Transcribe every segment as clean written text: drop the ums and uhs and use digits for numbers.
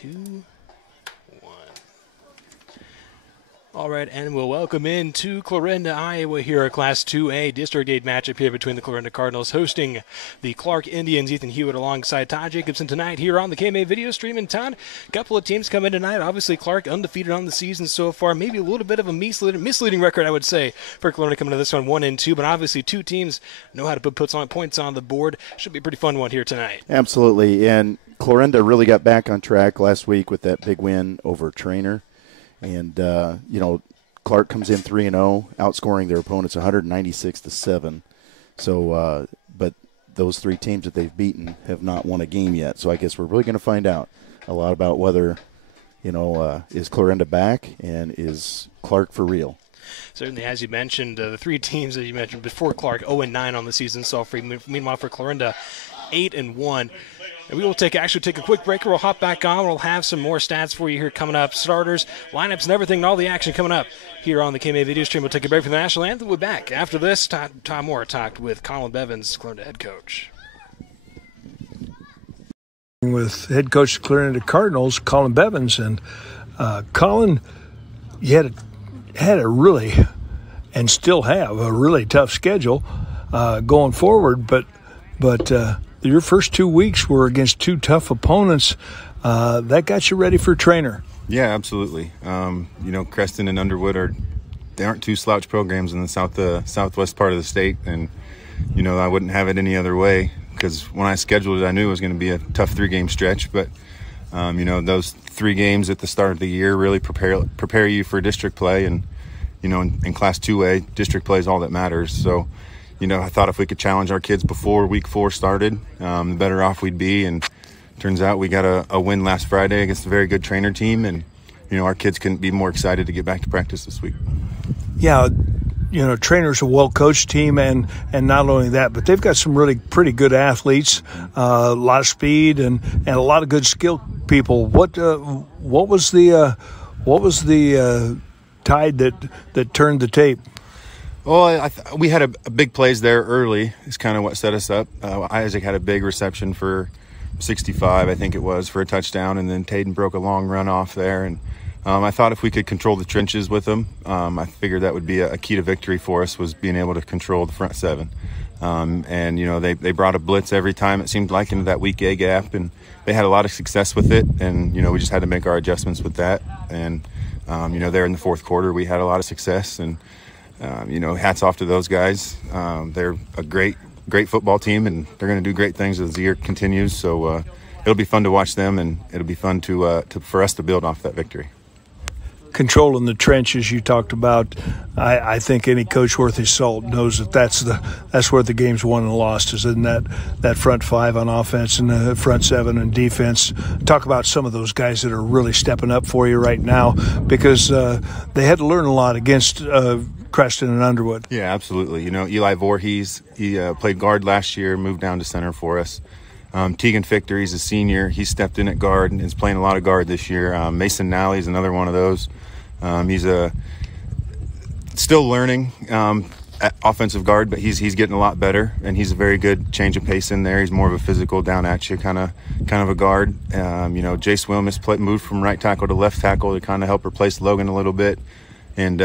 2, 1. All right, and we'll welcome in to Clarinda, Iowa here, a Class 2A District 8 matchup here between the Clarinda Cardinals hosting the Clark Indians. Ethan Hewitt alongside Todd Jacobson tonight here on the KMA video stream. And Todd, a couple of teams come in tonight. Obviously, Clark undefeated on the season so far. Maybe a little bit of a misleading record, I would say, for Clarinda coming to this one 1-2. But obviously, two teams know how to put points on the board. Should be a pretty fun one here tonight. Absolutely, and Clarinda really got back on track last week with that big win over Trainer. And, Clark comes in 3-0, outscoring their opponents 196-7. So, but those three teams that they've beaten have not won a game yet. So I guess we're really going to find out a lot about whether, is Clarinda back and is Clark for real. Certainly, as you mentioned, the three teams that you mentioned before Clark, 0-9 on the season so far. Meanwhile, for Clarinda, 8-1. And we will take a quick break. We'll hop back on. We'll have some more stats for you here coming up. Starters, lineups, and everything, and all the action coming up here on the KMA video stream. We'll take a break for the national anthem. We'll be back. After this, Tom Moore talked with Colin Bevins, Clarinda head coach. With head coach of Clarinda Cardinals, Colin Bevins. And Colin, you had a really, and still have, a really tough schedule going forward. But your first 2 weeks were against two tough opponents. That got you ready for Trainer. Yeah, absolutely. Creston and Underwood they aren't two slouch programs in the southwest part of the state, and I wouldn't have it any other way, because when I scheduled it, I knew it was going to be a tough 3-game stretch. But those 3 games at the start of the year really prepare you for district play, and in Class 2A, district play is all that matters. So. I thought if we could challenge our kids before Week 4 started, the better off we'd be. And turns out we got a win last Friday against a very good Trainer team. And, our kids couldn't be more excited to get back to practice this week. Yeah, Trainer's a well-coached team, and not only that, but they've got some really pretty good athletes, a lot of speed and a lot of good skill people. What was the tide that turned the tape? Well, we had a big plays there early. It's kind of what set us up. Isaac had a big reception for 65, I think it was, for a touchdown, and then Tayden broke a long run off there. And I thought if we could control the trenches with them, I figured that would be a key to victory for us, was being able to control the front 7. They brought a blitz every time, it seemed like, into that weak A gap, and they had a lot of success with it. And, we just had to make our adjustments with that. And, there in the fourth quarter, we had a lot of success. And, hats off to those guys. They're a great football team, and they're going to do great things as the year continues. So it'll be fun to watch them, and it'll be fun for us to build off that victory. Controlling the trenches you talked about, I think any coach worth his salt knows that's where the game's won and lost, is in that front 5 on offense and the front 7 on defense. Talk about some of those guys that are really stepping up for you right now, because they had to learn a lot against Creston and Underwood. Yeah, absolutely. Eli Voorhees, he played guard last year, moved down to center for us. Tegan Fichter, he's a senior. He stepped in at guard and is playing a lot of guard this year. Mason Nally is another one of those. He's still learning at offensive guard, but he's getting a lot better, and he's a very good change of pace in there. He's more of a physical, down at you kind of a guard. Jace Wilmus moved from right tackle to left tackle to kind of help replace Logan a little bit. And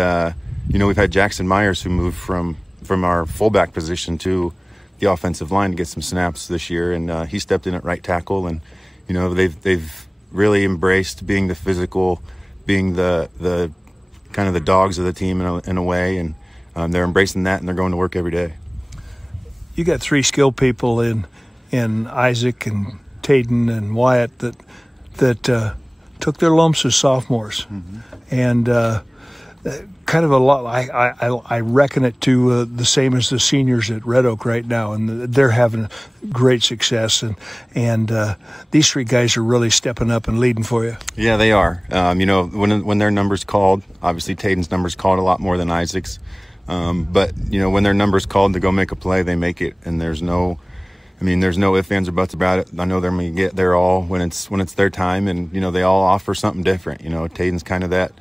we've had Jackson Myers, who moved from our fullback position to the offensive line to get some snaps this year, and he stepped in at right tackle. And they've really embraced being the physical, being the kind of the dogs of the team in a way, and they're embracing that, and they're going to work every day. You got 3 skilled people in Isaac and Tayden and Wyatt that took their lumps as sophomores, and kind of a lot. I reckon it to the same as the seniors at Red Oak right now, and they're having great success. And these 3 guys are really stepping up and leading for you. Yeah, they are. When their number's called, obviously Tayden's number's called a lot more than Isaac's. But when their number's called to go make a play, they make it, and there's no ifs, ands, or buts about it. I know they're going to get their all when it's their time, and they all offer something different. Tayden's kind of that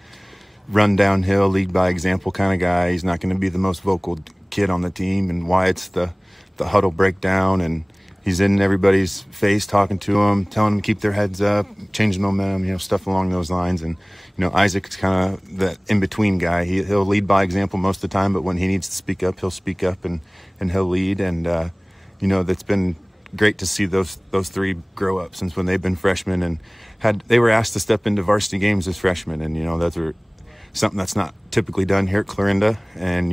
run downhill, lead by example kind of guy. He's not going to be the most vocal kid on the team, and Wyatt's the huddle breakdown, and He's in everybody's face, talking to them, telling them to keep their heads up, change the momentum, stuff along those lines. And, Isaac's kind of the in-between guy. He'll lead by example most of the time, but when he needs to speak up, he'll speak up and he'll lead. And, that's been great to see those three grow up since when they've been freshmen and they were asked to step into varsity games as freshmen. And, those are something that's not typically done here at Clarinda. And,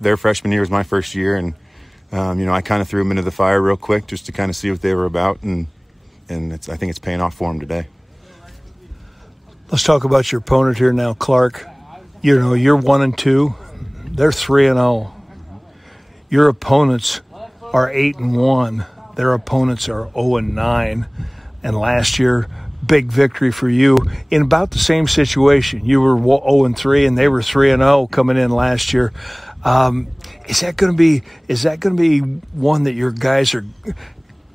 their freshman year was my first year, and I kind of threw them into the fire real quick just to kind of see what they were about, and I think it's paying off for them today. Let's talk about your opponent here now, Clark. You're 1-2. They're 3-0. Your opponents are 8-1. Their opponents are 0-9. And last year, big victory for you in about the same situation. You were 0-3, and they were 3-0 coming in last year. Is that going to be one that your guys are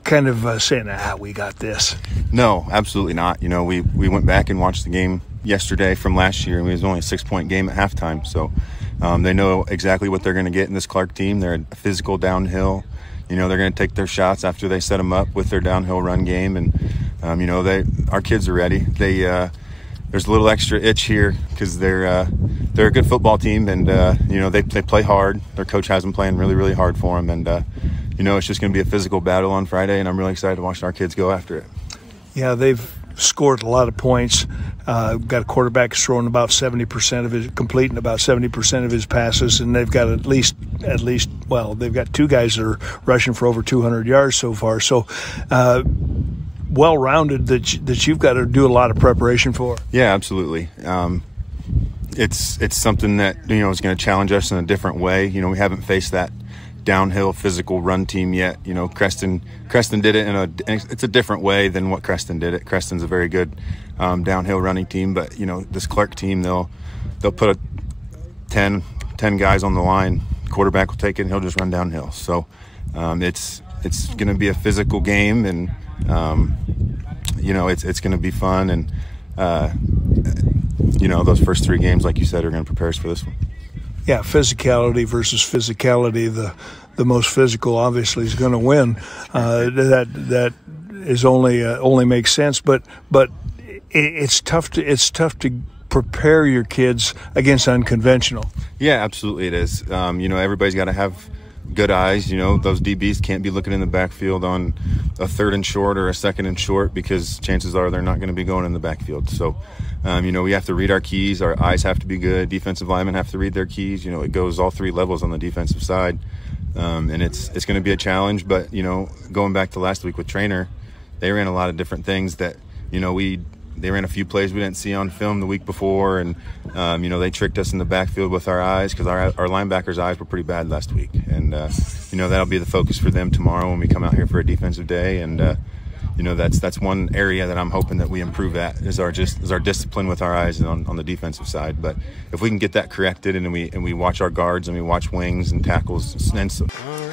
kind of saying, we got this? No, absolutely not. We went back and watched the game yesterday from last year, and it was only a 6-point game at halftime. So they know exactly what they're going to get in this Clark team. They're a physical downhill. They're going to take their shots after they set them up with their downhill run game, and our kids are ready. There's a little extra itch here because they're a good football team, and they play hard. Their coach has them playing really, really hard for them, and it's just going to be a physical battle on Friday, and I'm really excited to watch our kids go after it. Yeah, they've scored a lot of points. Got a quarterback who's throwing about 70% of his, completing about 70% of his passes, and they've got at least they've got two guys that are rushing for over 200 yards so far. So. Well-rounded that you've got to do a lot of preparation for. Yeah, absolutely. It's something that is going to challenge us in a different way. We haven't faced that downhill physical run team yet. Creston did it it's a different way than what Creston did it. Creston's a very good downhill running team, but this Clark team they'll put 10 guys on the line. Quarterback will take it and he'll just run downhill. So it's going to be a physical game, and it's going to be fun, and those first three games, like you said, are going to prepare us for this one. Yeah, physicality versus physicality. The most physical obviously is going to win. That is only makes sense, but it's tough to prepare your kids against unconventional. Yeah, absolutely it is. Everybody's got to have good eyes. Those DBs can't be looking in the backfield on a 3rd and short or a 2nd and short, because chances are they're not going to be going in the backfield. So, we have to read our keys. Our eyes have to be good. Defensive linemen have to read their keys. It goes all 3 levels on the defensive side. And it's going to be a challenge. But, going back to last week with Trainer, they ran a lot of different things that, they ran a few plays we didn't see on film the week before, and they tricked us in the backfield with our eyes, because our linebackers' eyes were pretty bad last week, and that'll be the focus for them tomorrow when we come out here for a defensive day, and that's one area that I'm hoping that we improve at is our discipline with our eyes on the defensive side. But if we can get that corrected, and we watch our guards and we watch wings and tackles, and so. All right.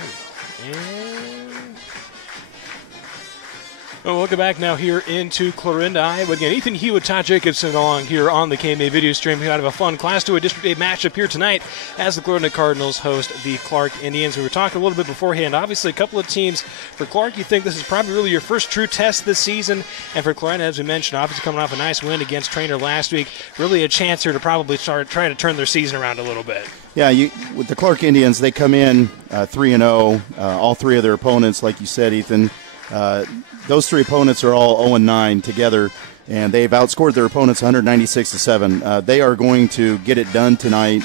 Well, welcome back now here into Clarinda, Iowa. Again, Ethan Hewitt, Todd Jacobson along here on the KMA video stream. We have a fun Class 2A District 8 matchup here tonight as the Clarinda Cardinals host the Clark Indians. We were talking a little bit beforehand. Obviously, a couple of teams. For Clark, you think this is probably really your first true test this season. And for Clarinda, as we mentioned, obviously coming off a nice win against Trainer last week, really a chance here to probably start trying to turn their season around a little bit. Yeah, with the Clark Indians, they come in 3-0. All 3 of their opponents, like you said, Ethan, those 3 opponents are all 0-9 together, and they've outscored their opponents 196-7. They are going to get it done tonight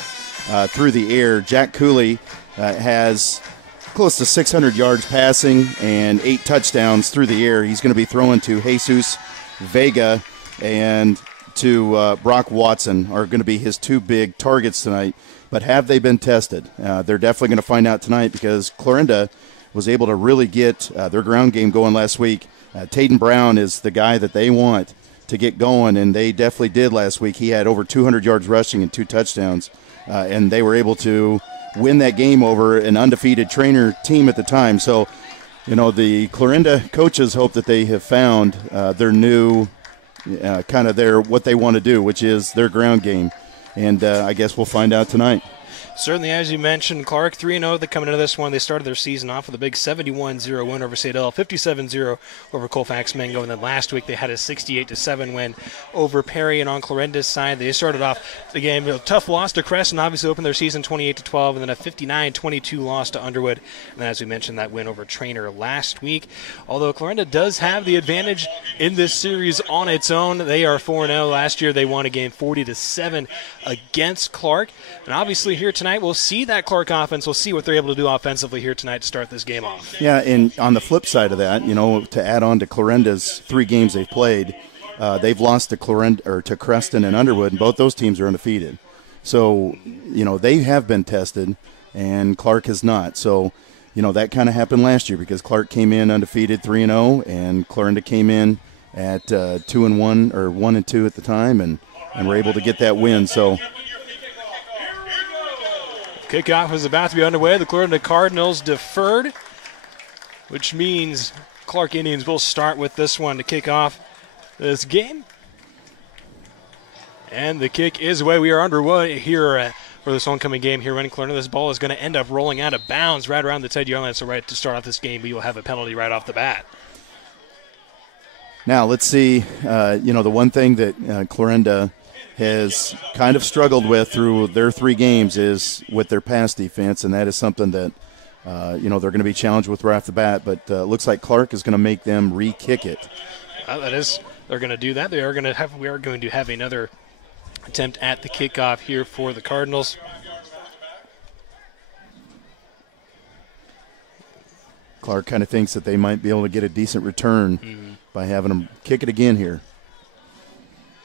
through the air. Jack Cooley has close to 600 yards passing and 8 touchdowns through the air. He's going to be throwing to Jesus Vega and to Brock Watson are going to be his 2 big targets tonight. But have they been tested? They're definitely going to find out tonight, because Clarinda was able to really get their ground game going last week. Taden Brown is the guy that they want to get going, and they definitely did last week. He had over 200 yards rushing and 2 touchdowns, and they were able to win that game over an undefeated Trainer team at the time. So, the Clarinda coaches hope that they have found their new what they want to do, which is their ground game. And I guess we'll find out tonight. Certainly, as you mentioned, Clark 3-0. They're coming into this one. They started their season off with a big 71-0 win over Sadell, 57-0 over Colfax Mango, and then last week they had a 68-7 win over Perry. And on Clarinda's side, they started off the game a tough loss to Creston, obviously opened their season 28-12, and then a 59-22 loss to Underwood. And then, as we mentioned, that win over Trainer last week. Although Clarinda does have the advantage in this series on its own, they are 4-0. Last year they won a game 40-7 against Clark, and obviously here tonight we'll see that Clark offense. We'll see what they're able to do offensively here tonight to start this game off. Yeah, and on the flip side of that, to add on to Clarinda's 3 games they've played, they've lost to Creston and Underwood, and both those teams are undefeated. So, they have been tested, and Clark has not. So, that kind of happened last year because Clark came in undefeated 3-0, and Clarinda came in at 2-1 or 1-2 at the time, and were able to get that win. So. Kickoff is about to be underway. The Clarinda Cardinals deferred, which means Clark Indians will start with this one to kick off this game. And the kick is away. We are underway here for this homecoming game here in Clarinda. This ball is going to end up rolling out of bounds right around the 10-yard line. So right to start off this game, we will have a penalty right off the bat. Now let's see, the one thing that Clarinda has kind of struggled with through their 3 games is with their pass defense, and that is something that, they're going to be challenged with right off the bat, but looks like Clark is going to make them re-kick it. They're going to do that. We are going to have another attempt at the kickoff here for the Cardinals. Clark kind of thinks that they might be able to get a decent return by having them kick it again here.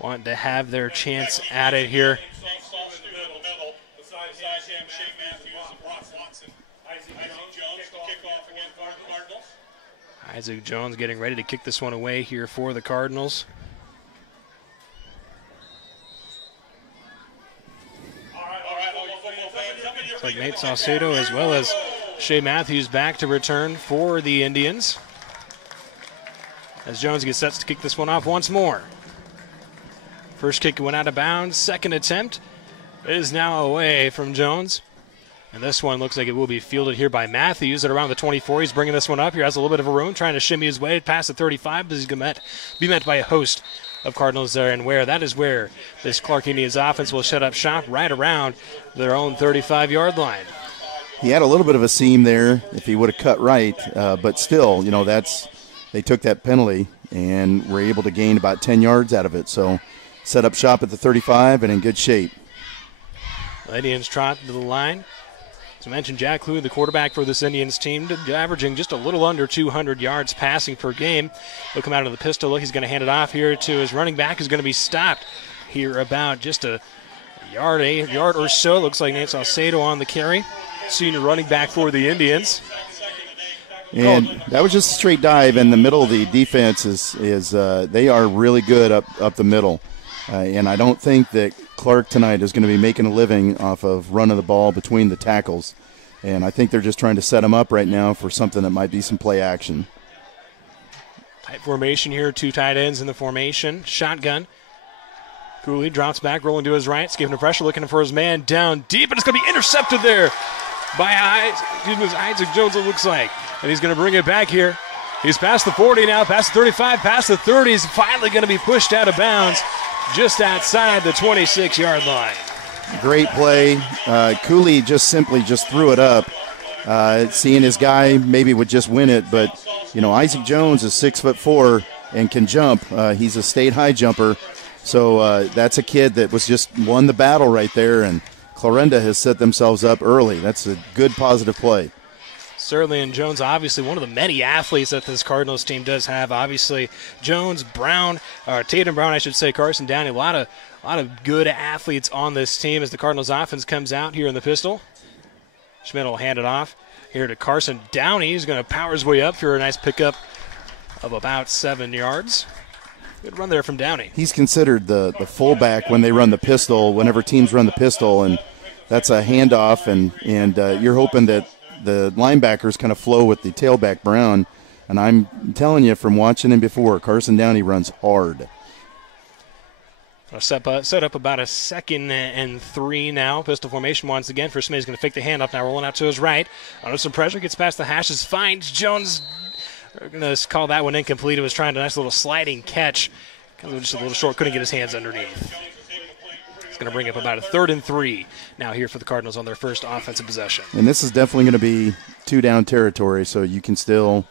Want to have their chance at it here. Isaac Jones getting ready to kick this one away here for the Cardinals. Looks like Nate Saucedo as well as Shea Matthews back to return for the Indians, as Jones gets set to kick this one off once more. First kick went out of bounds. Second attempt is now away from Jones. And this one looks like it will be fielded here by Matthews at around the 24. He's bringing this one up. He has a little bit of a room, trying to shimmy his way past the 35, but he's going to be met by a host of Cardinals there. And that is where this Clark Indians offense will shut up shop right around their own 35-yard line. He had a little bit of a seam there if he would have cut right, but still, they took that penalty and were able to gain about 10 yards out of it. So set up shop at the 35 and in good shape. The Indians trot to the line. As I mentioned, Jack Clue, the quarterback for this Indians team, averaging just a little under 200 yards passing per game. He'll come out of the pistol look. He's going to hand it off here to his running back, who's going to be stopped here about just a yard or so. Looks like Nate Saucedo on the carry. Senior running back for the Indians. And that was just a straight dive in the middle of the defense. They are really good up the middle. And I don't think that Clark tonight is going to be making a living off of running the ball between the tackles. And I think they're just trying to set him up right now for something that might be some play action. Tight formation here, 2 tight ends in the formation. Shotgun. Cooley drops back, rolling to his right, skipping the pressure, looking for his man down deep, and it's going to be intercepted there by Isaac Jones, it looks like. And he's going to bring it back here. He's past the 40 now, past the 35, past the 30. He's finally going to be pushed out of bounds just outside the 26-yard line. Great play. Cooley just threw it up, seeing his guy maybe would just win it. But, Isaac Jones is 6'4" and can jump. He's a state high jumper. So that's a kid that was just won the battle right there, and Clarinda has set themselves up early. That's a good positive play. Certainly, and Jones, obviously, one of the many athletes that this Cardinals team does have. Obviously, Jones, Brown, or Tatum Brown, I should say, Carson Downey, a lot of good athletes on this team as the Cardinals offense comes out here in the pistol. Schmidt will hand it off here to Carson Downey. He's going to power his way up for a nice pickup of about 7 yards. Good run there from Downey. He's considered the fullback when they run the pistol, whenever teams run the pistol, and that's a handoff, and you're hoping that the linebackers kind of flow with the tailback Brown, and I'm telling you from watching him before, Carson Downey runs hard. Set up about a 2nd and 3 now. Pistol formation once again. First Smith is going to fake the handoff now, rolling out to his right. Under some pressure, gets past the hashes, finds Jones. We're going to call that one incomplete. It was trying a nice little sliding catch. Kind of just a little short, couldn't get his hands underneath. It's going to bring up about a 3rd and 3 now here for the Cardinals on their first offensive possession. And this is definitely going to be 2-down territory, so you can still,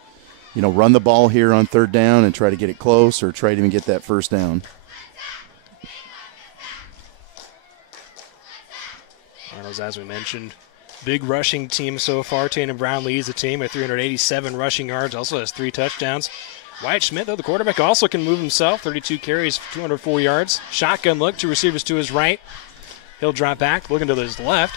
run the ball here on 3rd down and try to get it close or try to even get that 1st down. Cardinals, as we mentioned, big rushing team so far. Tatum Brown leads the team at 387 rushing yards, also has 3 touchdowns. Wyatt Schmidt, though, the quarterback, also can move himself. 32 carries, 204 yards. Shotgun look, 2 receivers to his right. He'll drop back, looking to his left.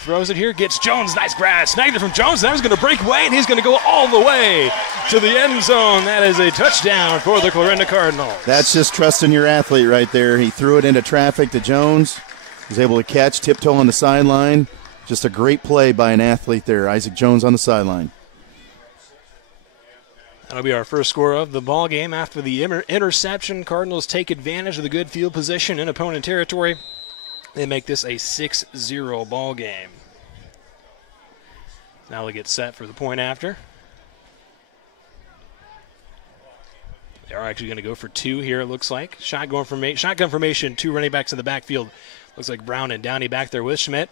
Throws it here, gets Jones. Nice grab. Snagged it from Jones. Now he's going to break away, and he's going to go all the way to the end zone. That is a touchdown for the Clarinda Cardinals. That's just trusting your athlete right there. He threw it into traffic to Jones. He was able to catch, tiptoe on the sideline. Just a great play by an athlete there. Isaac Jones on the sideline. That'll be our first score of the ball game. After the interception, Cardinals take advantage of the good field position in opponent territory. They make this a 6-0 ball game. Now they get set for the point after. They are actually going to go for 2 here, it looks like. Shotgun formation, 2 running backs in the backfield. Looks like Brown and Downey back there with Schmidt.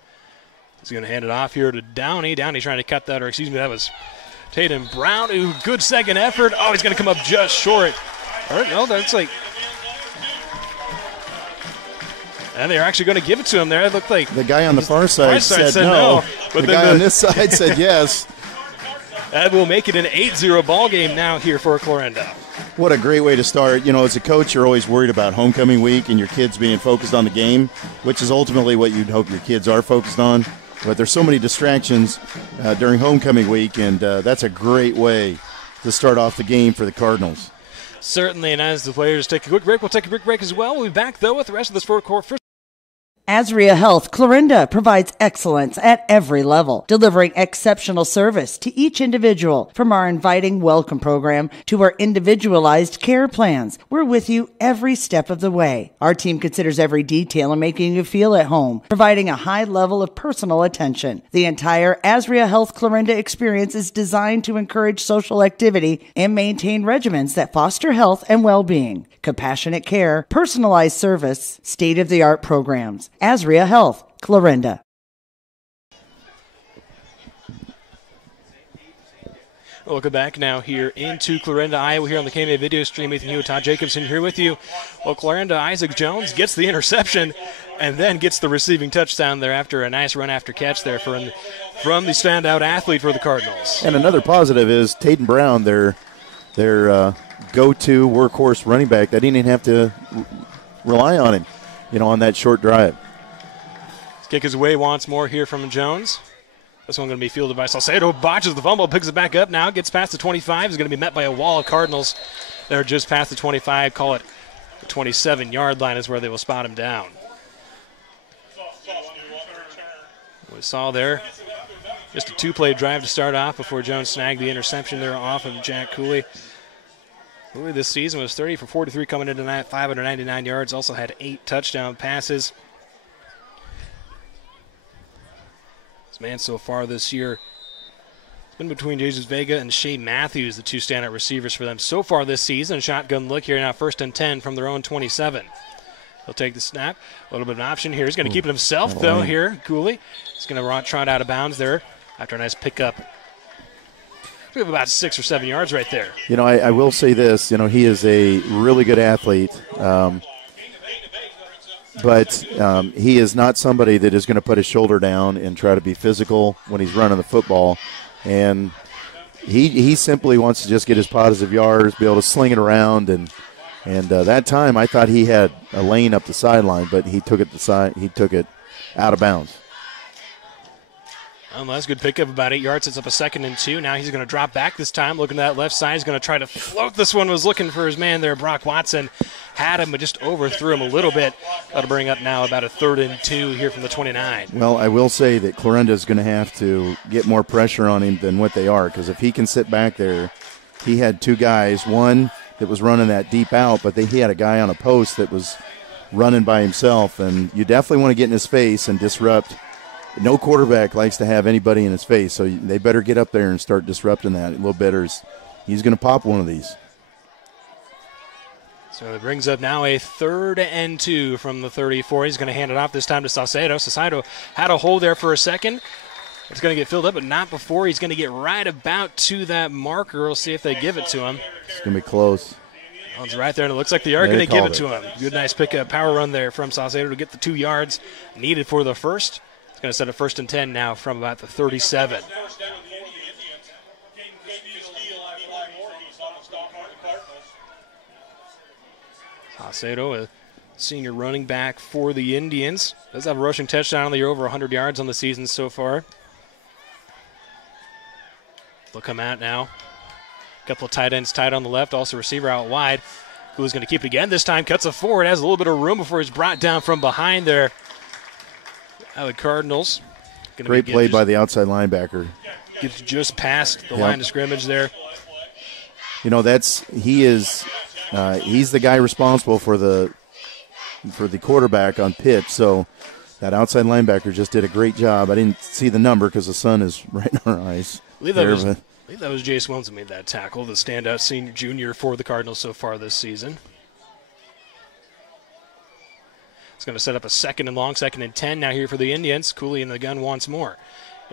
He's going to hand it off here to Downey. Downey trying to cut that, or excuse me, that was Tatum Brown. Ooh, good second effort. Oh, he's going to come up just short. All right, no, that's like... And they're actually going to give it to him there. It looked like... The guy on the far side said no. But the guy on this side said yes. That will make it an 8-0 ball game now here for Clarinda. What a great way to start. As a coach, you're always worried about homecoming week and your kids being focused on the game, which is ultimately what you'd hope your kids are focused on. But there's so many distractions during homecoming week, and that's a great way to start off the game for the Cardinals. Certainly, and as the players take a quick break, we'll take a quick break as well. We'll be back, though, with the rest of this first. Azria Health Clarinda provides excellence at every level, delivering exceptional service to each individual. From our inviting welcome program to our individualized care plans, we're with you every step of the way. Our team considers every detail in making you feel at home, providing a high level of personal attention. The entire Azria Health Clarinda experience is designed to encourage social activity and maintain regimens that foster health and well-being. Compassionate care, personalized service, state-of-the-art programs. Azria Health, Clarinda. Welcome back now here into Clarinda, Iowa, here on the KMA video stream. Ethan Hewitt, Todd Jacobson here with you. Well, Clarinda, Isaac Jones gets the interception and then gets the receiving touchdown there after a nice run after catch there from the standout athlete for the Cardinals. And another positive is Tatum Brown, their go-to workhorse running back. They didn't even have to rely on him, on that short drive. Kick his way once more here from Jones. This one going to be fielded by Salcedo. Botches the fumble, picks it back up now, gets past the 25. Is going to be met by a wall of Cardinals. They're just past the 25. Call it the 27-yard line is where they will spot him down. We saw there just a 2-play drive to start off before Jones snagged the interception there off of Jack Cooley. Cooley this season was 30 for 43 coming into tonight, 599 yards. Also had 8 touchdown passes. Man, so far this year, it's been between Jesus Vega and Shea Matthews, the 2 standout receivers for them so far this season. Shotgun look here now, 1st and 10 from their own 27. He'll take the snap, a little bit of an option here. He's going to keep it himself, though, here, Cooley. He's going to trot out of bounds there after a nice pickup. We have about 6 or 7 yards right there. I will say this, he is a really good athlete. But he is not somebody that is going to put his shoulder down and try to be physical when he's running the football. And he simply wants to just get his positive yards, be able to sling it around. And that time I thought he had a lane up the sideline, but he took it out of bounds. That's a good pickup, about 8 yards. It's up a 2nd and 2. Now he's going to drop back this time, looking to that left side. He's going to try to float this one. Was looking for his man there, Brock Watson. Had him, but just overthrew him a little bit. That'll bring up now about a 3rd and 2 here from the 29. Well, I will say that Clarinda is going to have to get more pressure on him than what they are, because if he can sit back there, he had 2 guys, one that was running that deep out, but he had a guy on a post that was running by himself, and you definitely want to get in his face and disrupt. No quarterback likes to have anybody in his face, so they better get up there and start disrupting that a little bit, or he's going to pop one of these. So it brings up now a 3rd and 2 from the 34. He's going to hand it off this time to Saucedo. Saucedo had a hold there for a second. It's going to get filled up, but not before. He's going to get right about to that marker. We'll see if they give it to him. It's going to be close. Well, it's right there, and it looks like they are going to give it to him. Good, nice pickup, power run there from Saucedo to get the 2 yards needed for the first. It's going to set a 1st and 10 now from about the 37. Saucedo, a senior running back for the Indians. Does have a rushing touchdown on the year, over 100 yards on the season so far. They'll come out now. A couple of tight ends tight on the left, also receiver out wide. Who's going to keep it again this time, cuts it forward, has a little bit of room before he's brought down from behind there. Now the Cardinals. Great play by the outside linebacker. Gets just past the line of scrimmage there. You know, he's the guy responsible for the quarterback on pitch. So that outside linebacker just did a great job. I didn't see the number because the sun is right in our eyes. I believe that was Jace Williams who made that tackle, the standout junior for the Cardinals so far this season. It's going to set up a 2nd and long, 2nd and 10 now here for the Indians. Cooley in the gun once more.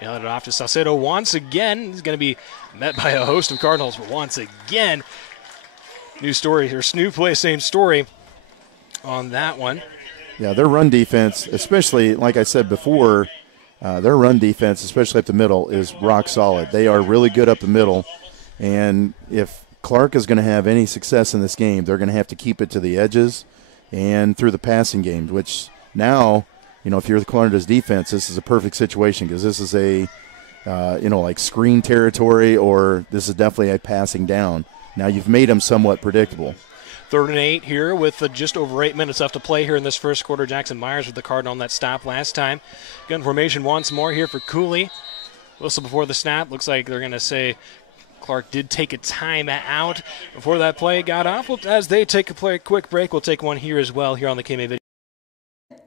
You know, it off to Saucedo once again. He's going to be met by a host of Cardinals, but once again, new play, same story on that one. Yeah, their run defense, especially, like I said before, their run defense, especially up the middle, is rock solid. They are really good up the middle, and if Clark is going to have any success in this game, they're going to have to keep it to the edges and through the passing game, which now, you know, if you're the Clarenda's defense, this is a perfect situation because this is a, like screen territory, or this is definitely a passing down. Now you've made them somewhat predictable. 3rd and 8 here with just over 8 minutes left to play here in this first quarter. Jackson Myers with the card on that stop last time. Gun formation once more here for Cooley. Whistle before the snap. Looks like they're going to say Clark did take a time out before that play got off. As they take a quick break, we'll take one here as well here on the KMA Video.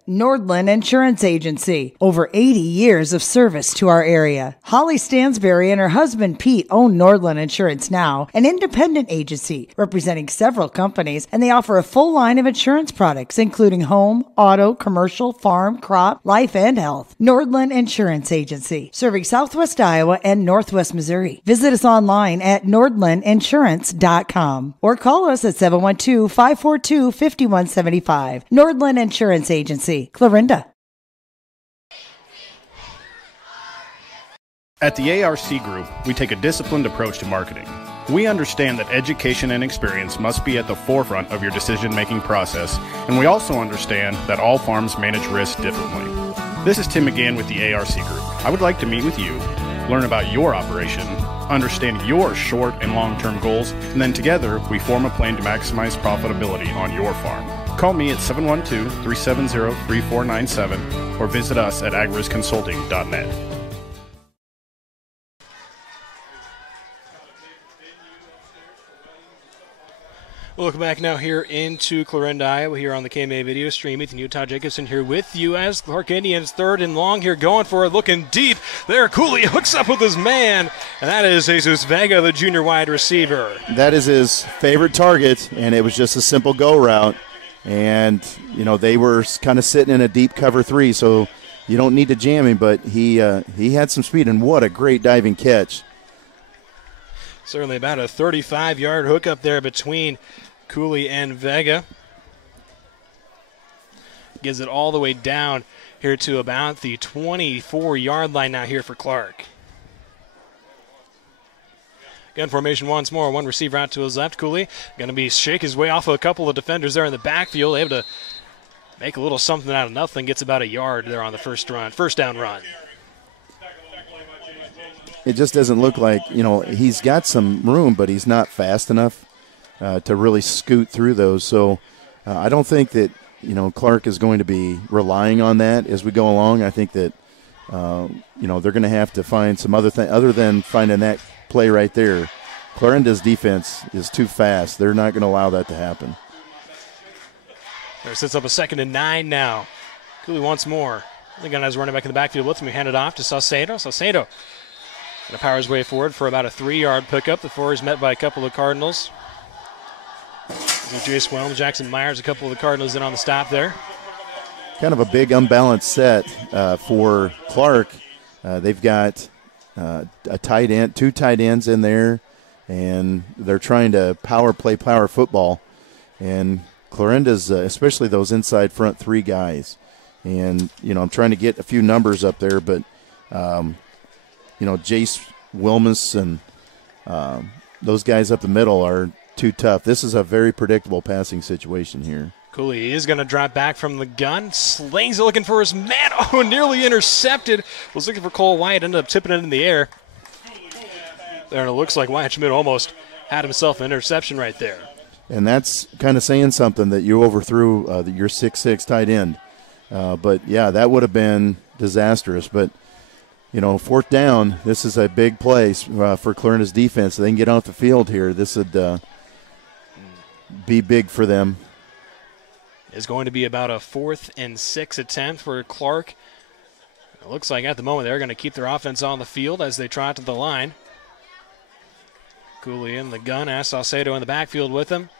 Nordland Insurance Agency. Over 80 years of service to our area. Holly Stansberry and her husband Pete own Nordland Insurance Now, an independent agency representing several companies, and they offer a full line of insurance products, including home, auto, commercial, farm, crop, life, and health. Nordland Insurance Agency, serving Southwest Iowa and Northwest Missouri. Visit us online at nordlandinsurance.com or call us at 712-542-5175. Nordland Insurance Agency, Clarinda. At the ARC Group, we take a disciplined approach to marketing. We understand that education and experience must be at the forefront of your decision-making process, and we also understand that all farms manage risk differently. This is Tim McGann with the ARC Group. I would like to meet with you, learn about your operation, understand your short and long-term goals, and then together we form a plan to maximize profitability on your farm. Call me at 712-370-3497 or visit us at agrisconsulting.net. Welcome back now here into Clarinda, Iowa, here on the KMA video stream. Ethan Utah Jacobson here with you as Clark Indians 3rd and long here, going for it, looking deep. There, Cooley hooks up with his man, and that is Jesus Vega, the junior wide receiver. That is his favorite target, and it was just a simple go route. And, you know, they were kind of sitting in a deep cover 3, so you don't need to jam him, but he had some speed, and what a great diving catch. Certainly about a 35-yard hook up there between Cooley and Vega. Gives it all the way down here to about the 24-yard line now here for Clark. Gun formation once more. One receiver out to his left. Cooley going to shake his way off of a couple of defenders there in the backfield. Able to make a little something out of nothing. Gets about a yard there on the first down run. It just doesn't look like, you know, he's got some room, but he's not fast enough to really scoot through those. So I don't think that, you know, Clark is going to be relying on that as we go along. I think that, you know, they're going to have to find some other thing other than finding that play right there. Clarinda's defense is too fast. They're not going to allow that to happen. There sets up a 2nd and 9 now. Cooley once more. The gun has running back in the backfield with him. He handed off to Saucedo. Saucedo going to power his way forward for about a 3-yard pickup. The 4 is met by a couple of Cardinals. Jace Williams, Jackson Myers, a couple of the Cardinals in on the stop there. Kind of a big unbalanced set for Clark. They've got a tight end, 2 tight ends in there, and they're trying to power football. And Clarinda's, especially those inside front 3 guys. And, I'm trying to get a few numbers up there, but, Jace Wilmus and those guys up the middle are too tough. This is a very predictable passing situation here. Cooley is going to drop back from the gun. Slings it looking for his man. Oh, nearly intercepted. Was looking for Cole Wyatt. Ended up tipping it in the air. There, and it looks like Wyatt Schmidt almost had himself an interception right there. And that's kind of saying something that you overthrew your 6'6" tight end. But, yeah, that would have been disastrous. But, 4th down, this is a big place for Clarinda's defense. They can get off the field here. This would be big for them. It's going to be about a 4th and 6 attempt for Clark. It looks like at the moment they're going to keep their offense on the field as they trot to the line. Cooley in the gun, Saucedo in the backfield with him.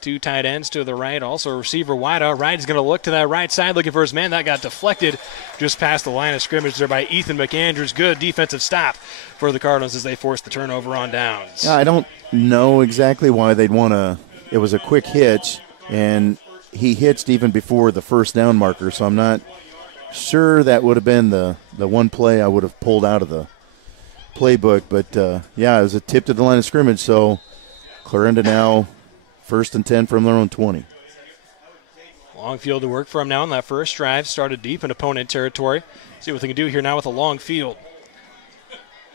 2 tight ends to the right, also receiver wide out. Wright is going to look to that right side looking for his man. That got deflected just past the line of scrimmage there by Ethan McAndrews. Good defensive stop for the Cardinals as they force the turnover on downs. I don't know exactly why they'd want to. It was a quick hitch, and he hitched even before the 1st down marker, so I'm not sure that would have been the one play I would have pulled out of the playbook. But, it was a tip to the line of scrimmage, so Clarinda now 1st and 10 from their own 20. Long field to work from now on that first drive. Started deep in opponent territory. See what they can do here now with a long field.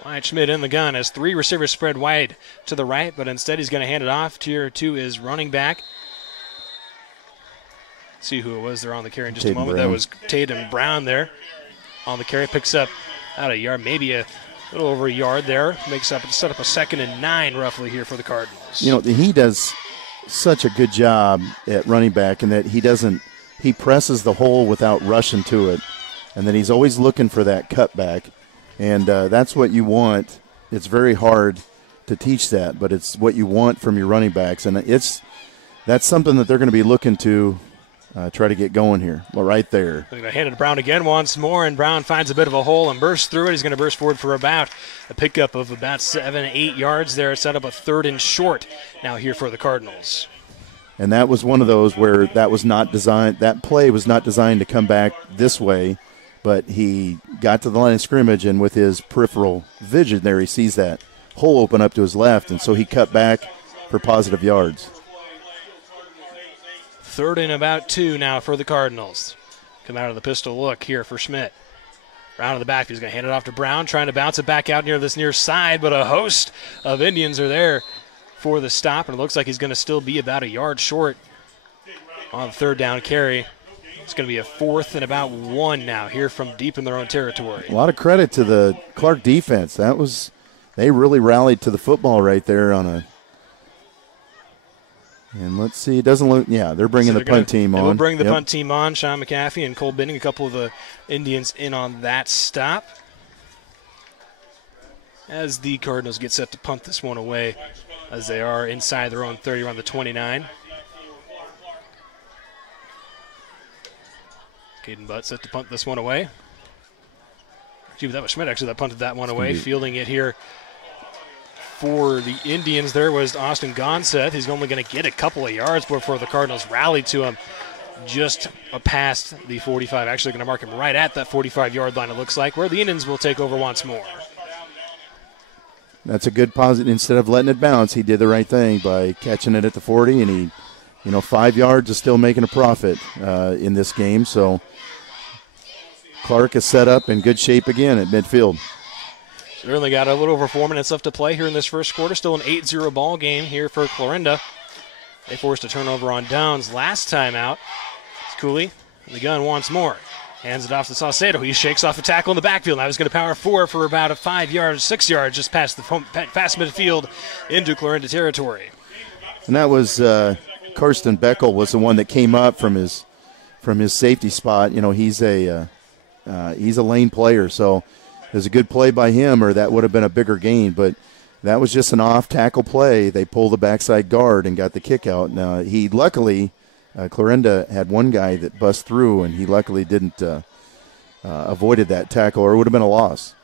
Wyatt Schmidt in the gun as 3 receivers spread wide to the right, but instead he's going to hand it off. Tier 2 is running back. See who it was there on the carry in just a moment. That was Tatum Brown there on the carry. Picks up out a yard, maybe a little over a yard there. Set up a 2nd and 9 roughly here for the Cardinals. He does such a good job at running back in that he presses the hole without rushing to it, and then he's always looking for that cutback, and that's what you want. It's very hard to teach that, but it's what you want from your running backs, and that's something that they're going to be looking to try to get going here. Well, right there. They're going to hand it to Brown again once more, and Brown finds a bit of a hole and bursts through it. He's going to burst forward for about a pickup of about 7-8 yards there. Set up a 3rd and short now here for the Cardinals. And that was one of those where that play was not designed to come back this way, but he got to the line of scrimmage, and with his peripheral vision there, he sees that hole open up to his left, and so he cut back for positive yards. 3rd and about 2 now for the Cardinals. Come out of the pistol look here for Schmidt. Brown in the back. He's going to hand it off to Brown, trying to bounce it back out near this near side, but a host of Indians are there for the stop, and it looks like he's going to still be about a yard short on the 3rd down carry. It's going to be a 4th and about 1 now here from deep in their own territory. A lot of credit to the Clark defense. They really rallied to the football right there on a. And let's see, it doesn't look, they're bringing the punt team on. We'll bring the punt team on. Sean McAfee and Cole Binning, a couple of the Indians in on that stop. As the Cardinals get set to punt this one away, as they are inside their own 30 around the 29. Caden Butt set to punt this one away. That was Schmidt actually that punted that one away. Fielding it here for the Indians there was Austin Gonseth. He's only going to get a couple of yards before the Cardinals rallied to him just past the 45. Actually going to mark him right at that 45-yard line, it looks like, where the Indians will take over once more. That's a good positive. Instead of letting it bounce, he did the right thing by catching it at the 40, and he, 5 yards is still making a profit in this game. So Clark is set up in good shape again at midfield. Certainly got a little over 4 minutes left to play here in this first quarter. Still an 8-0 ball game here for Clarinda. They forced a turnover on downs last time out. It's Cooley in the gun once more. Hands it off to Saucedo. He shakes off a tackle in the backfield. Now he's going to power 4 for about a 5 yards, 6 yards, just past the fast midfield into Clarinda territory. And that was Karsten Beckel was the one that came up from his safety spot. You know, he's a lane player, so it was a good play by him, or that would have been a bigger gain. But that was just an off-tackle play. They pulled the backside guard and got the kick out. Now, luckily, Clarinda had one guy that bust through, and he luckily didn't avoided that tackle, or it would have been a loss.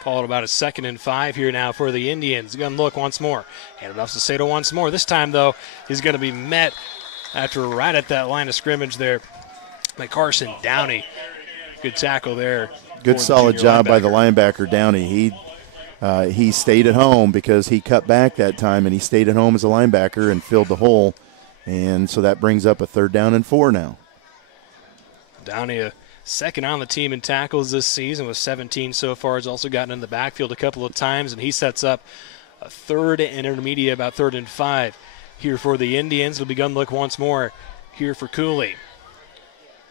Call it about a 2nd and 5 here now for the Indians. Gun look once more. Hand it off to Sato once more. This time, though, he's going to be met after right at that line of scrimmage there by Carson Downey. Good tackle there. Good solid job by the linebacker, Downey. He stayed at home because he cut back that time, and he stayed at home as a linebacker and filled the hole. And so that brings up a 3rd down and 4 now. Downey, a second on the team in tackles this season with 17 so far. Has also gotten in the backfield a couple of times, and he sets up a 3rd and intermediate, about 3rd and 5 here for the Indians. It'll be gun look once more here for Cooley.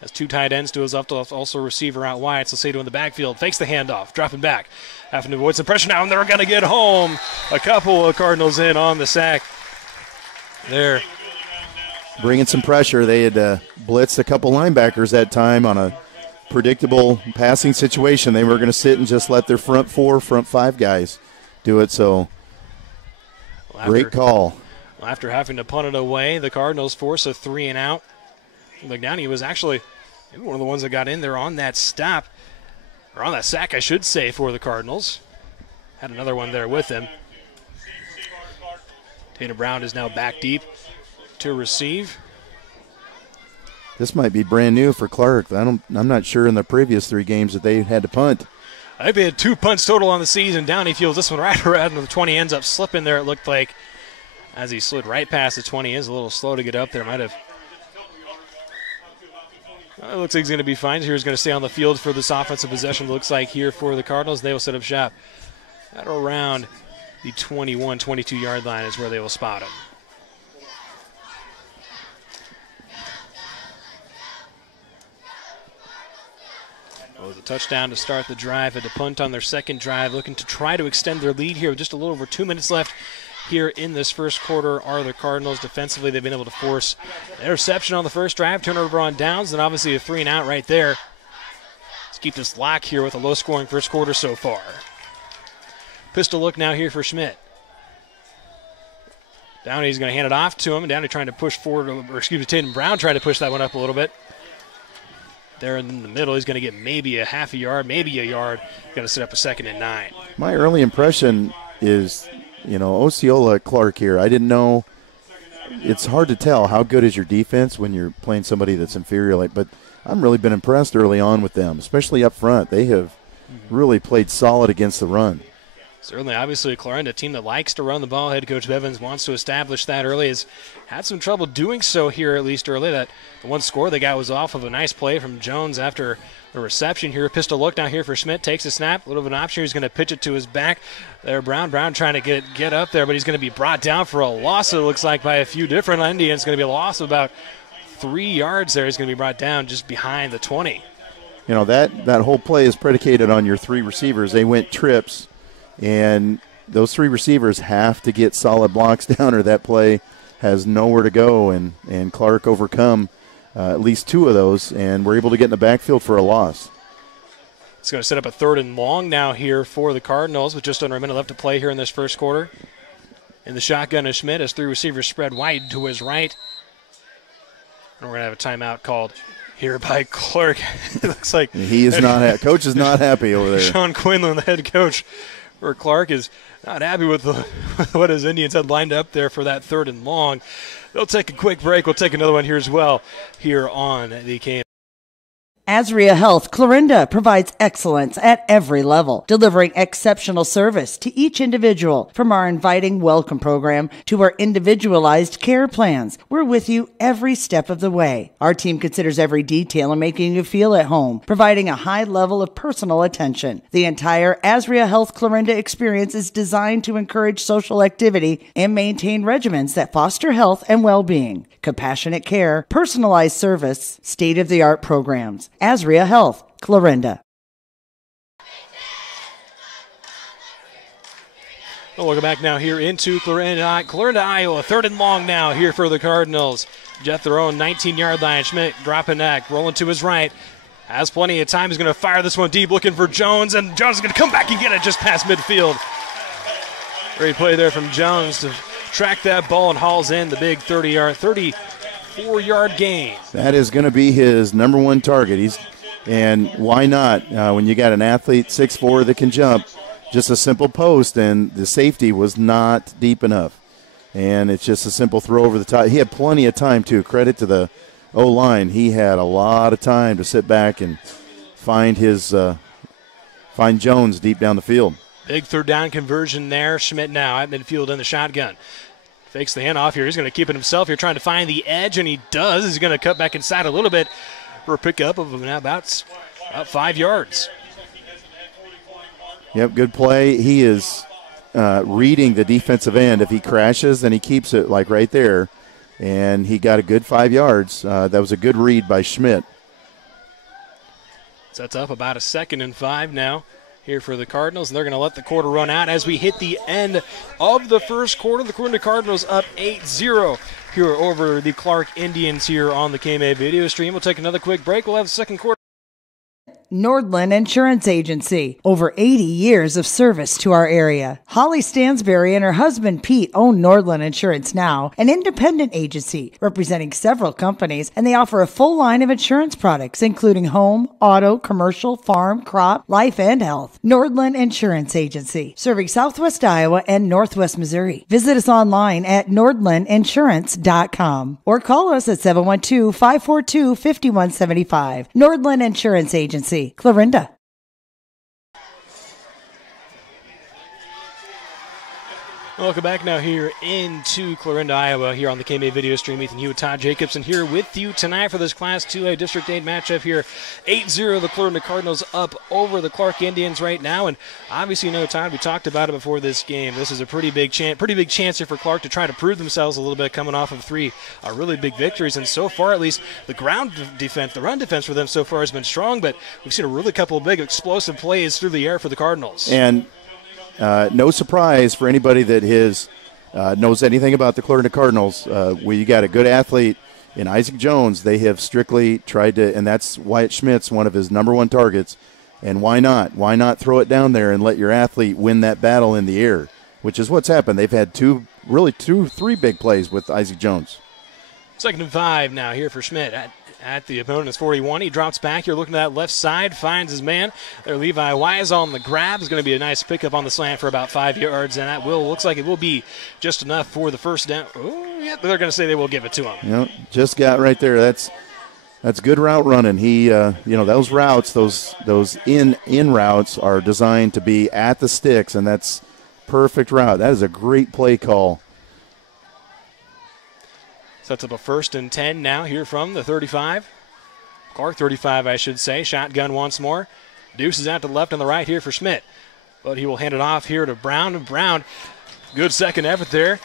Has 2 tight ends to his left, also a receiver out wide. Salcedo in the backfield, fakes the handoff, dropping back, having to avoid some pressure now, and they're going to get home. A couple of Cardinals in on the sack there. Bringing some pressure. They had blitzed a couple linebackers that time on a predictable passing situation. They were going to sit and just let their front 5 guys do it. So, great call. After having to punt it away, the Cardinals force a 3 and out. McDowney was actually one of the ones that got in there on that stop, or on that sack, I should say, for the Cardinals. Had another one there with him. Tatum Brown is now back deep to receive. This might be brand new for Clark. I'm not sure in the previous 3 games that they had to punt. I think they had 2 punts total on the season. Downey fields this one right around the 20, ends up slipping there, it looked like, as he slid right past the 20. Is a little slow to get up there. Might have. It looks like he's going to be fine. He's going to stay on the field for this offensive possession. Looks like here for the Cardinals. They will set up shop at around the 21, 22-yard line is where they will spot him. Well, the touchdown to start the drive. Had to punt on their second drive, looking to try to extend their lead here with just a little over 2 minutes left here in this first quarter are the Cardinals. Defensively, they've been able to force an interception on the first drive, turnover on downs, and obviously a 3 and out right there. Let's keep this lock here with a low-scoring first quarter so far. Pistol look now here for Schmidt. Downey's going to hand it off to him, and Downey trying to push forward, or excuse me, Tatum Brown trying to push that one up a little bit. There in the middle, he's going to get maybe a half a yard, maybe a yard. Going to set up a 2nd and 9. My early impression is, Osceola Clark here. I didn't know. It's hard to tell how good is your defense when you're playing somebody that's inferior. But I've really been impressed early on with them, especially up front. They have really played solid against the run. Certainly, obviously, Clarinda, a team that likes to run the ball. Head coach Bevins wants to establish that early. Has had some trouble doing so here, at least early. That the one score they got was off of a nice play from Jones after a reception here. Pistol look down here for Schmidt. Takes a snap. A little bit of an option. He's going to pitch it to his back. There, Brown trying to get up there, but he's going to be brought down for a loss, it looks like, by a few different Indians. It's going to be a loss of about 3 yards there. He's going to be brought down just behind the 20. That whole play is predicated on your 3 receivers. They went trips. And those 3 receivers have to get solid blocks down, or that play has nowhere to go. And Clark overcome at least 2 of those, and we're able to get in the backfield for a loss. It's going to set up a 3rd and long now here for the Cardinals with just under a minute left to play here in this first quarter. In the shotgun is Schmidt as 3 receivers spread wide to his right. And we're going to have a timeout called here by Clark. It looks like he is not coach is not happy over there. Sean Quinlan, the head coach for Clark, is not happy with what his Indians had lined up there for that 3rd and long. They'll take a quick break. We'll take another one here as well here on the KM. Azria Health Clarinda provides excellence at every level, delivering exceptional service to each individual. From our inviting welcome program to our individualized care plans, we're with you every step of the way. Our team considers every detail in making you feel at home, providing a high level of personal attention. The entire Azria Health Clarinda experience is designed to encourage social activity and maintain regimens that foster health and well-being. Compassionate care, personalized service, state-of-the-art programs. Azria Health, Clarinda. Well, welcome back now here into Clarinda, Iowa. 3rd and long now here for the Cardinals. Jeff their own 19-yard line. Schmidt dropping back, rolling to his right. Has plenty of time. He's going to fire this one deep, looking for Jones, and Jones is going to come back and get it just past midfield. Great play there from Jones to track that ball and hauls in the big 34-yard gain. That is going to be his number one target. And why not? When you got an athlete 6'4" that can jump, just a simple post, and the safety was not deep enough. And it's just a simple throw over the top. He had plenty of time, too. Credit to the O-line. He had a lot of time to sit back and find Jones deep down the field. Big 3rd down conversion there. Schmidt now at midfield in the shotgun. Fakes the handoff here. He's going to keep it himself here, trying to find the edge, and he does. He's going to cut back inside a little bit for a pickup of about 5 yards. Yep, good play. He is reading the defensive end. If he crashes, then he keeps it like right there. And he got a good 5 yards. That was a good read by Schmidt. Sets up about a 2nd and 5 now here for the Cardinals. And they're going to let the quarter run out as we hit the end of the first quarter. The Clarinda Cardinals up 8-0 here over the Clark Indians here on the KMA video stream. We'll take another quick break. We'll have the second quarter. Nordland Insurance Agency. Over 80 years of service to our area. Holly Stansberry and her husband Pete own Nordland Insurance Now, an independent agency representing several companies, and they offer a full line of insurance products, including home, auto, commercial, farm, crop, life, and health. Nordland Insurance Agency, serving Southwest Iowa and Northwest Missouri. Visit us online at nordlandinsurance.com or call us at 712-542-5175. Nordland Insurance Agency, Clarinda. Welcome back now here into Clarinda, Iowa, here on the KMA video stream. Ethan Hewitt, Todd Jacobson here with you tonight for this Class 2A District 8 matchup here. 8-0, the Clarinda Cardinals up over the Clark Indians right now. And obviously, you know, Todd, we talked about it before this game. This is a pretty big chance here for Clark to try to prove themselves a little bit, coming off of 3 really big victories. And so far, at least, the ground defense, the run defense for them so far has been strong. But we've seen a really couple of big explosive plays through the air for the Cardinals. And no surprise for anybody that knows anything about the Clarinda Cardinals. You got a good athlete in Isaac Jones. They have strictly tried to, and that's Wyatt Schmidt's one of his number one targets. And why not? Why not throw it down there and let your athlete win that battle in the air, which is what's happened. They've had 3 big plays with Isaac Jones. 2nd and 5 now here for Schmidt at the opponent's 41. He drops back. You're looking at that left side, finds his man. There, Levi Wise on the grab. Is going to be a nice pickup on the slant for about 5 yards, and that looks like it will be just enough for the first down. Oh, yeah, they're going to say they will give it to him. Yep, just got right there. That's good route running. He, those routes, those in routes are designed to be at the sticks, and that's perfect route. That is a great play call. Sets up a 1st and 10 now here from the 35. Clark 35, I should say. Shotgun once more. Deuce is out to the left and the right here for Schmidt. But he will hand it off here to Brown. And Brown, good second effort there.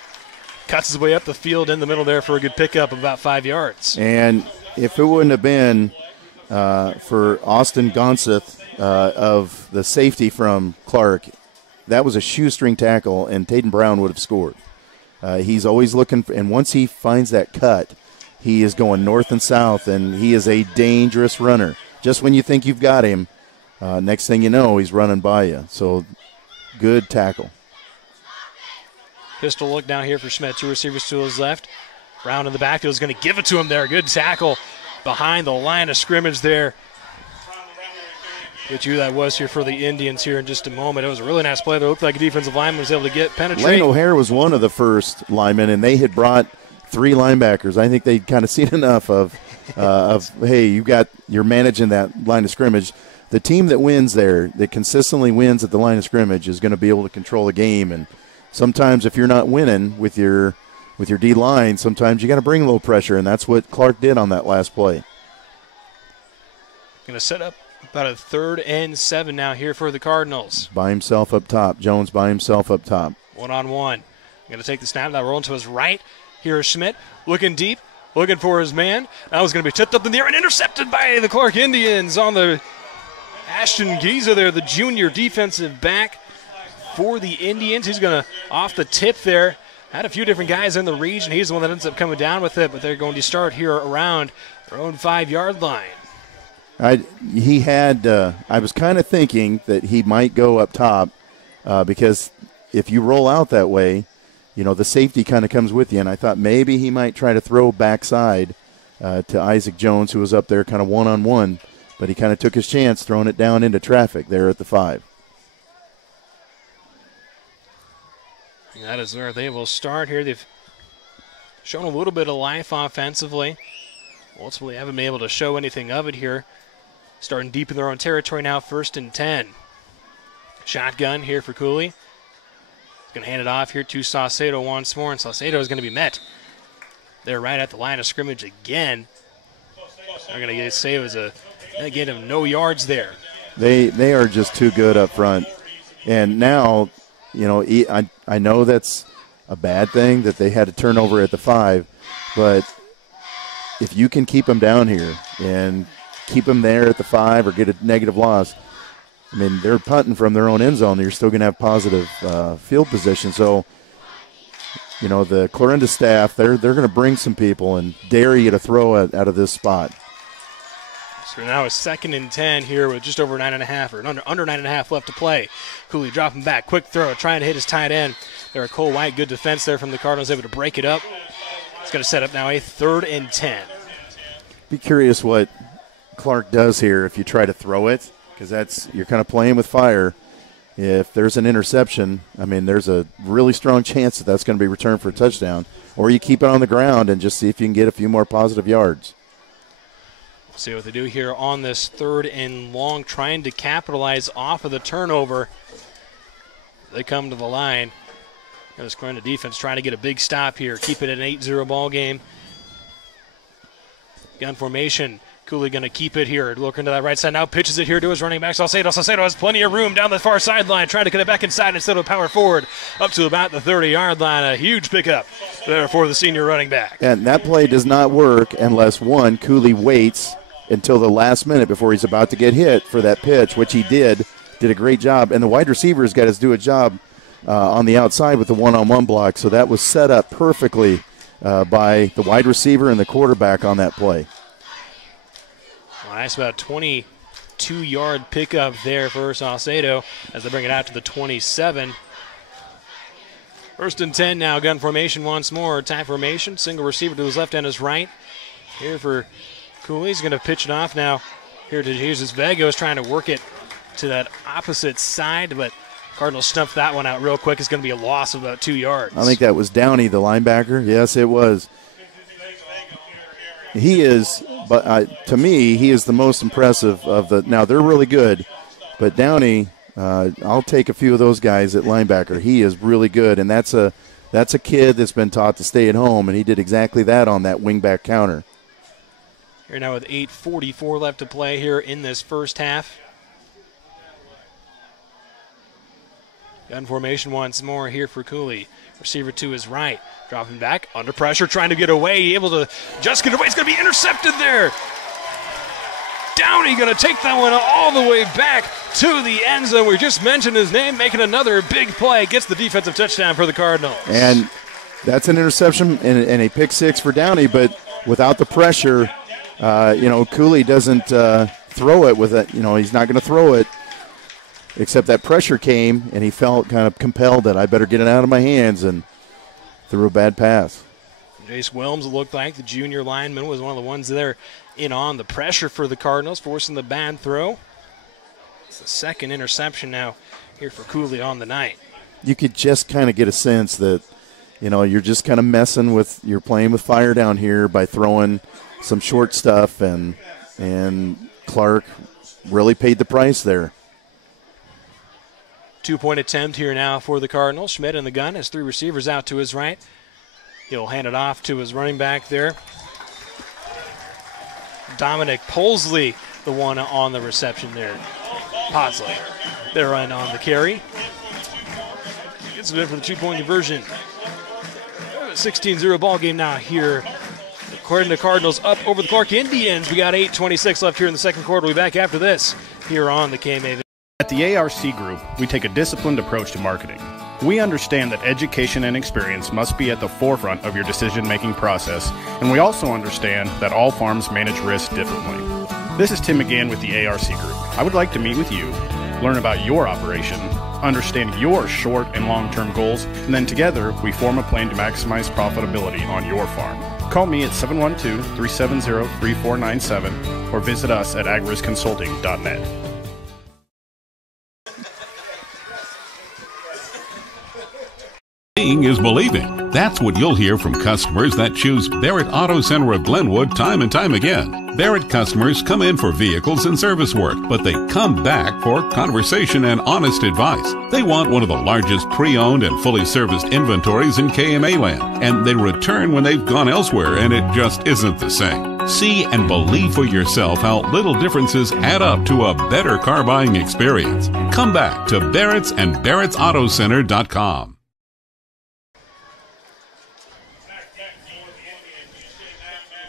Cuts his way up the field in the middle there for a good pickup of about 5 yards. And if it wouldn't have been for Austin Gonseth of the safety from Clark, that was a shoestring tackle, and Taden Brown would have scored. He's always looking for, and once he finds that cut, he is going north and south, and he is a dangerous runner. Just when you think you've got him, next thing you know, he's running by you. So, good tackle. Pistol look down here for Schmidt. 2 receivers to his left. Brown in the backfield is going to give it to him there. Good tackle behind the line of scrimmage there. Get you that was here for the Indians here in just a moment. It was a really nice play. It looked like a defensive lineman was able to penetrate. Lane O'Hare was one of the first linemen, and they had brought 3 linebackers. I think they'd kind of seen enough of hey, you're managing that line of scrimmage. The team that wins there, that consistently wins at the line of scrimmage, is going to be able to control the game. And sometimes if you're not winning with your D line, sometimes you got to bring a little pressure, and that's what Clark did on that last play. Going to set up about a 3rd and 7 now here for the Cardinals. By himself up top. Jones by himself up top. 1-on-1. Going to take the snap. That rolling to his right. Here is Schmidt looking deep, looking for his man. That was going to be tipped up in the air and intercepted by the Clark Indians on the Ashton Giza there, the junior defensive back. for the Indians. He's going to off the tip there. Had a few different guys in the region. He's the one that ends up coming down with it, but they're going to start here around their own 5-yard line. I was kind of thinking that he might go up top because if you roll out that way, you know, the safety kind of comes with you. And I thought maybe he might try to throw backside to Isaac Jones, who was up there kind of one-on-one, but he kind of took his chance throwing it down into traffic there at the 5. That is where they will start here. They've shown a little bit of life offensively. Ultimately, haven't been able to show anything of it here. Starting deep in their own territory now, 1st and 10. Shotgun here for Cooley. He's going to hand it off here to Saucedo once more, and Saucedo is going to be met. They're right at the line of scrimmage again. They're going to get a save as a gain of no yards there. They are just too good up front. And now, you know, I know that's a bad thing that they had a turnover at the 5, but if you can keep them down here and keep them there at the 5 or get a negative loss, I mean, they're punting from their own end zone. You're still going to have positive field position. So, you know, the Clarinda staff, they're going to bring some people and dare you to throw it out of this spot. So now it's 2nd and 10 here with just over 9.5 or under 9.5 left to play. Cooley dropping back, quick throw, trying to hit his tight end. There, Cole White, good defense there from the Cardinals, able to break it up. It's going to set up now a 3rd and 10. Be curious what Clark does here if you try to throw it, because you're kind of playing with fire. If there's an interception, I mean, there's a really strong chance that that's going to be returned for a touchdown. Or you keep it on the ground and just see if you can get a few more positive yards. We'll see what they do here on this 3rd and long, trying to capitalize off of the turnover. They come to the line. And this Clarinda defense trying to get a big stop here, keep it at an 8-0 ball game. Gun formation. Cooley going to keep it here. Looking to that right side now. Pitches it here to his running back, Saucedo. Saucedo has plenty of room down the far sideline. Trying to get it back inside instead of power forward. Up to about the 30-yard line. A huge pickup there for the senior running back. And that play does not work unless, one, Cooley waits until the last minute before he's about to get hit for that pitch, which he did a great job. And the wide receiver's got to do a job on the outside with the one-on-one block. So that was set up perfectly by the wide receiver and the quarterback on that play. Nice, about 22-yard pickup there for Saucedo as they bring it out to the 27. 1st and 10 now, gun formation once more. Tight formation, single receiver to his left and his right. Here for Cooley, he's going to pitch it off now. Here to Jesus Vega is trying to work it to that opposite side, but Cardinals snuffed that one out real quick. It's going to be a loss of about 2 yards. I think that was Downey, the linebacker. Yes, it was. He is, but to me, he is the most impressive of the. Now they're really good, but Downey, I'll take a few of those guys at linebacker. He is really good, and that's a kid that's been taught to stay at home, and he did exactly that on that wingback counter. Here now with 8:44 left to play here in this first half. Gun formation once more here for Cooley. Receiver to his right. Dropping back, under pressure, trying to get away. Able to just get away. It's going to be intercepted there. Downey going to take that one all the way back to the end zone. We just mentioned his name, making another big play. Gets the defensive touchdown for the Cardinals. And that's an interception and a pick six for Downey, but without the pressure, Cooley doesn't throw it with it. He's not going to throw it. Except that pressure came, and he felt kind of compelled that I better get it out of my hands and threw a bad pass. Jace Wilms, it looked like the junior lineman, was one of the ones there in on the pressure for the Cardinals, forcing the bad throw. It's the 2nd interception now here for Cooley on the night. You could just kind of get a sense that, you're just kind of you're playing with fire down here by throwing some short stuff, and Clark really paid the price there. 2-point attempt here now for the Cardinals. Schmidt in the gun has 3 receivers out to his right. He'll hand it off to his running back there. Dominic Polsley, the one on the reception there. Posley, they're running on the carry. Gets it in for the 2-point conversion. 16-0 ball game now here. According to Cardinals, up over the Clark Indians. We got 8:26 left here in the second quarter. We'll be back after this here on the KMA. At the ARC Group, we take a disciplined approach to marketing. We understand that education and experience must be at the forefront of your decision-making process, and we also understand that all farms manage risk differently. This is Tim McGann with the ARC Group. I would like to meet with you, learn about your operation, understand your short and long-term goals, and then together we form a plan to maximize profitability on your farm. Call me at 712-370-3497 or visit us at agrisconsulting.net. Seeing is believing. That's what you'll hear from customers that choose Barrett Auto Center of Glenwood time and time again. Barrett customers come in for vehicles and service work, but they come back for conversation and honest advice. They want one of the largest pre-owned and fully serviced inventories in KMA land, and they return when they've gone elsewhere and it just isn't the same. See and believe for yourself how little differences add up to a better car buying experience. Come back to Barrett's and Barrett'sAutoCenter.com.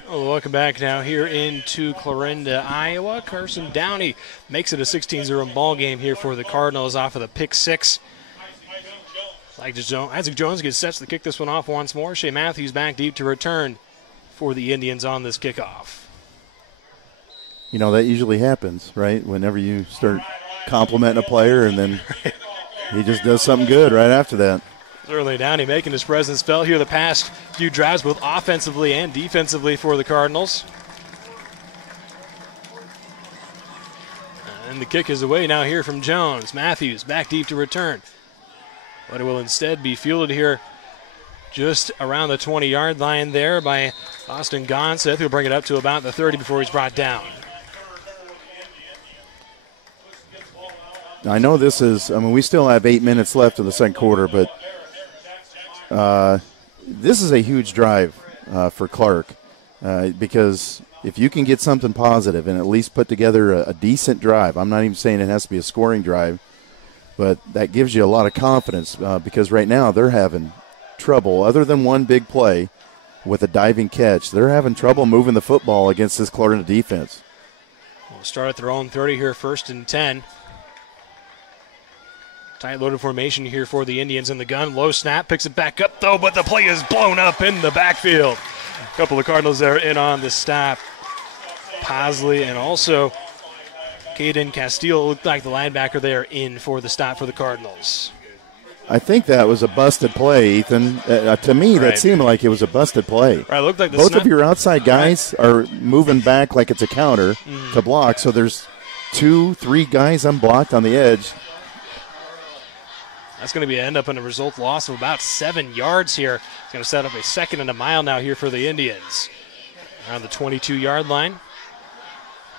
Well, welcome back now here into Clarinda, Iowa. Carson Downey makes it a 16-0 ball game here for the Cardinals off of the pick six. Isaac Jones gets set to kick this one off once more. Shea Matthews back deep to return for the Indians on this kickoff. You know, that usually happens, right? Whenever you start complimenting a player and then he just does something good right after that. Certainly Downey making his presence felt here the past few drives, both offensively and defensively for the Cardinals. And the kick is away now here from Jones. Matthews back deep to return. But it will instead be fielded here just around the 20-yard line there by Austin Gonseth, who'll bring it up to about the 30 before he's brought down. I know this is, we still have 8 minutes left in the second quarter, but this is a huge drive for Clark because if you can get something positive and at least put together a decent drive, I'm not even saying it has to be a scoring drive, but that gives you a lot of confidence because right now they're having trouble, other than one big play with a diving catch, they're having trouble moving the football against this Clarendon defense. We'll start at their own 30 here, 1st and 10. Tight loaded formation here for the Indians in the gun. Low snap, picks it back up though, but the play is blown up in the backfield. A couple of Cardinals there in on the stop. Posley and also Caden Castile looked like the linebacker there in for the stop for the Cardinals. I think that was a busted play, Ethan. To me, that seemed like it was a busted play. Right, looked like both of your outside guys are moving back like it's a counter to block, so there's 2-3 guys unblocked on the edge. That's going to end up in a result loss of about 7 yards here. It's going to set up a 2nd and a mile now here for the Indians. Around the 22-yard line.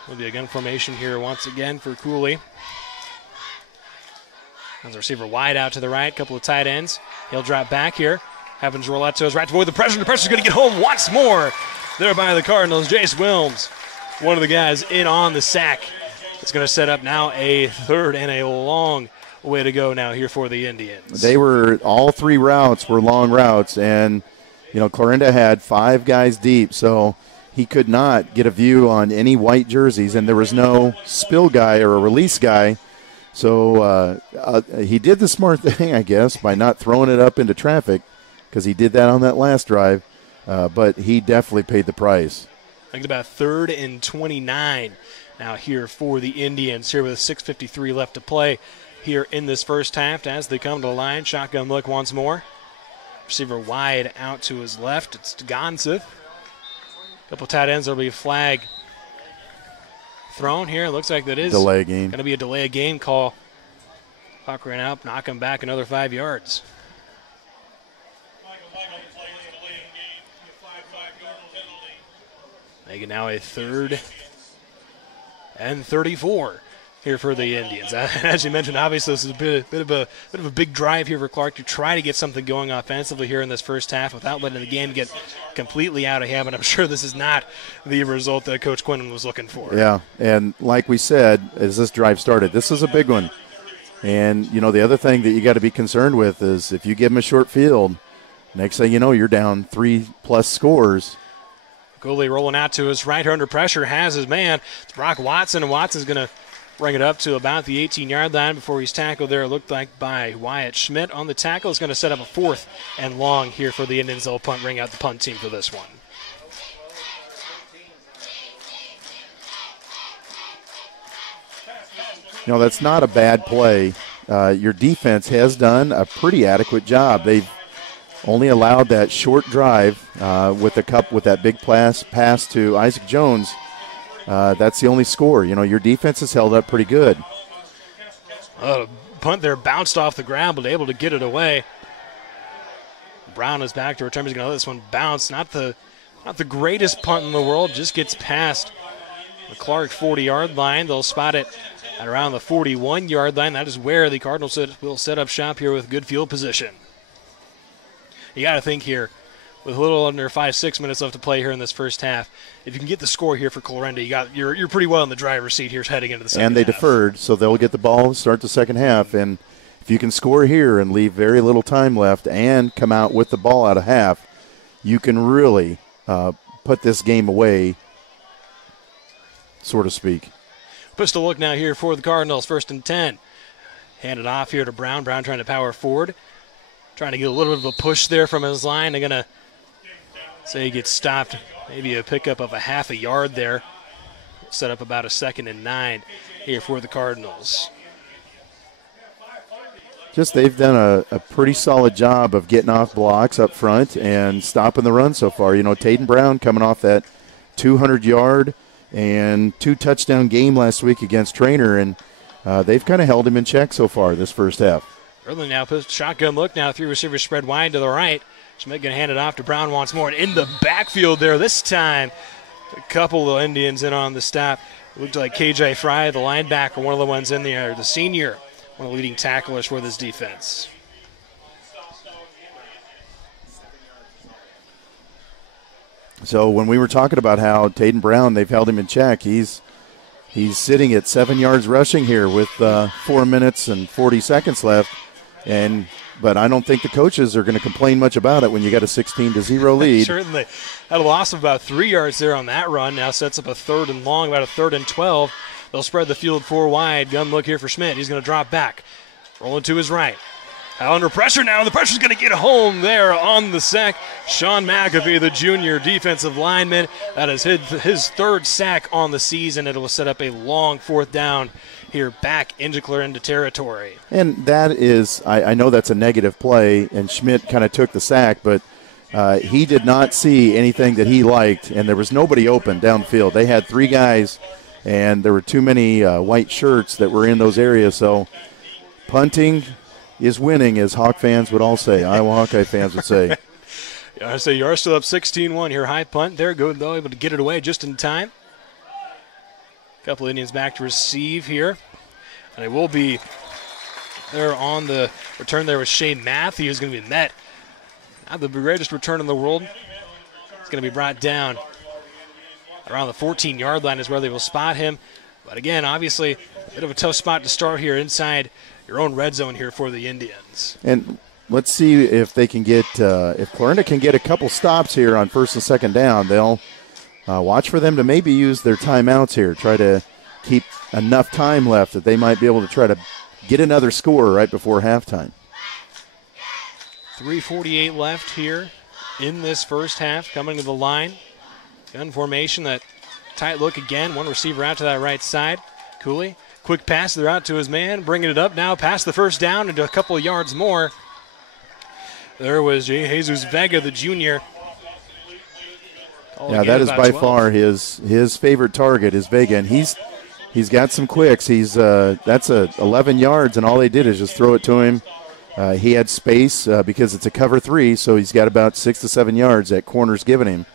Will be a gun formation here once again for Cooley. As a receiver wide out to the right, couple of tight ends. He'll drop back here. Happens to roll out to his right to avoid the pressure. The pressure's going to get home once more. There by the Cardinals, Jace Wilms, one of the guys in on the sack. It's going to set up now a 3rd and a long way to go now here for the Indians. They were, all 3 routes were long routes, and, Clarinda had 5 guys deep, so he could not get a view on any white jerseys, and there was no spill guy or a release guy. So he did the smart thing, I guess, by not throwing it up into traffic, because he did that on that last drive, but he definitely paid the price. I think about 3rd and 29 now here for the Indians, here with 6:53 left to play here in this first half as they come to the line. Shotgun look once more. Receiver wide out to his left. It's Gonseth. Couple tight ends. There'll be a flag thrown here. It looks like that is delay game. Going to be a delay of game call. Puck ran up, knock him back another 5 yards. Make it now a 3rd and 34. Here for the Indians. As you mentioned, obviously this is a bit of a big drive here for Clark to try to get something going offensively here in this first half without letting the game get completely out of hand. But I'm sure this is not the result that Coach Quinlan was looking for. Yeah, and like we said, as this drive started, this is a big one. And, the other thing that you got to be concerned with is if you give them a short field, next thing you know, you're down 3+ scores. Cooley rolling out to his right under pressure, has his man. It's Brock Watson, and Watson's going to bring it up to about the 18-yard line before he's tackled there, it looked like, by Wyatt Schmidt on the tackle. Is going to set up a 4th and long here for the Indians. They'll bring out the punt team for this one. You know, that's not a bad play. Your defense has done a pretty adequate job. They've only allowed that short drive with that big pass to Isaac Jones. That's the only score. You know, your defense has held up pretty good. Punt there bounced off the ground, but able to get it away. Brown is back to return. He's going to let this one bounce. Not the greatest punt in the world. Just gets past the Clark 40-yard line. They'll spot it at around the 41-yard line. That is where the Cardinals will set up shop here with good field position. You got to think here, with a little under 5-6 minutes left to play here in this first half, if you can get the score here for Clarinda, you're pretty well in the driver's seat here heading into the second half. And they deferred, so they'll get the ball and start the second half. And if you can score here and leave very little time left and come out with the ball out of half, you can really put this game away, so to speak. Pistol look now here for the Cardinals, 1st and 10. Handed off here to Brown. Brown trying to power forward. Trying to get a little bit of a push there from his line. They're going to say he gets stopped. Maybe a pickup of a half a yard there. Set up about a 2nd and 9 here for the Cardinals. They've done a pretty solid job of getting off blocks up front and stopping the run so far. You know, Taden Brown coming off that 200-yard and 2-touchdown game last week against Trainer, and they've kind of held him in check so far this first half. Early now, shotgun look now, 3 receivers spread wide to the right. Schmidt going to hand it off to Brown once more. And in the backfield there this time, a couple of Indians in on the stop. It looked like KJ Fry, the linebacker, one of the ones in there, the senior, one of the leading tacklers for this defense. So when we were talking about how Taden Brown, they've held him in check, he's sitting at 7 yards rushing here with 4 minutes and 40 seconds left. But I don't think the coaches are going to complain much about it when you got a 16-0 lead. Certainly. Had a loss of about 3 yards there on that run. Now sets up a 3rd and long, about a 3rd and 12. They'll spread the field 4 wide. Gun look here for Schmidt. He's going to drop back. Rolling to his right. Under pressure now, and the pressure's going to get home there on the sack. Sean McAfee, the junior defensive lineman, that is his 3rd sack on the season. It will set up a long 4th down here back into Clarinda territory. And that is, I know that's a negative play, and Schmidt kind of took the sack, but he did not see anything that he liked, and there was nobody open downfield. They had 3 guys, and there were too many white shirts that were in those areas, so punting is winning, as Hawk fans would all say. Iowa Hawkeye fans would say. I say you are still up 16-1 here. High punt there. Good, though, able to get it away just in time. A couple Indians back to receive here. And it will be there on the return there with Shane Matthews. Going to be met. Not the greatest return in the world. It's going to be brought down around the 14-yard line is where they will spot him. But again, obviously, a bit of a tough spot to start here inside your own red zone here for the Indians. And let's see if they can get, if Clarinda can get a couple stops here on 1st and 2nd down, they'll watch for them to maybe use their timeouts here, try to keep enough time left that they might be able to try to get another score right before halftime. 3:48 left here in this first half, coming to the line. Gun formation, that tight look again, one receiver out to that right side. Cooley. Quick pass, they're out to his man, bringing it up now, past the 1st down into a couple of yards more. There was Jesus Vega, the junior. Yeah, that is by 12. Far his favorite target is Vega, and he's got some quicks. That's 11 yards, and all they did is just throw it to him. He had space because it's a cover 3, so he's got about 6 to 7 yards that corner's giving him,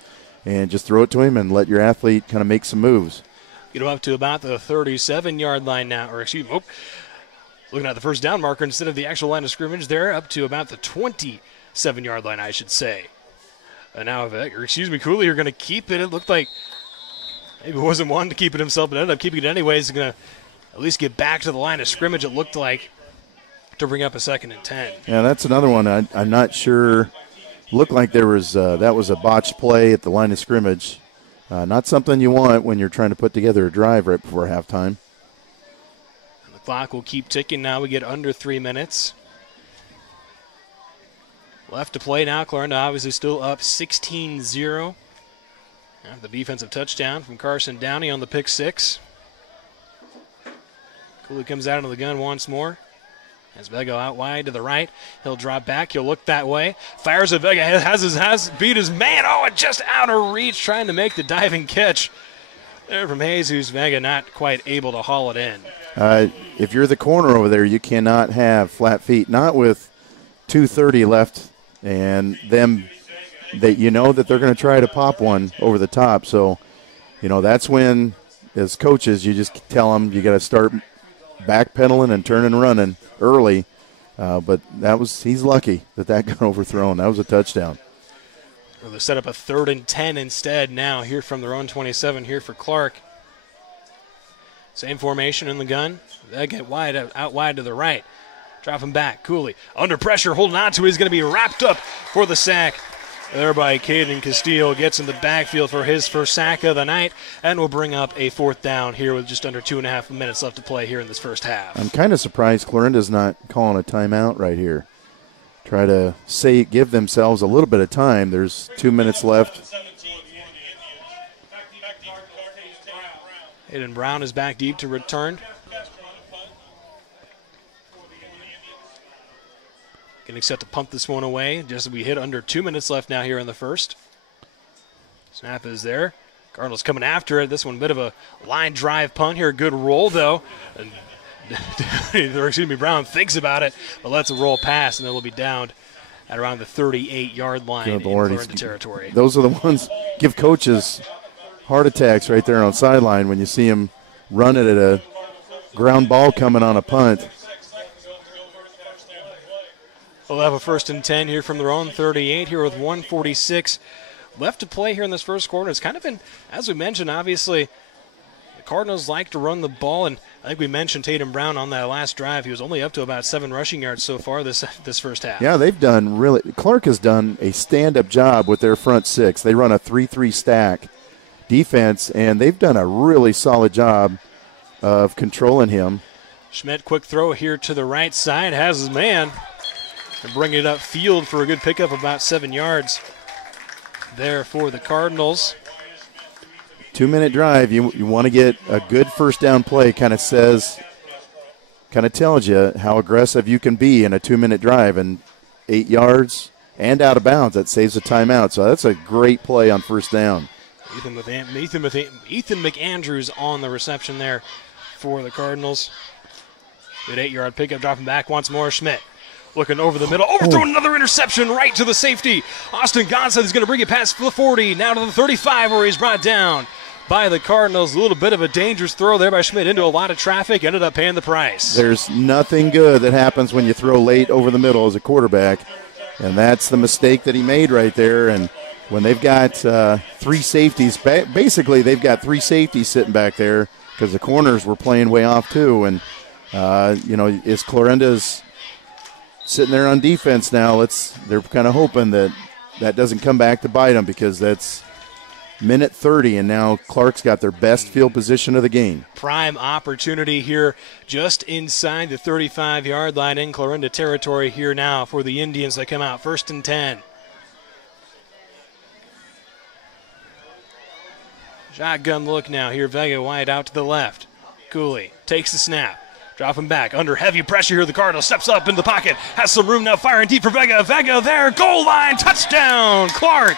and just throw it to him and let your athlete kind of make some moves. Get him up to about the 37-yard line now, or excuse me, looking at the 1st down marker instead of the actual line of scrimmage there, up to about the 27-yard line, I should say. And now, Cooley, you're going to keep it. It looked like maybe wasn't wanting to keep it himself, but ended up keeping it anyways. He's going to at least get back to the line of scrimmage, it looked like, to bring up a 2nd and 10. Yeah, that's another one. I'm not sure. Looked like there was that was a botched play at the line of scrimmage. Not something you want when you're trying to put together a drive right before halftime. Clock will keep ticking now. We get under 3 minutes. Left to play now. Clarinda obviously still up 16-0. The defensive touchdown from Carson Downey on the pick six. Cooley comes out into the gun once more. As Vega out wide to the right. He'll drop back. He'll look that way. Fires at Vega. Has beat his man. Oh, and just out of reach trying to make the diving catch. There from Jesus. Vega not quite able to haul it in. If you're the corner over there, you cannot have flat feet. Not with 2:30 left and them. That you know that they're going to try to pop one over the top. So, that's when, as coaches, you just tell them you got to start backpedaling and turning and running early. But he's lucky that got overthrown. That was a touchdown. Well, they set up a 3rd and 10 instead now here from their own 27 here for Clark. Same formation in the gun. They get out wide to the right. Dropping back. Cooley under pressure, holding on to it. He's going to be wrapped up for the sack. There by Caden Castillo, gets in the backfield for his first sack of the night, and will bring up a 4th down here with just under 2.5 minutes left to play here in this first half. I'm kind of surprised Clarinda's not calling a timeout right here. Try to give themselves a little bit of time. There's 2 minutes left. Hayden Brown is back deep to return. Getting set to pump this one away. Just as we hit under 2 minutes left now here in the first. Snap is there. Cardinals coming after it. This one, bit of a line drive punt here. Good roll, though. And, Brown thinks about it, but lets it roll past, and then will be downed at around the 38-yard line in Clarinda territory. Those are the ones give coaches heart attacks right there on sideline when you see them run it at a ground ball coming on a punt. We'll have a 1st and 10 here from their own 38 here with 1:46 left to play here in this first quarter. It's kind of been, as we mentioned, obviously, the Cardinals like to run the ball, and I think we mentioned Tatum Brown on that last drive. He was only up to about 7 rushing yards so far this first half. Yeah, Clark has done a stand-up job with their front six. They run a 3-3 stack defense, and they've done a really solid job of controlling him. Schmidt, quick throw here to the right side, has his man. And bring it up field for a good pickup, about 7 yards there for the Cardinals. 2-minute drive. You want to get a good first down play. Kind of tells you how aggressive you can be in a 2-minute drive, and 8 yards and out of bounds. That saves a timeout. So that's a great play on first down. Ethan McAndrews on the reception there for the Cardinals. Good 8-yard pickup, dropping back once more. Schmidt looking over the middle, overthrowing another interception right to the safety. Austin Gonzalez is going to bring it past the 40, now to the 35 where he's brought down by the Cardinals. A little bit of a dangerous throw there by Schmidt into a lot of traffic, ended up paying the price. There's nothing good that happens when you throw late over the middle as a quarterback, and that's the mistake that he made right there. And when they've got 3 safeties, basically they've got 3 safeties sitting back there because the corners were playing way off too. And, is Clarinda's sitting there on defense now. They're kind of hoping that doesn't come back to bite them, because that's minute 30, and now Clark's got their best field position of the game. Prime opportunity here just inside the 35-yard line in Clarinda territory here now for the Indians. They come out 1st and 10. Shotgun look now here. Vega wide out to the left. Cooley takes the snap. Dropping back under heavy pressure here. The Cardinals steps up in the pocket. Has some room now, firing deep for Vega. Vega there, goal line, touchdown, Clark.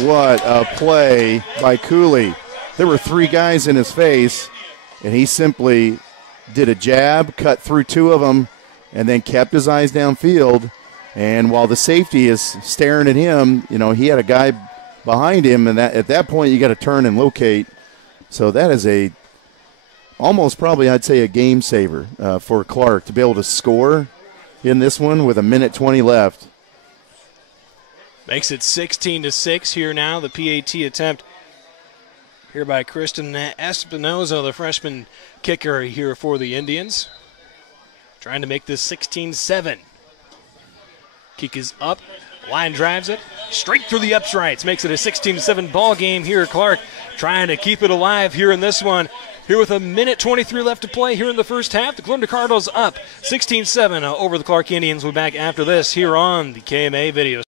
What a play by Cooley. There were 3 guys in his face, and he simply did a jab, cut through 2 of them, and then kept his eyes downfield. And while the safety is staring at him, he had a guy behind him, and at that point you got to turn and locate. So that is almost probably, I'd say, a game saver for Clark to be able to score in this one with 1:20 left. Makes it 16-6 here now. The PAT attempt here by Kristen Espinoza, the freshman kicker here for the Indians. Trying to make this 16-7. Kick is up. Line drives it straight through the uprights. Makes it a 16-7 ball game here. Clark trying to keep it alive here in this one. Here with a minute 23 left to play here in the first half. The Clarinda Cardinals up 16-7 over the Clark Indians. We'll be back after this here on the KMA Video.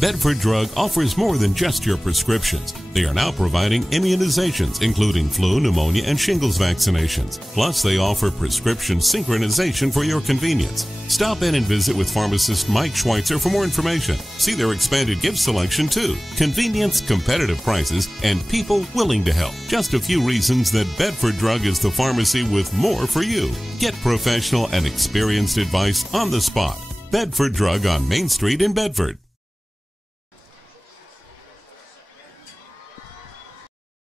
Bedford Drug offers more than just your prescriptions. They are now providing immunizations, including flu, pneumonia, and shingles vaccinations. Plus, they offer prescription synchronization for your convenience. Stop in and visit with pharmacist Mike Schweitzer for more information. See their expanded gift selection, too. Convenience, competitive prices, and people willing to help. Just a few reasons that Bedford Drug is the pharmacy with more for you. Get professional and experienced advice on the spot. Bedford Drug on Main Street in Bedford.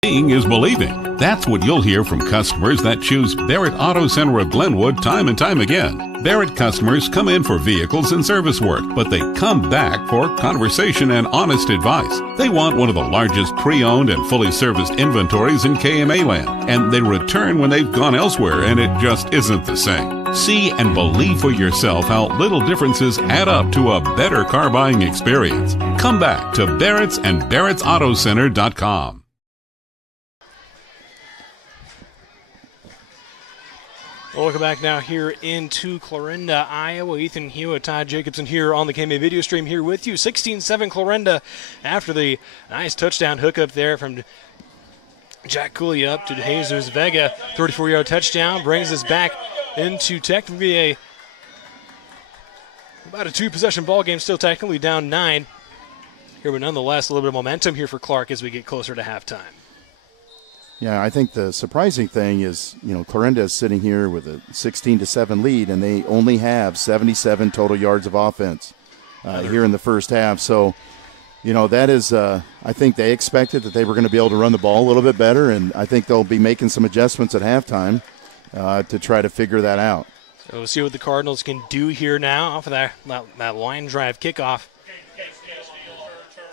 Seeing is believing. That's what you'll hear from customers that choose Barrett Auto Center of Glenwood time and time again. Barrett customers come in for vehicles and service work, but they come back for conversation and honest advice. They want one of the largest pre-owned and fully serviced inventories in KMA land, and they return when they've gone elsewhere and it just isn't the same. See and believe for yourself how little differences add up to a better car buying experience. Come back to Barrett's and Barrett'sAutoCenter.com. Welcome back now here into Clarinda, Iowa. Ethan Hewitt, Todd Jacobson here on the KMA video stream here with you. 16-7 Clarinda after the nice touchdown hookup there from Jack Cooley up to Jesus Vega. 34-yard touchdown brings us back into technically about a two-possession ball game, still technically down 9 here, but nonetheless a little bit of momentum here for Clark as we get closer to halftime. Yeah, I think the surprising thing is, Clarinda is sitting here with a 16-7 lead, and they only have 77 total yards of offense here in the first half. So, that is, I think they expected that they were going to be able to run the ball a little bit better, and I think they'll be making some adjustments at halftime to try to figure that out. So we'll see what the Cardinals can do here now off of that line drive kickoff.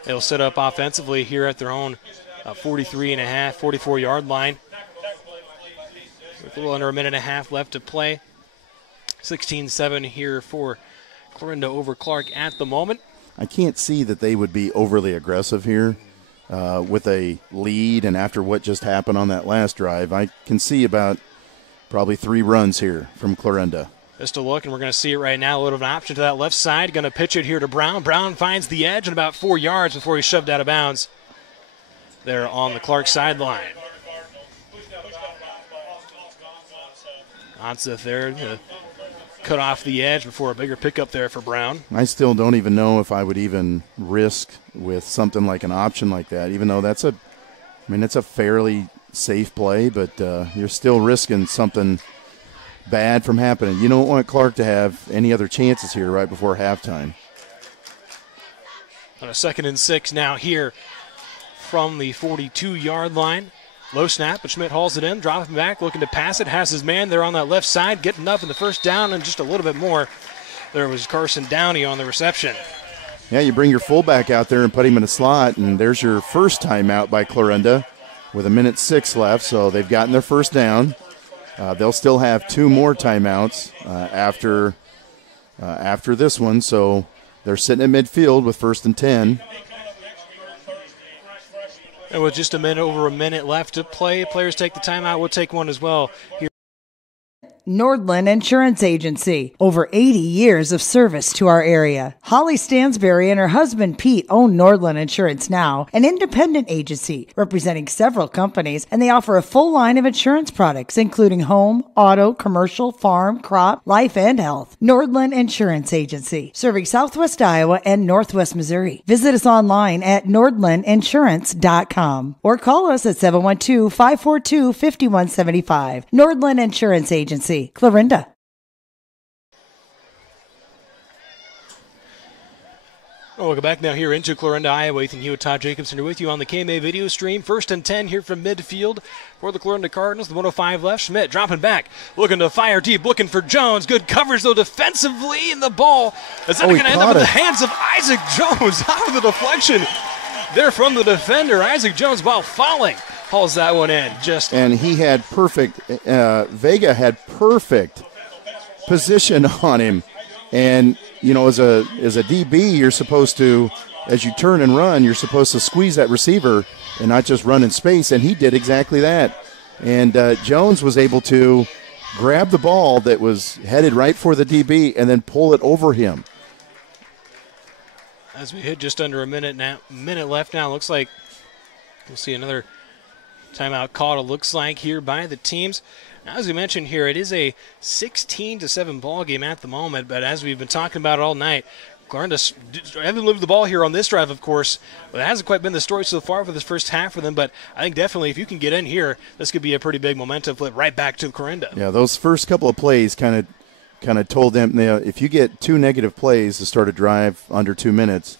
They'll set up offensively here at their own 44-yard line. With a little under a minute and a half left to play. 16-7 here for Clarinda over Clark at the moment. I can't see that they would be overly aggressive here with a lead, and after what just happened on that last drive, I can see about probably 3 runs here from Clarinda. Just a look, and we're going to see it right now. A little of an option to that left side. Going to pitch it here to Brown. Brown finds the edge and about 4 yards before he's shoved out of bounds there on the Clark sideline. Onseth there to cut off the edge before a bigger pickup there for Brown. I still don't even know if I would even risk with something like an option like that, even though it's a fairly safe play, but you're still risking something bad from happening. You don't want Clark to have any other chances here right before halftime. On a 2nd and 6 now here from the 42-yard line. Low snap, but Schmidt hauls it in, dropping back, looking to pass it. Has his man there on that left side, getting up in the first down and just a little bit more. There was Carson Downey on the reception. Yeah, you bring your fullback out there and put him in a slot, and there's your first timeout by Clarinda with 1:06 left, so they've gotten their first down. They'll still have 2 more timeouts after this one, so they're sitting at midfield with 1st and 10. And with just over a minute left to play, players take the timeout. We'll take one as well here. Nordland Insurance Agency. Over 80 years of service to our area. Holly Stansberry and her husband Pete own Nordland Insurance now, an independent agency representing several companies, and they offer a full line of insurance products, including home, auto, commercial, farm, crop, life, and health. Nordland Insurance Agency, serving Southwest Iowa and Northwest Missouri. Visit us online at nordlandinsurance.com or call us at 712-542-5175. Nordland Insurance Agency, Clarinda. Welcome back now here into Clarinda, Iowa. Ethan Hewitt, Todd Jacobson are with you on the KMA video stream. 1st and 10 here from midfield for the Clarinda Cardinals. The 105 left. Schmidt dropping back, looking to fire deep, looking for Jones. Good coverage though defensively, in the ball is going to end up in the hands of Isaac Jones. Out of the deflection there from the defender. Isaac Jones, while fouling, hauls that one in. And he had perfect, Vega had perfect position on him. And, as a DB, you're supposed to as you turn and run, you're supposed to squeeze that receiver and not just run in space, and he did exactly that. And Jones was able to grab the ball that was headed right for the DB and then pull it over him. As we hit just under a minute left now, looks like we'll see another timeout called, it looks like, here by the teams. Now, as we mentioned here, it is a 16-7 ball game at the moment, but as we've been talking about all night, Clarinda haven't moved the ball here on this drive, of course. But it hasn't quite been the story so far for this first half for them, but I think definitely if you can get in here, this could be a pretty big momentum flip right back to Clarinda. Yeah, those first couple of plays kind of told them, if you get 2 negative plays to start a drive under 2 minutes,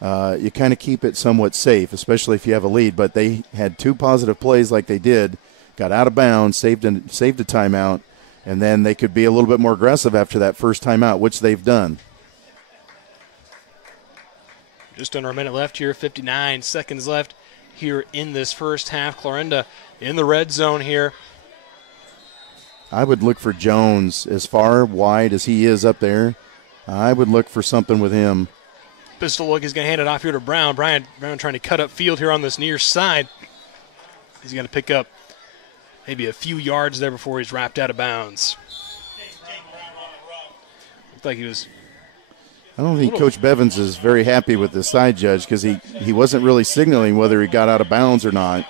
you kind of keep it somewhat safe, especially if you have a lead. But they had 2 positive plays like they did, got out of bounds, saved a timeout, and then they could be a little bit more aggressive after that first timeout, which they've done. Just under a minute left here, 59 seconds left here in this first half. Clarinda in the red zone here. I would look for Jones as far wide as he is up there. I would look for something with him. Pistol look, he's going to hand it off here to Brown. Brown trying to cut up field here on this near side. He's going to pick up maybe a few yards there before he's wrapped out of bounds. Looked like he was... I don't think Coach Bevins is very happy with the side judge because he wasn't really signaling whether he got out of bounds or not.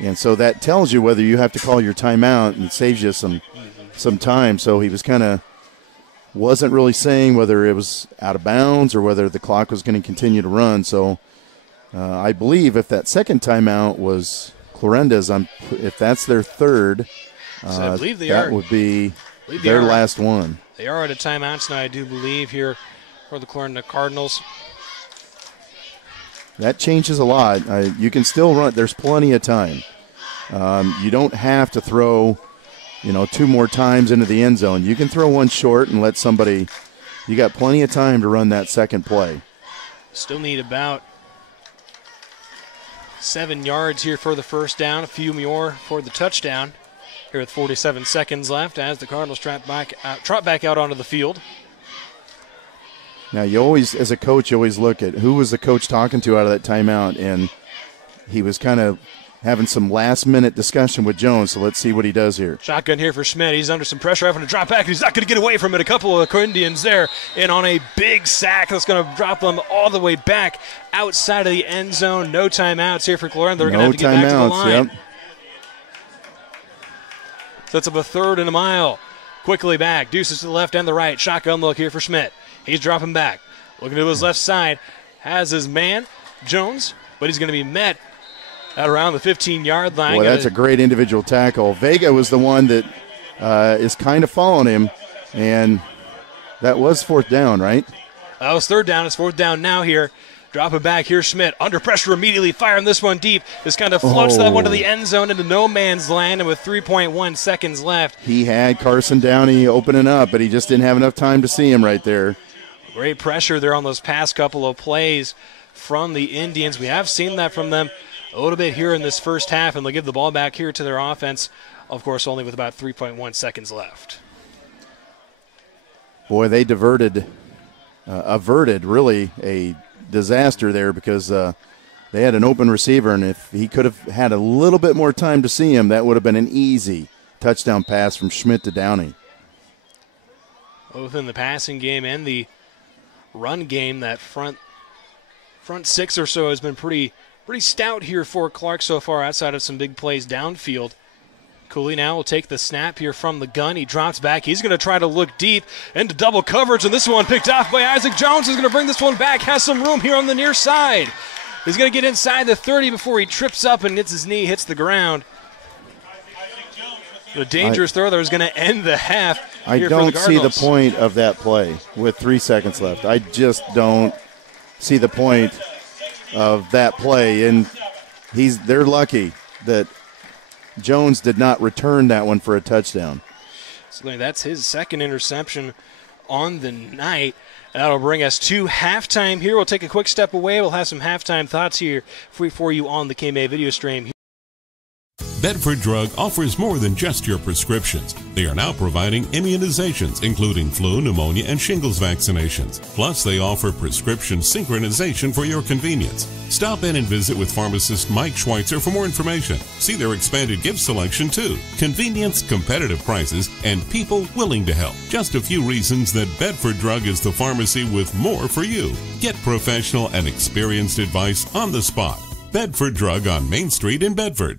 And so that tells you whether you have to call your timeout, and it saves you some time. So he was wasn't really saying whether it was out of bounds or whether the clock was going to continue to run. So I believe if that second timeout was Clarinda's, if that's their third, so I believe that would be their last one. They are out of timeouts now, I do believe, here for the Clarinda Cardinals. That changes a lot. You can still run. There's plenty of time. You don't have to throw, 2 more times into the end zone. You can throw one short and let somebody. You got plenty of time to run that second play. Still need about 7 yards here for the first down, a few more for the touchdown. Here with 47 seconds left as the Cardinals trot back out onto the field. Now, you always, as a coach, you always look at who was the coach talking to out of that timeout, and he was kind of having some last-minute discussion with Jones, so let's see what he does here. Shotgun here for Schmidt. He's under some pressure, having to drop back. He's not going to get away from it. A couple of Indians there, and on a big sack that's going to drop them all the way back outside of the end zone. No timeouts here for Clarinda. They're going to have to get back to the line. Yep. Sets up a 3rd and a mile. Quickly back. Deuces to the left and the right. Shotgun look here for Schmidt. He's dropping back. Looking to his left side. Has his man, Jones, but he's going to be met at around the 15-yard line. Boy, that's a great individual tackle. Vega was the one that is kind of following him, and that was 4th down, right? That was 3rd down. It's 4th down now here. Dropping back here, Schmidt. Under pressure immediately, firing this one deep. This kind of floats that one to the end zone into no man's land, and with 3.1 seconds left. He had Carson Downey opening up, but he just didn't have enough time to see him right there. Great pressure there on those past couple of plays from the Indians. We have seen that from them a little bit here in this first half, and they'll give the ball back here to their offense, of course, only with about 3.1 seconds left. Boy, they averted really a disaster there because they had an open receiver, and if he could have had a little bit more time to see him, that would have been an easy touchdown pass from Schmidt to Downey. Both in the passing game and the run game, that front 6 or so has been pretty stout here for Clark so far, outside of some big plays downfield. Cooley now will take the snap here from the gun. He drops back. He's going to try to look deep into double coverage, and this one picked off by Isaac Jones. Is going to bring this one back. Has some room here on the near side. He's going to get inside the 30 before he trips up and hits the ground. The dangerous throw there is going to end the half. I don't see the point of that play with 3 seconds left. I just don't see the point of that play, and they're lucky that Jones did not return that one for a touchdown. So that's his second interception on the night. And that'll bring us to halftime here. We'll take a quick step away. We'll have some halftime thoughts here for you on the KMA video stream. Bedford Drug offers more than just your prescriptions. They are now providing immunizations, including flu, pneumonia, and shingles vaccinations. Plus, they offer prescription synchronization for your convenience. Stop in and visit with pharmacist Mike Schweitzer for more information. See their expanded gift selection, too. Convenience, competitive prices, and people willing to help. Just a few reasons that Bedford Drug is the pharmacy with more for you. Get professional and experienced advice on the spot. Bedford Drug on Main Street in Bedford.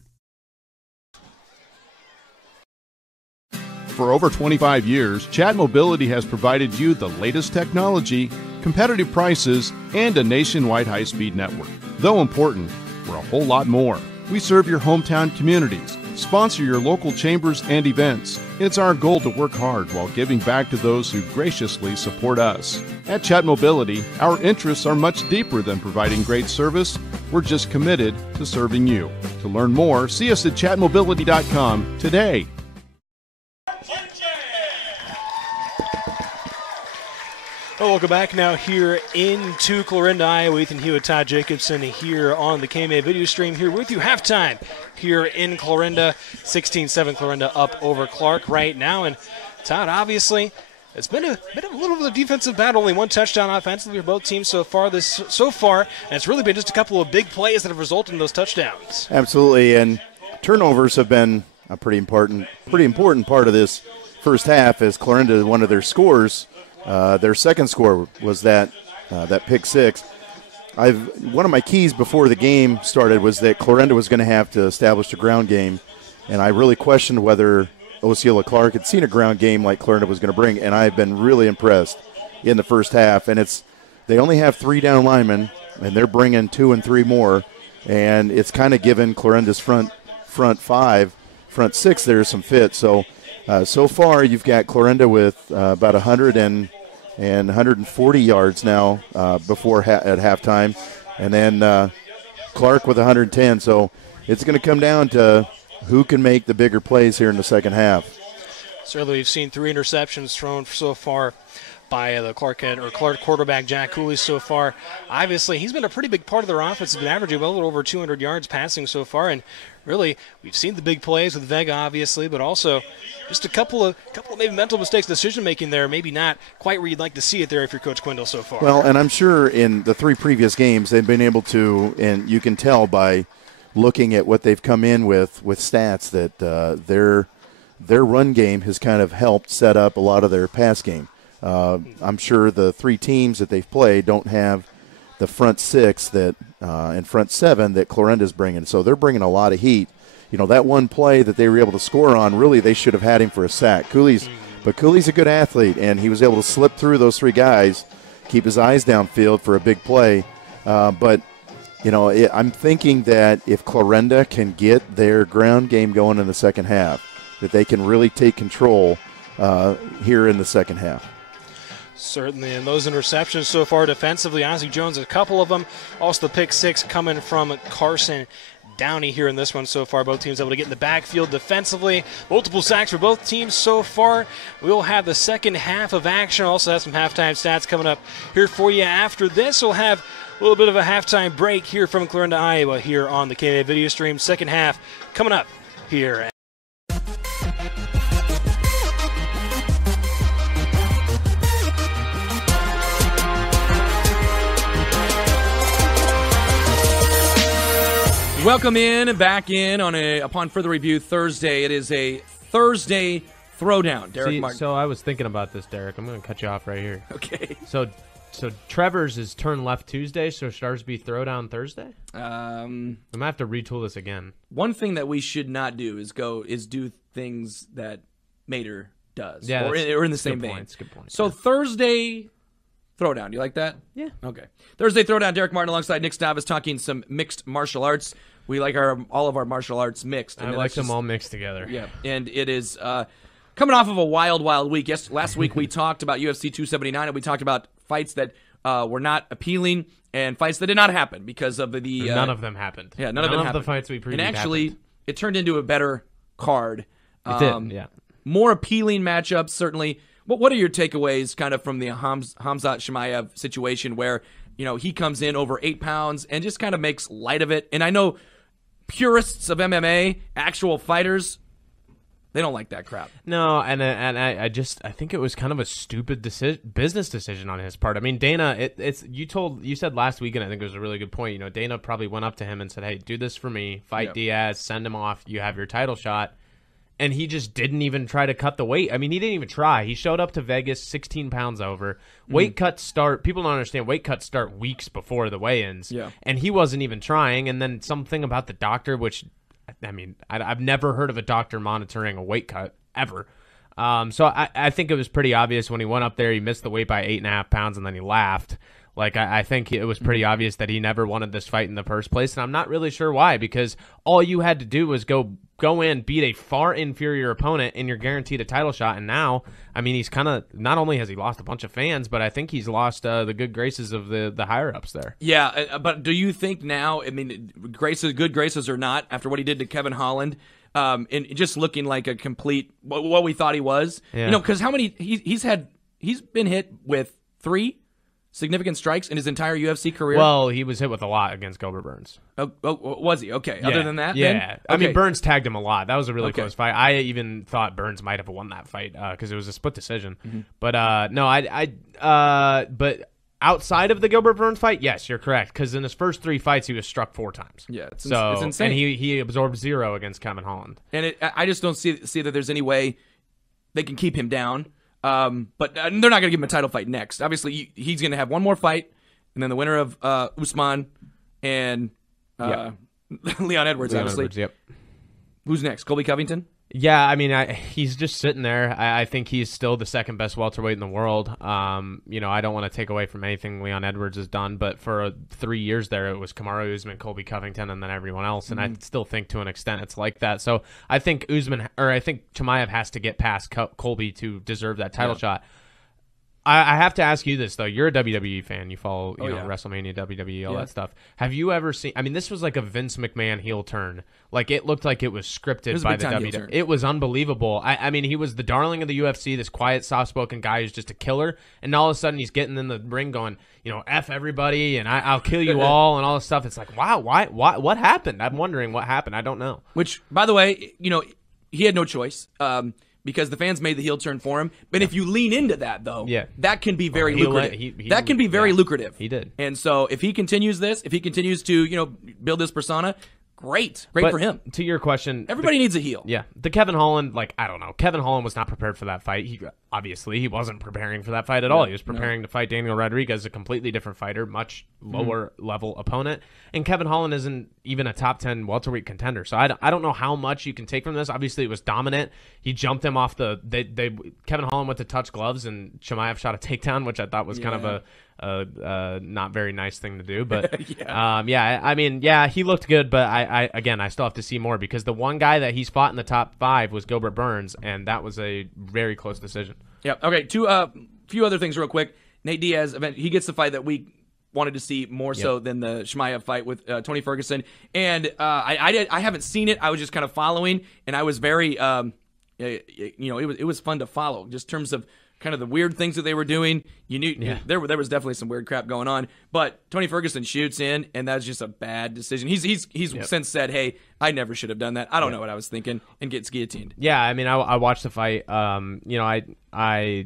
For over 25 years, Chat Mobility has provided you the latest technology, competitive prices, and a nationwide high-speed network. Though important, we're a whole lot more. We serve your hometown communities, sponsor your local chambers and events. It's our goal to work hard while giving back to those who graciously support us. At Chat Mobility, our interests are much deeper than providing great service. We're just committed to serving you. To learn more, see us at chatmobility.com today. Well, welcome back now here into Clarinda, Iowa. Ethan Hewitt, Todd Jacobson here on the KMA video stream here with you. Halftime here in Clarinda. 16-7 Clarinda up over Clark right now. And Todd, obviously, it's been a little bit of a defensive battle. Only one touchdown offensively for both teams so far. And it's really been just a couple of big plays that have resulted in those touchdowns. Absolutely, and turnovers have been a pretty important part of this first half, as Clarinda, one of their scores. Their second score was that pick six. One of my keys before the game started was that Clarinda was going to have to establish a ground game, and I really questioned whether Osceola Clark had seen a ground game like Clarinda was going to bring, and I've been really impressed in the first half. And they only have 3 down linemen, and they're bringing 2 and 3 more, and it's kind of given Clarinda's front 6 there some fit. So far you've got Clarinda with about 100 and 140 yards now at halftime, and then Clark with 110. So it's going to come down to who can make the bigger plays here in the second half. Certainly, we've seen 3 interceptions thrown so far by the Clark quarterback Jack Cooley so far. Obviously, he's been a pretty big part of their offense. He's been averaging well over 200 yards passing so far, and really, we've seen the big plays with Vega, obviously, but also just a couple of maybe mental mistakes, decision-making there, maybe not quite where you'd like to see it there if you're Coach Quindle so far. Well, and I'm sure in the 3 previous games they've been able to, and you can tell by looking at what they've come in with stats that their run game has kind of helped set up a lot of their pass game. I'm sure the 3 teams that they've played don't have the front 6 and front 7 that Clarinda's bringing. So they're bringing a lot of heat. You know, that one play that they were able to score on, really they should have had him for a sack. Cooley's a good athlete, and he was able to slip through those 3 guys, keep his eyes downfield for a big play. But, you know, I'm thinking that if Clarinda can get their ground game going in the second half, that they can really take control here in the second half. Certainly, and those interceptions so far defensively, Ozzie Jones, a couple of them. Also the pick 6 coming from Carson Downey here in this one so far. Both teams able to get in the backfield defensively. Multiple sacks for both teams so far. We'll have the second half of action. Also have some halftime stats coming up here for you after this. We'll have a little bit of a halftime break here from Clarinda, Iowa here on the KMA video stream. Second half coming up here. Welcome in and back in on upon further review Thursday. It is a Thursday throwdown. Derek Martin. So I was thinking about this, Derek. I'm going to cut you off right here. Okay. So Trevor's is turn left Tuesday, so should ours be throwdown Thursday? I'm going to have to retool this again. One thing that we should not do is do things that Mater does. Yeah, or in the same vein. That's a good point. So Thursday throwdown. You like that? Yeah. Okay. Thursday throwdown. Derek Martin alongside Nick Stavas talking some mixed martial arts. We like all of our martial arts mixed. I like them all mixed together. Yeah. And it is coming off of a wild, wild week. Yes, last week we talked about UFC 279, and we talked about fights that were not appealing and fights that did not happen because of the none of them happened. Yeah, none of them happened. The fights we previewed and actually, happened. It turned into a better card. It did, yeah. More appealing matchups, certainly. What are your takeaways kind of from the Khamzat Chimaev situation where, you know, he comes in over 8 pounds and just kind of makes light of it? And I know purists of MMA, actual fighters, they don't like that crap. No, and I think it was kind of a stupid business decision on his part. I mean, Dana, you said last week, and I think it was a really good point. You know, Dana probably went up to him and said, "Hey, do this for me. Fight Diaz, send him off. You have your title shot." And he just didn't even try to cut the weight. I mean, he didn't even try. He showed up to Vegas 16 pounds over. Weight cuts start. People don't understand. Weight cuts start weeks before the weigh-ins. Yeah. And he wasn't even trying. And then something about the doctor, which, I mean, I've never heard of a doctor monitoring a weight cut ever. So I think it was pretty obvious when he went up there. He missed the weight by 8.5 pounds, and then he laughed. Like, I think it was pretty obvious that he never wanted this fight in the first place, and I'm not really sure why, because all you had to do was go in, beat a far inferior opponent, and you're guaranteed a title shot. And now, I mean, he's kind of, not only has he lost a bunch of fans, but I think he's lost the good graces of the higher-ups there. Yeah, but do you think now, I mean, good graces or not, after what he did to Kevin Holland, and just looking like a complete, what we thought he was? Yeah. You know, because how many, he's been hit with 3 significant strikes in his entire UFC career? Well, he was hit with a lot against Gilbert Burns. Oh, was he? Okay. Yeah. Other than that, yeah. then? Okay. I mean, Burns tagged him a lot. That was a really Okay. close fight. I even thought Burns might have won that fight because it was a split decision. Mm-hmm. But but outside of the Gilbert Burns fight, yes, you're correct. Because in his first 3 fights, he was struck 4 times. Yeah, it's it's insane. And he absorbed 0 against Kevin Holland. And I just don't see that there's any way they can keep him down. But they're not going to give him a title fight next. Obviously, he's going to have one more fight, and then the winner of Usman and Leon Edwards, obviously. Yep. Who's next? Colby Covington? Yeah, I mean, he's just sitting there. I think he's still the second best welterweight in the world. You know, I don't want to take away from anything Leon Edwards has done, but for 3 years there, it was Kamaru Usman, Colby Covington, and then everyone else. And I still think to an extent it's like that. So I think Chimaev has to get past Colby to deserve that title shot. I have to ask you this, though. You're a WWE fan. You follow WrestleMania, WWE, all that stuff. Have you ever seen... I mean, this was like a Vince McMahon heel turn. Like, it looked like it was scripted by the WWE. It was unbelievable. I mean, he was the darling of the UFC, this quiet, soft-spoken guy who's just a killer, and all of a sudden he's getting in the ring going, you know, F everybody, and I'll kill you all, and all this stuff. It's like, wow, why, what happened? I'm wondering what happened. I don't know. Which, by the way, you know, he had no choice. Because the fans made the heel turn for him. But if you lean into that, though, that can be very lucrative. That can be very lucrative. He did. And so if he continues this, if he continues to, you know, build this persona, great for him. To your question, everybody needs a heel. Yeah, the Kevin Holland, like, I don't know. Kevin Holland was not prepared for that fight. He wasn't preparing for that fight at all. He was preparing to fight Daniel Rodriguez, a completely different fighter, much lower level opponent. And Kevin Holland isn't even a top 10 welterweight contender. So I don't know how much you can take from this. Obviously, it was dominant. He jumped him off Kevin Holland went to touch gloves, and Chimaev shot a takedown, which I thought was kind of a not very nice thing to do. But I mean, he looked good, but I still have to see more, because the one guy that he's fought in the top 5 was Gilbert Burns, and that was a very close decision. Yeah. Okay. Few other things real quick. Nate Diaz, he gets the fight that we wanted to see more so than the Chimaev fight with Tony Ferguson, and I haven't seen it. I was just kind of following, and I was very, it was fun to follow, just in terms of kind of the weird things that they were doing. You knew there was definitely some weird crap going on, but Tony Ferguson shoots in, and that's just a bad decision. He's since said, "Hey, I never should have done that. I don't know what I was thinking," and gets guillotined. Yeah, I mean, I watched the fight. I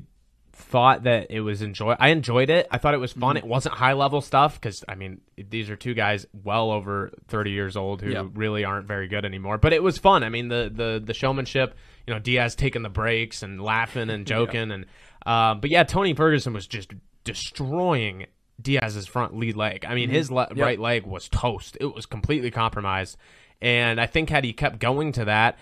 thought that it was I enjoyed it. I thought it was fun. It wasn't high level stuff, because I mean, these are 2 guys well over 30 years old who really aren't very good anymore. But it was fun. I mean, the showmanship. You know, Diaz taking the breaks and laughing and joking, and but Tony Ferguson was just destroying Diaz's front lead leg. I mean, his right leg was toast. It was completely compromised, and I think had he kept going to that,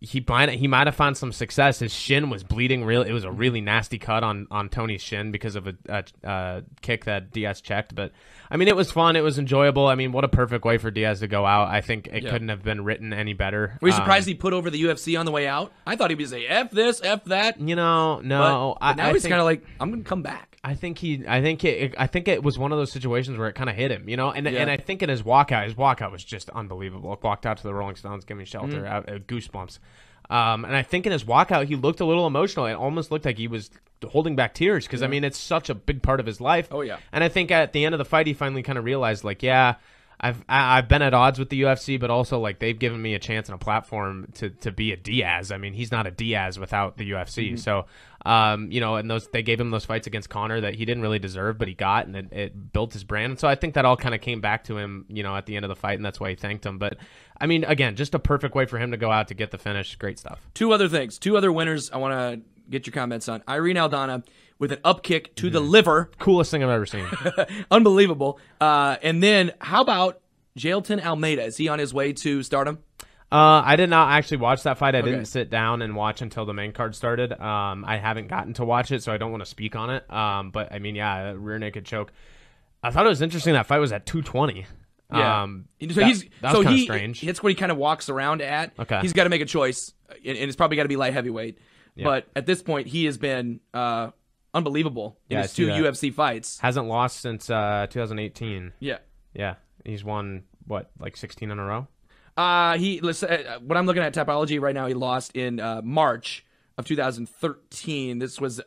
he might have found some success. His shin was bleeding. It was a really nasty cut on Tony's shin because of a kick that Diaz checked. But I mean, it was fun. It was enjoyable. I mean, what a perfect way for Diaz to go out. I think it couldn't have been written any better. Were you surprised he put over the UFC on the way out? I thought he would say F this, F that. You know, no. But now he's kind of like, I'm going to come back. I think it was one of those situations where it kind of hit him, you know, and I think in his walkout was just unbelievable. Walked out to the Rolling Stones, Give Me Shelter, goosebumps. And I think in his walkout, he looked a little emotional. It almost looked like he was holding back tears, because I mean, it's such a big part of his life. Oh yeah. And I think at the end of the fight, he finally kind of realized, like, I've been at odds with the UFC, but also like they've given me a chance and a platform to be a Diaz. I mean, he's not a Diaz without the UFC. So, you know, and they gave him those fights against Conor that he didn't really deserve, but he got, and it built his brand. And so I think that all kind of came back to him, you know, at the end of the fight, and that's why he thanked him. But I mean, again, just a perfect way for him to go out to get the finish. Great stuff. Two other winners I want to get your comments on. Irene Aldana with an up kick to the liver. Coolest thing I've ever seen. Unbelievable. And then how about Jailton Almeida? Is he on his way to stardom? I did not actually watch that fight. I didn't sit down and watch until the main card started. I haven't gotten to watch it, so I don't want to speak on it. But, I mean, yeah, rear naked choke. I thought it was interesting that fight was at 220. Yeah. That was kind of strange. That's what he kind of walks around at. Okay. He's got to make a choice, and it's probably got to be light heavyweight. Yeah. But at this point, he has been unbelievable in his 2 UFC fights. Hasn't lost since 2018. Yeah. Yeah. He's won, what, like 16 in a row? What I'm looking at Tapology right now, he lost in March of 2013. This was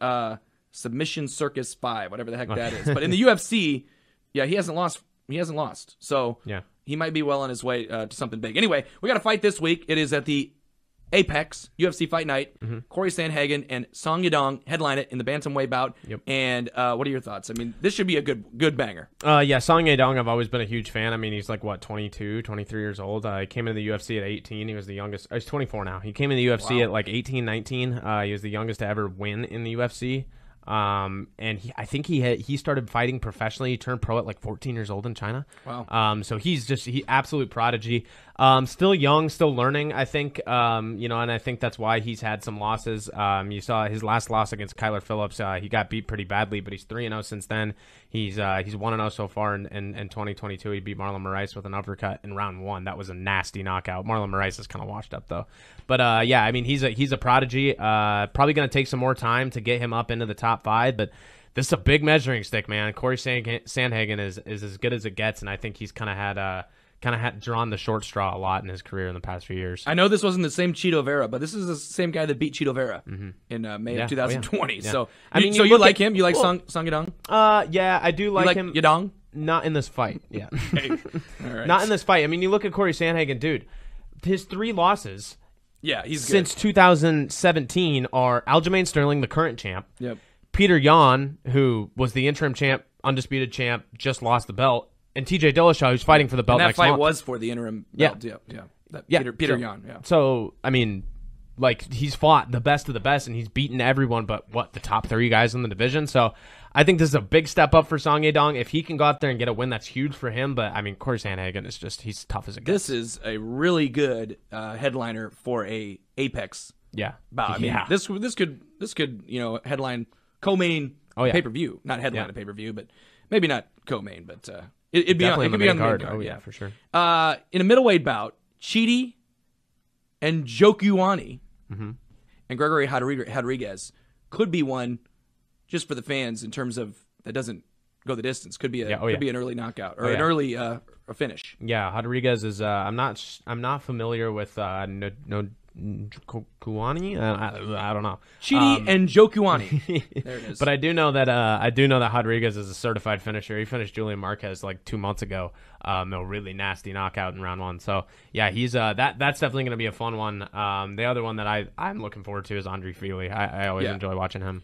Submission Circus 5, whatever the heck that is. But in the UFC, yeah, he hasn't lost. So yeah, he might be well on his way to something big. Anyway, we got a fight this week. It is at the Apex UFC Fight Night. Corey Sandhagen and Song Yadong headline it in the bantamweight bout. Yep. And what are your thoughts? I mean, this should be a good banger. Yeah, Song Yadong, I've always been a huge fan. I mean, he's like, what, 22, 23 years old. He came into the UFC at 18. He was the youngest. He's 24 now. He came in the UFC at like 18, 19. He was the youngest to ever win in the UFC. And I think he started fighting professionally. He turned pro at like 14 years old in China. Wow. So he's absolute prodigy. Still young, still learning, I think. You know, and I think that's why he's had some losses. You saw his last loss against Kyler Phillips. He got beat pretty badly, but he's 3-0 since then. He's 1-0 so far in 2022. He beat Marlon Moraes with an uppercut in round 1. That was a nasty knockout. Marlon Moraes is kind of washed up though. But yeah, I mean, he's a prodigy. Probably going to take some more time to get him up into the top 5, but this is a big measuring stick, man. Corey Sandhagen is as good as it gets, and I think he's kind of had drawn the short straw a lot in his career in the past few years. I know this wasn't the same Cheeto Vera, but this is the same guy that beat Cheeto Vera in May of 2020. Yeah. So, I mean, you like him? You like Song Yadong? Yeah, I do like him. Yadong? Not in this fight. Yeah, Okay. All right. not in this fight. I mean, you look at Corey Sandhagen, dude. His 3 losses. Yeah, he's good. Since 2017 are Aljamain Sterling, the current champ. Yep. Peter Yan, who was the interim champ, undisputed champ, just lost the belt, and TJ Dillashaw, who's fighting for the belt and that next fight month. was for the interim belt. Yeah. Peter Yan. Yeah. So, I mean, like, he's fought the best of the best, and he's beaten everyone but, the top 3 guys in the division. So, I think this is a big step up for Song Yadong. If he can go out there and get a win, that's huge for him. But, I mean, Corey Sandhagen is he's tough as it gets. This is a really good headliner for a Apex bout. I mean, this could headline co-main pay-per-view. Not headline a pay-per-view, but maybe not co-main, but it'd be on the main card. Oh, yeah, for sure. In a middleweight bout, Chidi and Njokuani and Gregory Rodriguez could be one just for the fans in terms of that doesn't go the distance. Could be be an early knockout or an early a finish. Yeah, Rodriguez is. I'm not familiar with Njokuani. I don't know. Chidi and Njokuani. There it is. But I do know that Rodriguez is a certified finisher. He finished Julian Marquez like 2 months ago. A really nasty knockout in round 1. So yeah, he's that's definitely going to be a fun one. The other one that I'm looking forward to is Andre Fili. I always enjoy watching him.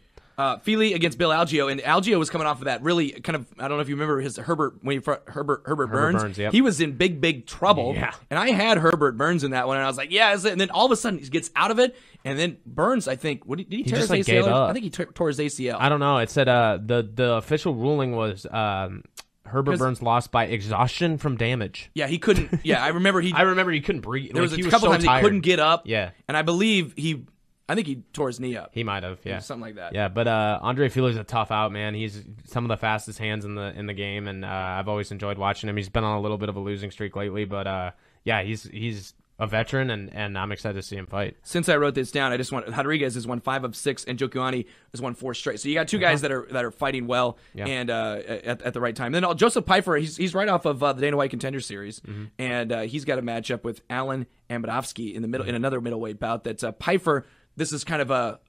Fili against Bill Algeo, and Algeo was coming off of that really kind of, I don't know if you remember his Herbert Burns. Yep. He was in big trouble. Yeah. And I had Herbert Burns in that one, and I was like, yeah, and then all of a sudden he gets out of it, and then Burns, I think, did he tear his ACL? Gave up. I think he tore his ACL. I don't know. It said the official ruling was Herbert Burns lost by exhaustion from damage. Yeah, he couldn't. Yeah, I remember he couldn't breathe. There was a couple times tired. he couldn't get up. Yeah. And I believe I think he tore his knee up. He might have, yeah. Something like that. Yeah, but Andre Fili's a tough out, man. He's some of the fastest hands in the game, and I've always enjoyed watching him. He's been on a little bit of a losing streak lately, but yeah, he's a veteran, and I'm excited to see him fight. Since I wrote this down, I just want Rodriguez has won 5 of 6, and Njokuani has won 4 straight. So you got 2 guys that are fighting well and at the right time. And then Joseph Pyfer, he's right off of the Dana White Contender Series, and he's got a matchup with Alan Ambadovsky in another middleweight bout. That's Pyfer. This is kind of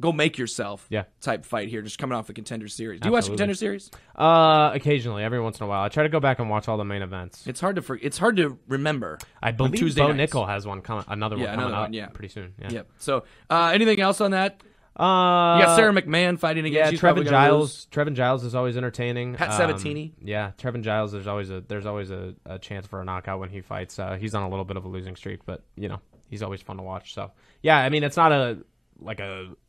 go make yourself type fight here, just coming off the Contender Series. Do you watch Contender Series? Occasionally, every once in a while. I try to go back and watch all the main events. It's hard to remember. I believe Tuesday Bo nights. Nickel has another one coming up pretty soon. Yeah. Yep. So, anything else on that? You got Sarah McMahon fighting against. Yeah, Trevin Giles. Trevin Giles is always entertaining. Pat Sabatini. Yeah, Trevin Giles. There's always a chance for a knockout when he fights. He's on a little bit of a losing streak, but he's always fun to watch. So yeah, I mean, it's not a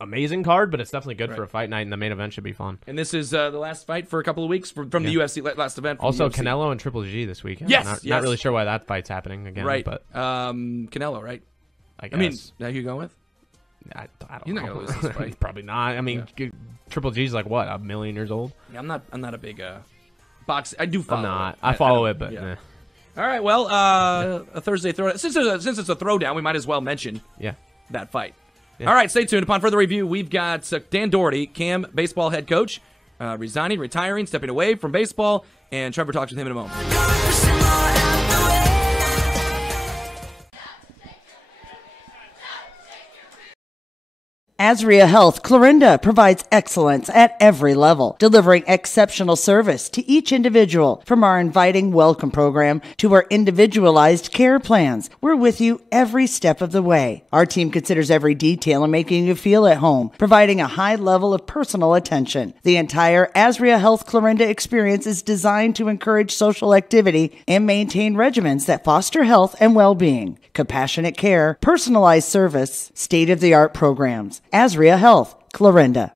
amazing card, but it's definitely good for a fight night, and the main event should be fun. And this is the last fight for a couple of weeks from the UFC last event. Also, UFC. Canelo and Triple G this weekend. Yes, not really sure why that fight's happening again. Right, but Canelo, right? I mean, guess. who you going with? I don't He's know. not gonna lose this fight. Probably not. I mean, Triple G's like what, 1 million years old? Yeah, I'm not a big box. I do follow. I'm not. It. I follow I it, but. yeah. All right. Well, a Thursday throwdown. Since it's a throwdown, we might as well mention that fight. Yeah. All right. Stay tuned. Upon further review, we've got Dan Doherty, Cam baseball head coach, retiring, stepping away from baseball, and Trevor talks with him in a moment. Azria Health Clarinda provides excellence at every level, delivering exceptional service to each individual. From our inviting welcome program to our individualized care plans, we're with you every step of the way. Our team considers every detail in making you feel at home, providing a high level of personal attention. The entire Azria Health Clarinda experience is designed to encourage social activity and maintain regimens that foster health and well-being. Compassionate care, personalized service, state-of-the-art programs. Azria Health, Clarinda.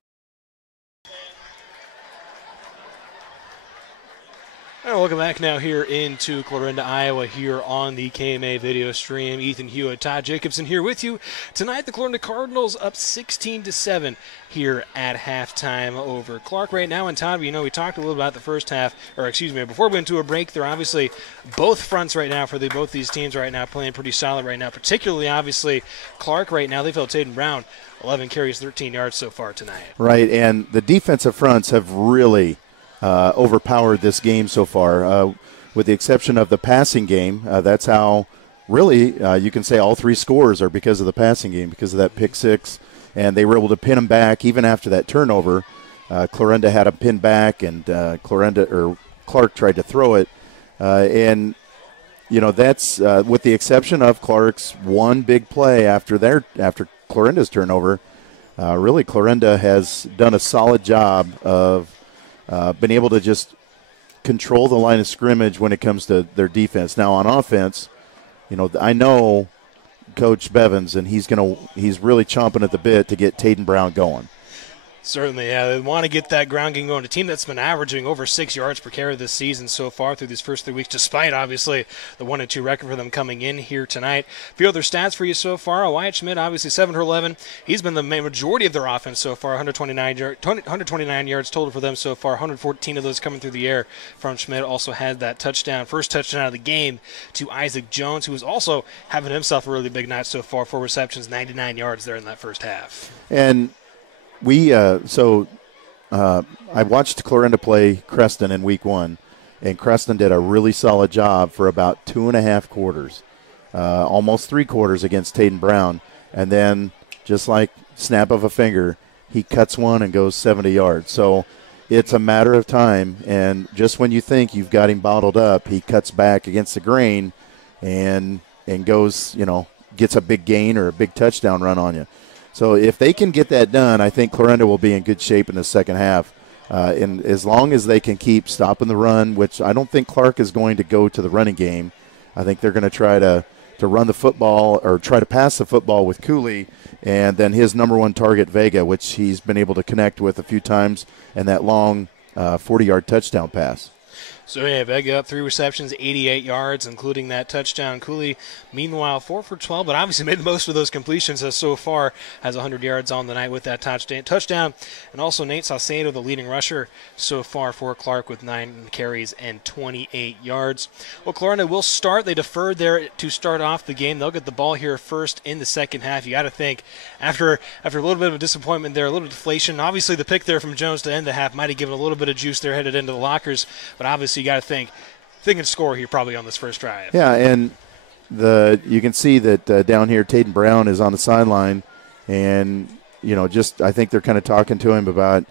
All right, welcome back now here into Clarinda, Iowa, here on the KMA video stream. Ethan Hewitt, Todd Jacobson here with you. Tonight, the Clarinda Cardinals up 16-7 here at halftime over Clark right now. And Todd, we talked a little about the first half, before we went to a break, they're obviously both fronts right now for both these teams right now playing pretty solid right now, particularly, obviously, Clark right now. They've held Taden Brown 11 carries, 13 yards so far tonight. Right, and the defensive fronts have really overpowered this game so far. With the exception of the passing game, that's how really you can say all three scores are because of the passing game, because of that pick six, and they were able to pin them back even after that turnover. Clarinda had a pin back, and Clark tried to throw it, and that's with the exception of Clark's one big play after Clarinda's turnover. Really, Clarinda has done a solid job of been able to just control the line of scrimmage when it comes to their defense. Now on offense, I know Coach Bevins, and he's really chomping at the bit to get Taden Brown going. Certainly, yeah. They want to get that ground game going. A team that's been averaging over 6 yards per carry this season so far through these first 3 weeks, despite, obviously, the 1-2 record for them coming in here tonight. A few other stats for you so far. Wyatt Schmidt, obviously, 7 for 11. He's been the majority of their offense so far, 129 yards total for them so far, 114 of those coming through the air from Schmidt. Also had that first touchdown of the game to Isaac Jones, who is also having himself a really big night so far, 4 receptions, 99 yards there in that first half. And I watched Clarinda play Creston in week 1, and Creston did a really solid job for about 2.5 quarters, almost 3 quarters against Taden Brown. And then, just like snap of a finger, he cuts one and goes 70 yards. So it's a matter of time, and just when you think you've got him bottled up, he cuts back against the grain and goes, gets a big gain or a big touchdown run on you. So if they can get that done, I think Clarinda will be in good shape in the second half. And as long as they can keep stopping the run, which I don't think Clark is going to go to the running game. I think they're going to try to run the football or try to pass the football with Cooley, and then his number one target, Vega, which he's been able to connect with a few times, and that long 40-yard touchdown pass. So, yeah, Vega up 3 receptions, 88 yards, including that touchdown. Cooley, meanwhile, 4 for 12, but obviously made the most of those completions so far, has 100 yards on the night with that touchdown. And also Nate Saucedo, the leading rusher so far for Clark with 9 carries and 28 yards. Well, Clarinda will start. They deferred there to start off the game. They'll get the ball here first in the second half. You got to think, after a little bit of a disappointment there, a little deflation, obviously the pick there from Jones to end the half might have given a little bit of juice there headed into the lockers, but obviously you got to think they can score here probably on this first drive. Yeah, and you can see that down here Taden Brown is on the sideline, and I think they're kind of talking to him about,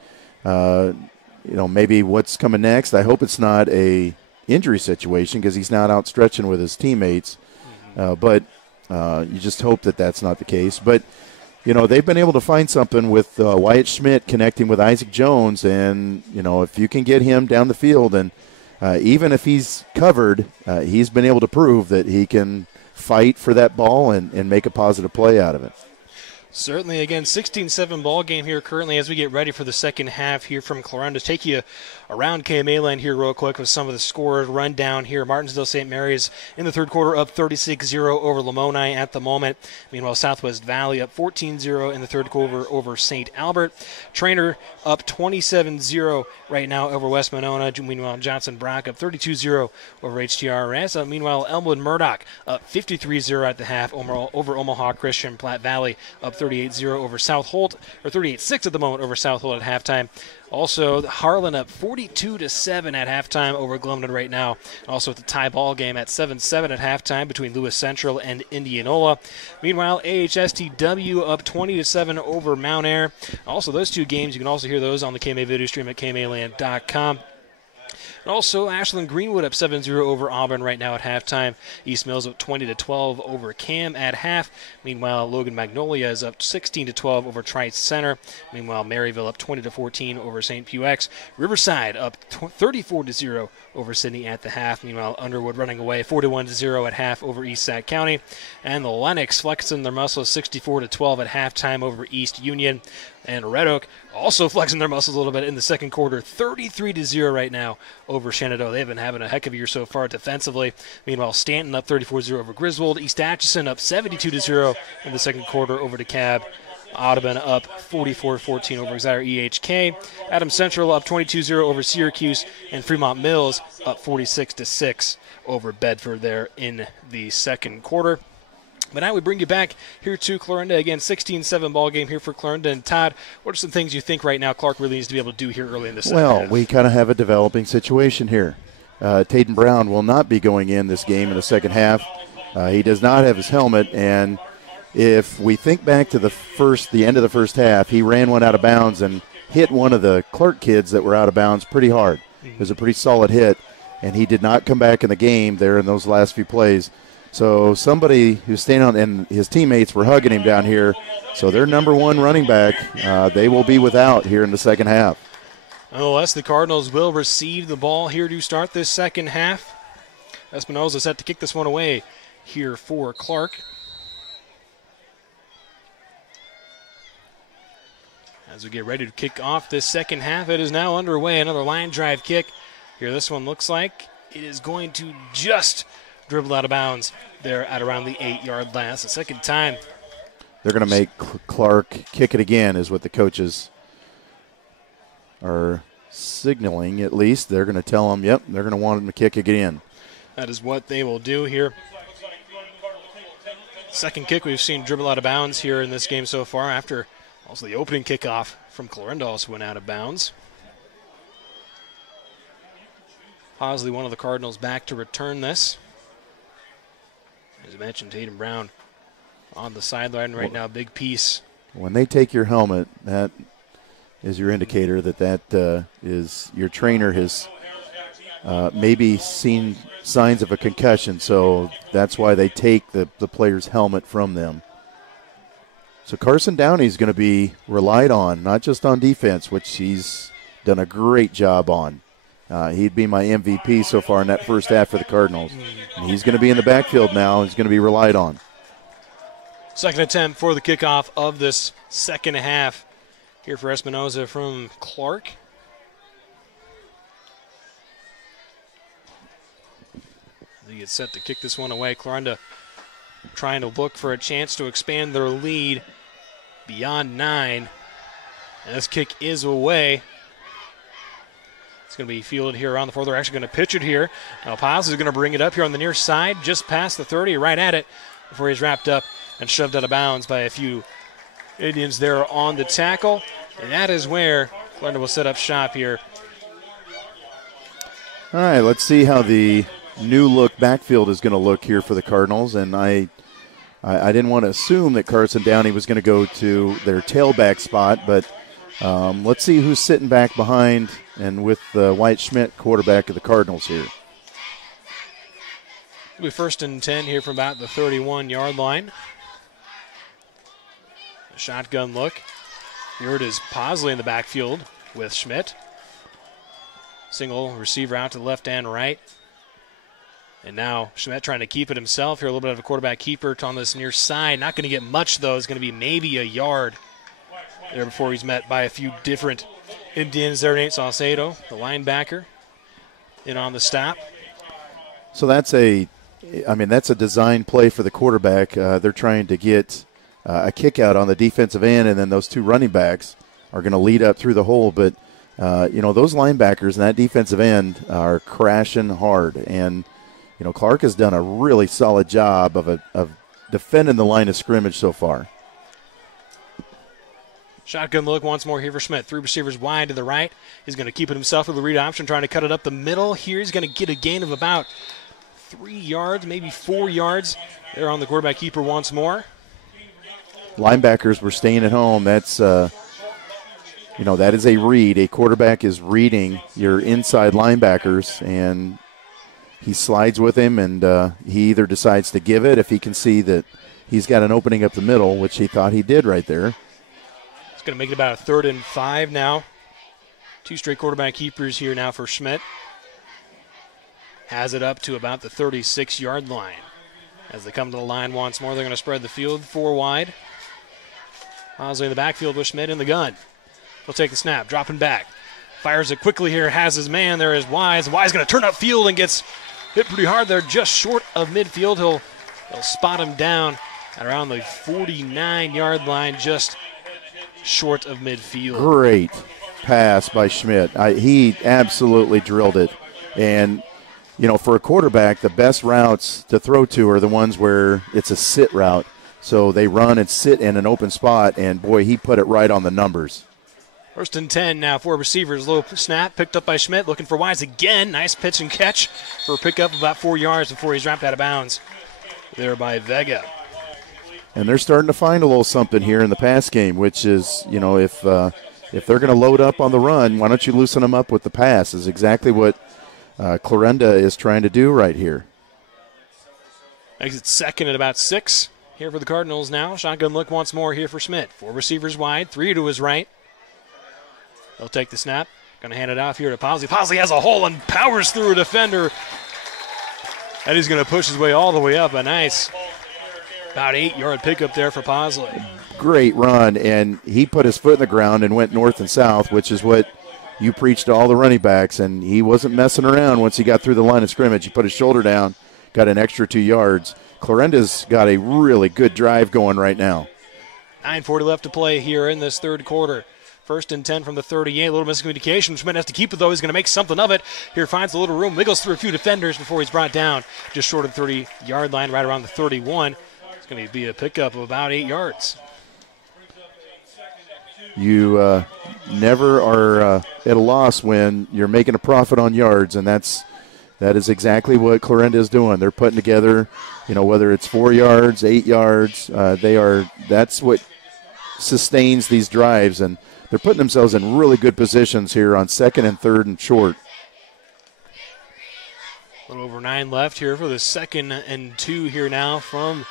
maybe what's coming next. I hope it's not a injury situation because he's not out stretching with his teammates. But you just hope that that's not the case. But, they've been able to find something with Wyatt Schmidt connecting with Isaac Jones. And, if you can get him down the field, and even if he's covered, he's been able to prove that he can fight for that ball and make a positive play out of it. Certainly, again, 16-7 ball game here currently as we get ready for the second half here from Clarinda. Take you around KMA land here real quick with some of the scores rundown here. Martinsville St. Mary's in the third quarter up 36-0 over Lamoni at the moment. Meanwhile, Southwest Valley up 14-0 in the third quarter over St. Albert. Trainer up 27-0 right now over West Monona. Meanwhile, Johnson Brock up 32-0 over HTRS. Meanwhile, Elmwood Murdoch up 53-0 at the half over Omaha Christian. Platte Valley up 38-0 over South Holt, or 38-6 at the moment over South Holt at halftime. Also, Harlan up 42-7 at halftime over Glenwood right now. Also, at the tie ball game at 7-7 at halftime between Lewis Central and Indianola. Meanwhile, AHSTW up 20-7 over Mount Ayr. Also, those two games, you can also hear those on the KMA video stream at KMAland.com. And also, Ashland Greenwood up 7-0 over Auburn right now at halftime. East Mills up 20-12 over Cam at half. Meanwhile, Logan Magnolia is up 16-12 over Trice Center. Meanwhile, Maryville up 20-14 over St. Puex. Riverside up 34-0 over Sydney at the half. Meanwhile, Underwood running away 41-0 at half over East Sac County. And the Lennox flexing their muscles 64-12 at halftime over East Union. And Red Oak also flexing their muscles a little bit in the second quarter, 33-0 right now over Shenandoah. They've been having a heck of a year so far defensively. Meanwhile, Stanton up 34-0 over Griswold. East Atchison up 72-0 in the second quarter over DeKalb. Audubon up 44-14 over Exeter EHK. Adams Central up 22-0 over Syracuse. And Fremont Mills up 46-6 over Bedford there in the second quarter. But now we bring you back here to Clarinda. Again, 16-7 ball game here for Clarinda. And Todd, what are some things you think right now Clark really needs to be able to do here early in the second half? Well, we kind of have a developing situation here. Taden Brown will not be going in this game in the second half. He does not have his helmet, and if we think back to the end of the first half, he ran one out of bounds and hit one of the Clark kids that were out of bounds pretty hard. It was a pretty solid hit, and he did not come back in the game there in those last few plays. So somebody who's staying on, and his teammates were hugging him down here. So their number one running back, they will be without here in the second half. Nonetheless, the Cardinals will receive the ball here to start this second half. Espinoza set to kick this one away here for Clark. As we get ready to kick off this second half, it is now underway. Another line drive kick. Here this one looks like it is going to just dribble out of bounds there at around the 8-yard line. That's the second time. They're going to make Clark kick it again is what the coaches are signaling, at least. They're going to tell them, yep, they're going to want him to kick it again. That is what they will do here. Second kick we've seen dribble out of bounds here in this game so far, after also the opening kickoff from Clarinda also went out of bounds. Hosley, one of the Cardinals, back to return this. As I mentioned, Tatum Brown on the sideline right now, big piece. When they take your helmet, that is your indicator that is your trainer has maybe seen signs of a concussion, so that's why they take the player's helmet from them. So Carson Downey is going to be relied on, not just on defense, which he's done a great job on. He'd be my MVP so far in that first half for the Cardinals. And he's going to be in the backfield now. He's going to be relied on. Second attempt for the kickoff of this second half here for Espinoza from Clark. He gets set to kick this one away. Clarinda trying to look for a chance to expand their lead beyond 9. And this kick is away. It's going to be fielded here around the 4. They're actually going to pitch it here. Now Piles is going to bring it up here on the near side, just past the 30, right at it, before he's wrapped up and shoved out of bounds by a few Indians there on the tackle. And that is where Clarinda will set up shop here. All right, let's see how the new look backfield is going to look here for the Cardinals. And I I didn't want to assume that Carson Downey was going to go to their tailback spot, but let's see who's sitting back behind and with Wyatt Schmidt, quarterback of the Cardinals here. It'll be 1st and 10 here from about the 31-yard line. A shotgun look. Here it is Posley in the backfield with Schmidt. Single receiver out to the left and right. And now Schmidt trying to keep it himself here. A little bit of a quarterback keeper on this near side. Not going to get much, though. It's going to be maybe a yard there before he's met by a few different Indians there. Nate Saucedo, the linebacker, in on the stop. So that's a design play for the quarterback. They're trying to get a kick out on the defensive end, and then those two running backs are going to lead up through the hole. But, those linebackers and that defensive end are crashing hard. And, Clark has done a really solid job of defending the line of scrimmage so far. Shotgun look once more here for Schmidt. 3 receivers wide to the right. He's going to keep it himself with the read option, trying to cut it up the middle. Here he's going to get a gain of about 3 yards, maybe 4 yards. They're on the quarterback keeper once more. Linebackers were staying at home. That's, that is a read. A quarterback is reading your inside linebackers, and he slides with him, and he either decides to give it if he can see that he's got an opening up the middle, which he thought he did right there. It's going to make it about a 3rd and 5 now. 2 straight quarterback keepers here now for Schmidt. Has it up to about the 36-yard line. As they come to the line once more, they're going to spread the field 4 wide. Mosley in the backfield with Schmidt in the gun. He'll take the snap, dropping back. Fires it quickly here, has his man. There is Wise. Wise going to turn upfield and gets hit pretty hard there, just short of midfield. He'll spot him down at around the 49-yard line, just short of midfield. Great pass by Schmidt. He absolutely drilled it. And, for a quarterback, the best routes to throw to are the ones where it's a sit route. So they run and sit in an open spot, and, boy, he put it right on the numbers. 1st and 10 now for receivers. Low snap picked up by Schmidt, looking for Wise again. Nice pitch and catch for a pickup of about 4 yards before he's wrapped out of bounds there by Vega. And they're starting to find a little something here in the pass game, which is, if they're going to load up on the run, why don't you loosen them up with the pass is exactly what Clarinda is trying to do right here. Exit 2nd at about 6 here for the Cardinals now. Shotgun look once more here for Schmidt. 4 receivers wide, 3 to his right. They'll take the snap. Going to hand it off here to Posley. Posley has a hole and powers through a defender. And he's going to push his way all the way up. A nice about 8-yard pickup there for Posley. Great run, and he put his foot in the ground and went north and south, which is what you preach to all the running backs, and he wasn't messing around once he got through the line of scrimmage. He put his shoulder down, got an extra 2 yards. Clarinda's got a really good drive going right now. 9:40 left to play here in this 3rd quarter. 1st and 10 from the 38. A little miscommunication. Schmidt has to keep it, though. He's going to make something of it. Here finds a little room. Wiggles through a few defenders before he's brought down just short of the 30-yard line, right around the 31. It's going to be a pickup of about 8 yards. You never are at a loss when you're making a profit on yards, and that is exactly what Clarinda is doing. They're putting together, whether it's 4 yards, 8 yards, that's what sustains these drives, and they're putting themselves in really good positions here on 2nd and 3rd and short. A little over 9 left here for the 2nd and 2 here now from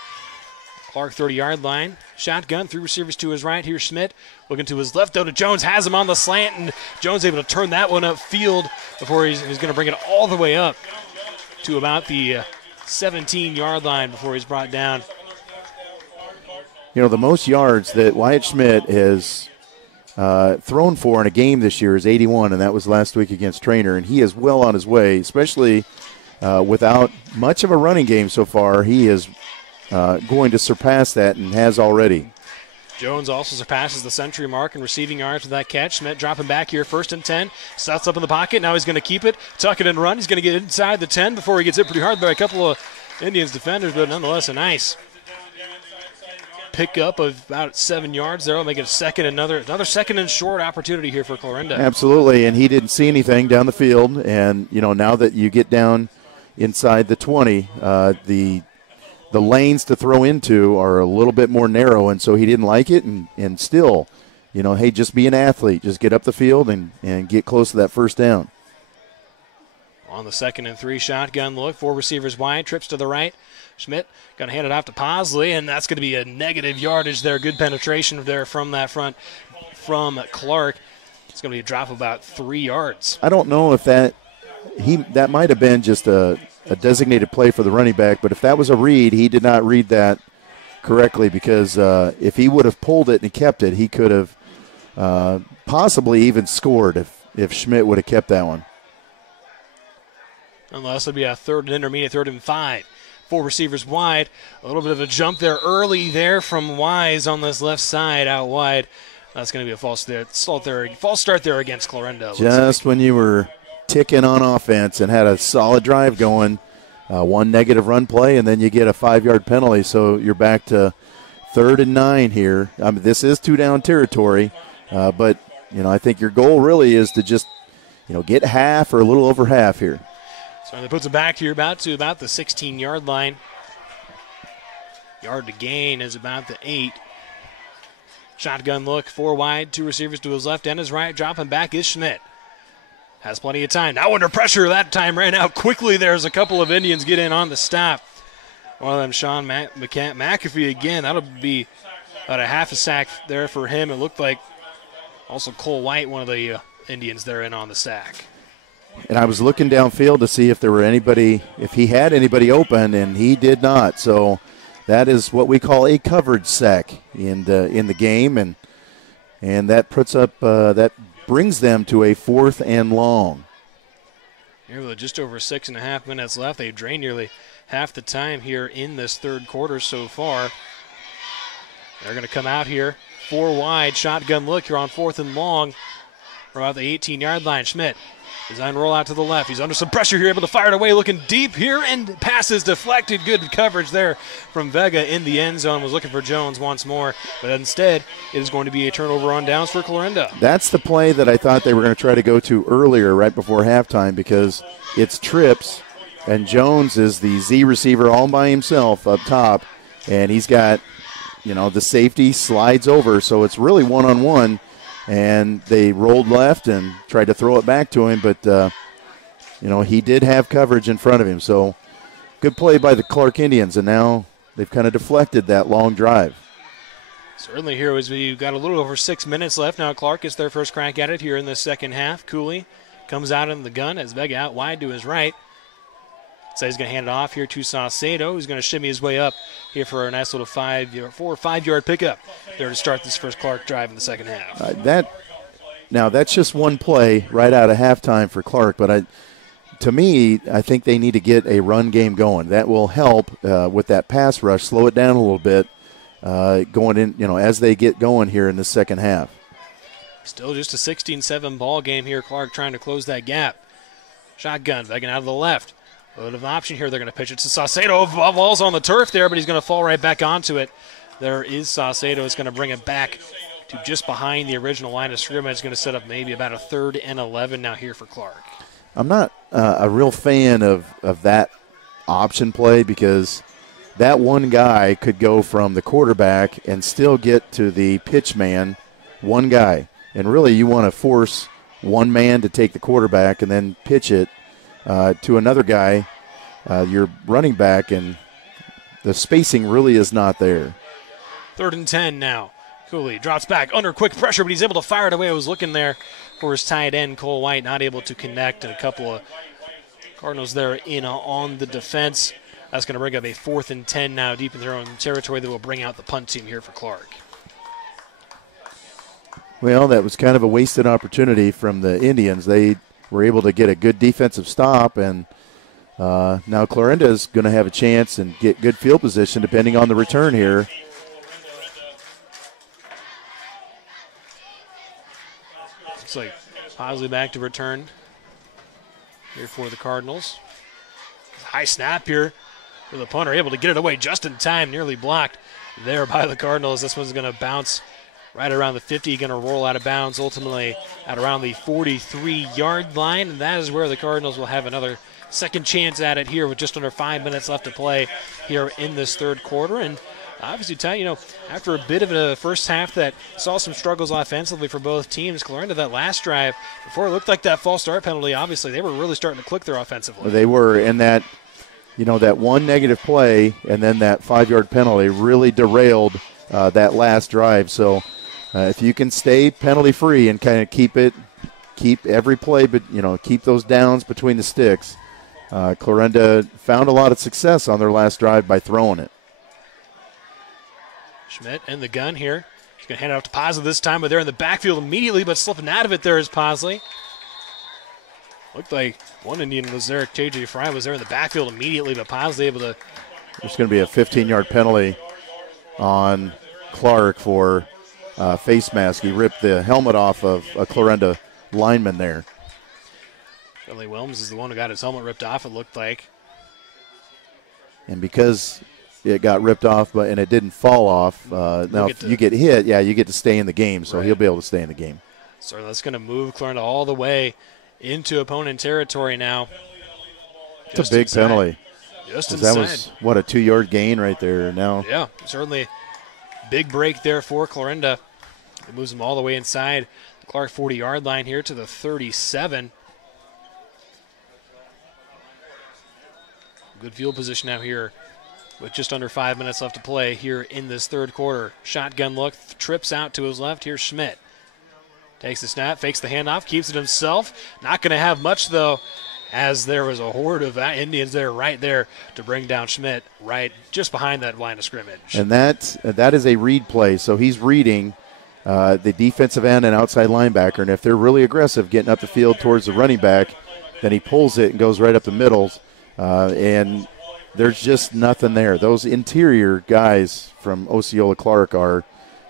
Clark 30-yard line. Shotgun, 3 receivers to his right. Here's Schmidt looking to his left, though, to Jones. Has him on the slant, and Jones able to turn that one upfield before he's going to bring it all the way up to about the 17-yard line before he's brought down. The most yards that Wyatt Schmidt has thrown for in a game this year is 81, and that was last week against Trainer, and he is well on his way, especially without much of a running game so far. He is going to surpass that and has already. Jones also surpasses the century mark in receiving yards with that catch. Schmidt dropping back here, 1st and 10. Sets up in the pocket. Now he's going to keep it, tuck it and run. He's going to get inside the 10 before he gets hit pretty hard by a couple of Indians defenders, but nonetheless a nice pickup of about 7 yards there. Will make it another 2nd and short opportunity here for Clarinda. Absolutely, and he didn't see anything down the field. And now that you get down inside the 20, the the lanes to throw into are a little bit more narrow, and so he didn't like it. And still, you know, hey, just be an athlete. Just get up the field and get close to that first down. On the 2nd and 3 shotgun look, 4 receivers wide, trips to the right. Schmidt going to hand it off to Posley, and that's going to be a negative yardage there. Good penetration there from that front from Clark. It's going to be a drop of about 3 yards. I don't know if that might have been just a designated play for the running back, but if that was a read, he did not read that correctly, because if he would have pulled it and kept it, he could have possibly even scored if Schmidt would have kept that one. Unless it'll be a 3rd and intermediate, 3rd and 5. 4 receivers wide. A little bit of a jump there early there from Wise on this left side out wide. That's going to be a false start there against Clarinda. Just when you were ticking on offense and had a solid drive going, one negative run play, and then you get a 5-yard penalty, so you're back to 3rd and 9 here. I mean, this is 2-down territory, but you know, I think your goal really is to just, you know, get half or a little over half here. So that puts it back here about the 16-yard line. Yard to gain is about the 8. Shotgun look, 4 wide, 2 receivers to his left and his right. Dropping back is Schmidt. Has plenty of time. Now under pressure. That time ran out quickly. There's a couple of Indians get in on the stop. One of them, Sean McAfee again. That'll be about a half a sack there for him. It looked like also Cole White, one of the Indians there in on the sack. And I was looking downfield to see if he had anybody open, and he did not. So that is what we call a coverage sack in the game, and that puts up that brings them to a 4th and long. Here with just over 6.5 minutes left, they've drained nearly half the time here in this 3rd quarter so far. They're going to come out here, 4 wide, shotgun look here on 4th and long, about the 18-yard line. Schmidt is on roll out to the left. He's under some pressure here, able to fire it away, looking deep here, and passes deflected. Good coverage there from Vega in the end zone. Was looking for Jones once more, but instead it is going to be a turnover on downs for Clarinda. That's the play that I thought they were going to try to go to earlier, right before halftime, because it's trips, and Jones is the Z receiver all by himself up top, and he's got, you know, the safety slides over, so it's really one-on-one. And they rolled left and tried to throw it back to him, but, you know, he did have coverage in front of him. So good play by the Clark Indians, and now they've kind of deflected that long drive. Certainly here as we've got a little over 6 minutes left. Now Clark gets their first crack at it here in the second half. Cooley comes out in the gun as Vega out wide to his right. So he's going to hand it off here to Saucedo, who's going to shimmy his way up here for a nice little 4 or 5 yard pickup there to start this first Clark drive in the second half. That's just one play right out of halftime for Clark, but to me, I think they need to get a run game going. That will help with that pass rush, slow it down a little bit going in, you know, as they get going here in the second half. Still just a 16-7 ball game here. Clark trying to close that gap. Shotgun, Vegan out of the left. A little bit of an option here. They're going to pitch it to Saucedo. Ball's on the turf there, but he's going to fall right back onto it. There is Saucedo. It's going to bring it back to just behind the original line of scrimmage. It's going to set up maybe about a 3rd and 11 now here for Clark. I'm not a real fan of that option play, because that one guy could go from the quarterback and still get to the pitch man, one guy. And really you want to force one man to take the quarterback and then pitch it to another guy, your running back, and the spacing really is not there. 3rd and 10 now. Cooley drops back under quick pressure, but he's able to fire it away. I was looking there for his tight end, Cole White, not able to connect, and a couple of Cardinals there in on the defense. That's going to bring up a 4th and 10 now deep in their own territory that will bring out the punt team here for Clark. Well, that was kind of a wasted opportunity from the Indians. They were able to get a good defensive stop, and now Clarinda is going to have a chance and get good field position depending on the return here. Looks like Posley back to return here for the Cardinals. High snap here for the punter, able to get it away just in time, nearly blocked there by the Cardinals. This one's going to bounce right around the 50, going to roll out of bounds, ultimately at around the 43-yard line, and that is where the Cardinals will have another second chance at it here with just under 5 minutes left to play here in this third quarter. And obviously, Ty, after a bit of a first half that saw some struggles offensively for both teams, Clarinda, that last drive, before it looked like that false start penalty, obviously they were really starting to click there offensively. They were, and that, that one negative play and then that 5-yard penalty really derailed that last drive. So if you can stay penalty-free and kind of keep every play, but keep those downs between the sticks, Clarinda found a lot of success on their last drive by throwing it. Schmidt in the gun here. He's going to hand it off to Posley this time, but they're in the backfield immediately, but slipping out of it there is Posley. Looked like one Indian was there. J.J. Fry was there in the backfield immediately, but Posley able to. There's going to be a 15-yard penalty on Clark for face mask. He ripped the helmet off of a Clarinda lineman there. Billy Wilms is the one who got his helmet ripped off, it looked like. And because it got ripped off, and it didn't fall off, now if you get hit, you get to stay in the game, so he'll be able to stay in the game. So that's going to move Clarinda all the way into opponent territory now. It's a big penalty. Just inside. That was, a 2-yard gain right there now. Yeah, certainly big break there for Clarinda. It moves them all the way inside the Clark 40-yard line here to the 37. Good field position out here with just under 5 minutes left to play here in this third quarter. Shotgun look, trips out to his left. Here's Schmidt. Takes the snap, fakes the handoff, keeps it himself. Not going to have much, though, as there was a horde of Indians there right there to bring down Schmidt right just behind that line of scrimmage. And that is a read play, so he's reading the defensive end and outside linebacker, and if they're really aggressive getting up the field towards the running back, then he pulls it and goes right up the middle, and there's just nothing there. Those interior guys from Osceola Clark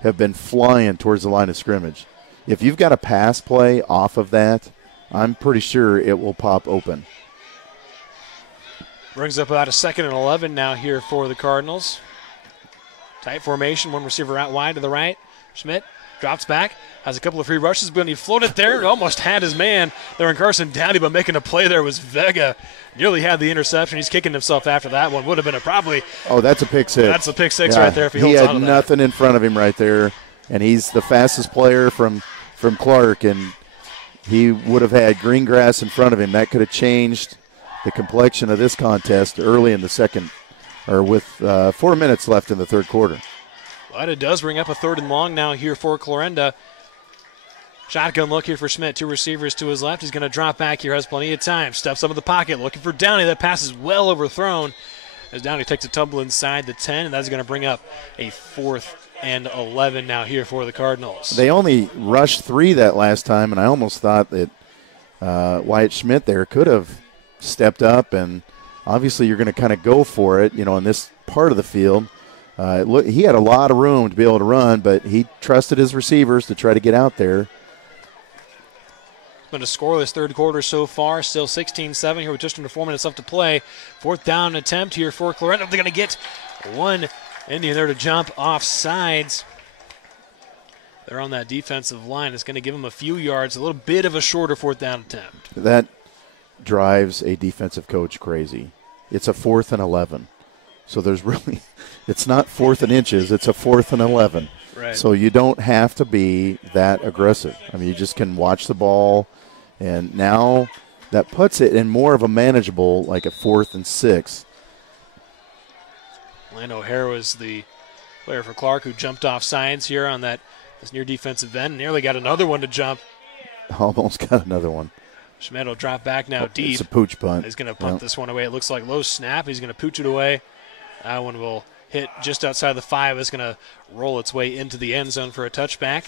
have been flying towards the line of scrimmage. If you've got a pass play off of that, I'm pretty sure it will pop open. Brings up about a 2nd and 11 now here for the Cardinals. Tight formation, one receiver out wide to the right. Schmidt drops back, has a couple of free rushes, but he floated there, almost had his man there in Carson Downey, but making a play there was Vega. Nearly had the interception. He's kicking himself after that one. Would have been that's a pick six. That's a pick six right there if he holds on to that. He had nothing in front of him right there, and he's the fastest player from Clark, and he would have had green grass in front of him. That could have changed the complexion of this contest early in the second, or with 4 minutes left in the third quarter. But it does bring up a 3rd and long now here for Clarinda. Shotgun look here for Schmidt. 2 receivers to his left. He's going to drop back here, has plenty of time. Steps up in the pocket, looking for Downey. That pass is well overthrown as Downey takes a tumble inside the 10, and that's going to bring up a 4th and 11 now here for the Cardinals. They only rushed 3 that last time, and I almost thought that Wyatt Schmidt there could have stepped up, and obviously you're going to kind of go for it, in this part of the field. He had a lot of room to be able to run, but he trusted his receivers to try to get out there. It's been a scoreless third quarter so far, still 16-7 here with just under 4 minutes left to play. 4th down attempt here for Clarinda. They're going to get one Indian there to jump off sides. They're on that defensive line. It's going to give them a few yards, a little bit of a shorter 4th down attempt. That drives a defensive coach crazy. It's a 4th and 11. So there's really, it's not 4th and inches, it's a 4th and 11. Right. So you don't have to be that aggressive. I mean, you just can watch the ball, and now that puts it in more of a manageable, like a 4th and 6. Lane O'Hare was the player for Clark who jumped off sides here on this near defensive end. Nearly got another one to jump. Almost got another one. Schmidt will drop back now deep. It's a pooch punt. He's going to punt this one away. It looks like low snap. He's going to pooch it away. That one will hit just outside the 5. It's going to roll its way into the end zone for a touchback.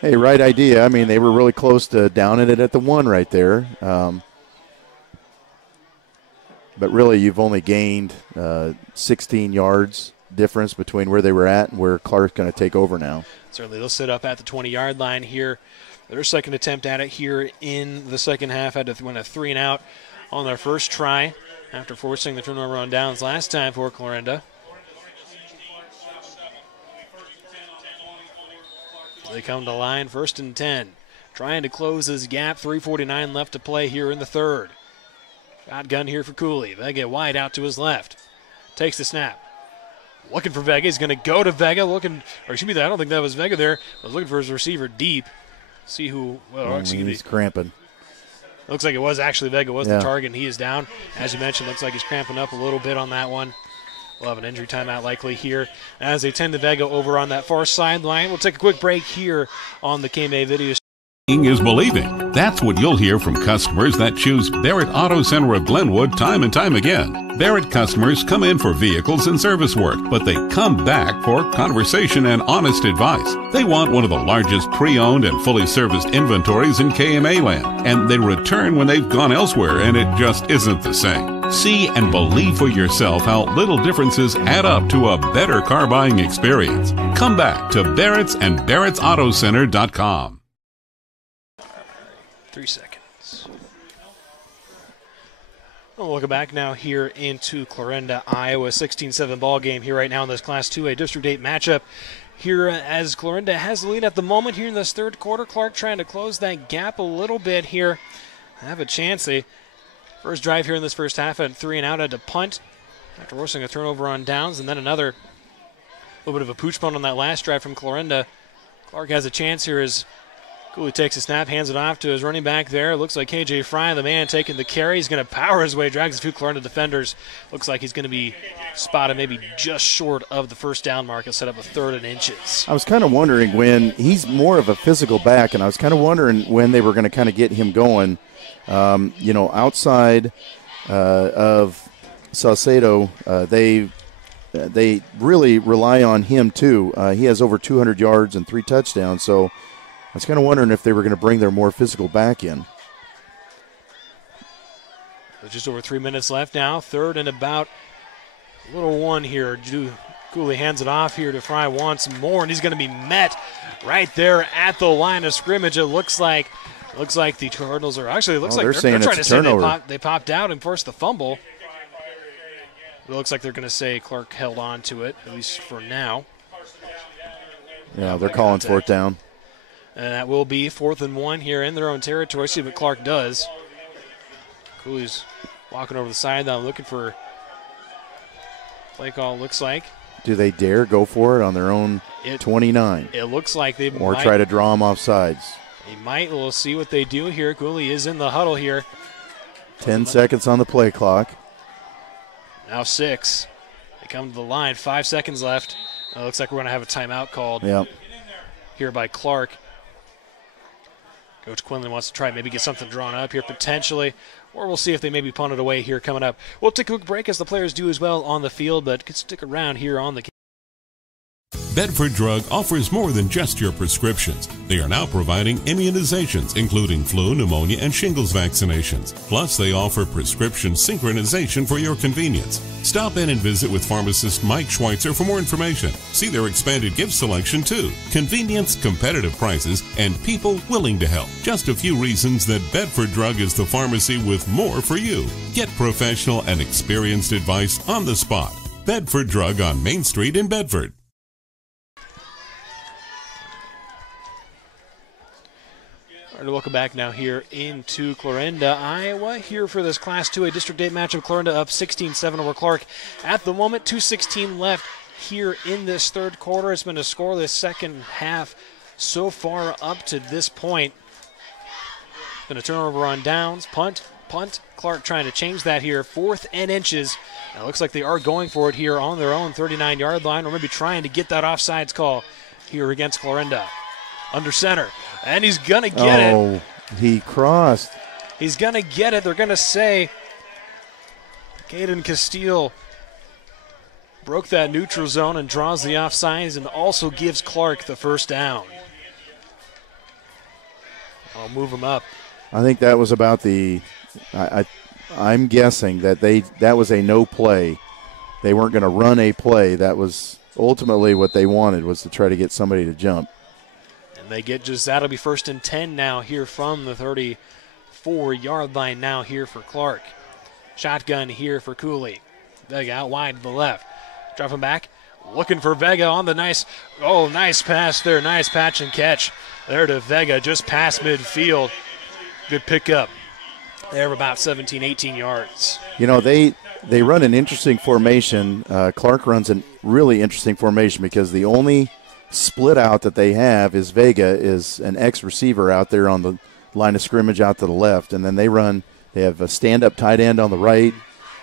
Hey, right idea. I mean, they were really close to downing it at the 1 right there. But really, you've only gained 16 yards difference between where they were at and where Clark's going to take over now. Certainly, they'll sit up at the 20-yard line here. Their second attempt at it here in the second half had to win a 3 and out on their first try after forcing the turnover on downs last time for Clarinda. They come to line, 1st and 10. Trying to close this gap, 3:49 left to play here in the third. Shotgun here for Cooley. Vega wide out to his left. Takes the snap. Looking for Vega. He's going to go to Vega. I don't think that was Vega there. I was looking for his receiver deep. See who. Well, he's cramping. Looks like it was actually Vega was the target, and he is down. As you mentioned, looks like he's cramping up a little bit on that one. We'll have an injury timeout likely here as they tend to Vega over on that far sideline. We'll take a quick break here on the KMA video. Seeing is believing. That's what you'll hear from customers that choose Barrett Auto Center of Glenwood time and time again. Barrett customers come in for vehicles and service work, but they come back for conversation and honest advice. They want one of the largest pre-owned and fully serviced inventories in KMA land, and they return when they've gone elsewhere and it just isn't the same. See and believe for yourself how little differences add up to a better car buying experience. Come back to Barrett's and Barrett'sAutoCenter.com. 3 seconds. Welcome back now here into Clarinda, Iowa. 16-7 ball game here right now in this Class 2A District 8 matchup. Here as Clarinda has the lead at the moment here in this third quarter. Clark trying to close that gap a little bit here. Have a chance. They first drive here in this first half at 3 and out, had to punt after forcing a turnover on downs, and then another little bit of a pooch punt on that last drive from Clarinda. Clark has a chance here as Cooley takes a snap, hands it off to his running back there. Looks like KJ Fry, the man taking the carry. He's going to power his way, drags a few Clarinda defenders. Looks like he's going to be spotted maybe just short of the first down mark and set up a 3rd and inches. I was kind of wondering when he's more of a physical back, and I was kind of wondering when they were going to kind of get him going. Outside of Saucedo, they really rely on him too. He has over 200 yards and 3 touchdowns, so I was kind of wondering if they were going to bring their more physical back in. Just over 3 minutes left now. 3rd and about a little 1 here. Cooley hands it off here to Fry once more, and he's going to be met right there at the line of scrimmage. It looks like the Cardinals are actually. It looks like they're trying to say they popped out and forced the fumble. It looks like they're going to say Clark held on to it, at least for now. Yeah, they're calling 4th down. And that will be 4th and 1 here in their own territory. See what Clark does. Cooley's walking over the sideline looking for play call, looks like. Do they dare go for it on their own 29? It looks like they or might. Try to draw them off sides. They might. We'll see what they do here. Cooley is in the huddle here. 10 seconds on the play clock. Now 6. They come to the line. 5 seconds left. Looks like we're going to have a timeout called here by Clark. Coach Quinlan wants to try maybe get something drawn up here potentially, or we'll see if they maybe punt it away here coming up. We'll take a quick break as the players do as well on the field, but could stick around here on the Bedford Drug offers more than just your prescriptions. They are now providing immunizations, including flu, pneumonia, and shingles vaccinations. Plus, they offer prescription synchronization for your convenience. Stop in and visit with pharmacist Mike Schweitzer for more information. See their expanded gift selection, too. Convenience, competitive prices, and people willing to help. Just a few reasons that Bedford Drug is the pharmacy with more for you. Get professional and experienced advice on the spot. Bedford Drug on Main Street in Bedford. Welcome back now here into Clarinda, Iowa. Here for this Class 2A District 8 matchup. Clarinda up 16-7 over Clark. At the moment, 2:16 left here in this third quarter. It's been a scoreless second half so far up to this point. Going to turn over on downs. Punt. Clark trying to change that here. 4th and inches. Now it looks like they are going for it here on their own 39-yard line, or maybe trying to get that offsides call here against Clarinda. Under center. And he's going to get it. Oh, he crossed. He's going to get it. They're going to say Caden Castile broke that neutral zone and draws the offsides and also gives Clark the first down. I'll move him up. I think that was about the I'm guessing that that was a no play. They weren't going to run a play. That was ultimately what they wanted, was to try to get somebody to jump. And they get that'll be 1st and 10 now here from the 34-yard line now here for Clark. Shotgun here for Cooley. Vega out wide to the left. Dropping back, looking for Vega on the nice pass there. Nice patch and catch there to Vega just past midfield. Good pickup They're about 17, 18 yards. You know, they run an interesting formation. Clark runs a really interesting formation because the only split out that they have is Vega is an ex-receiver out there on the line of scrimmage out to the left, and then they have a stand-up tight end on the right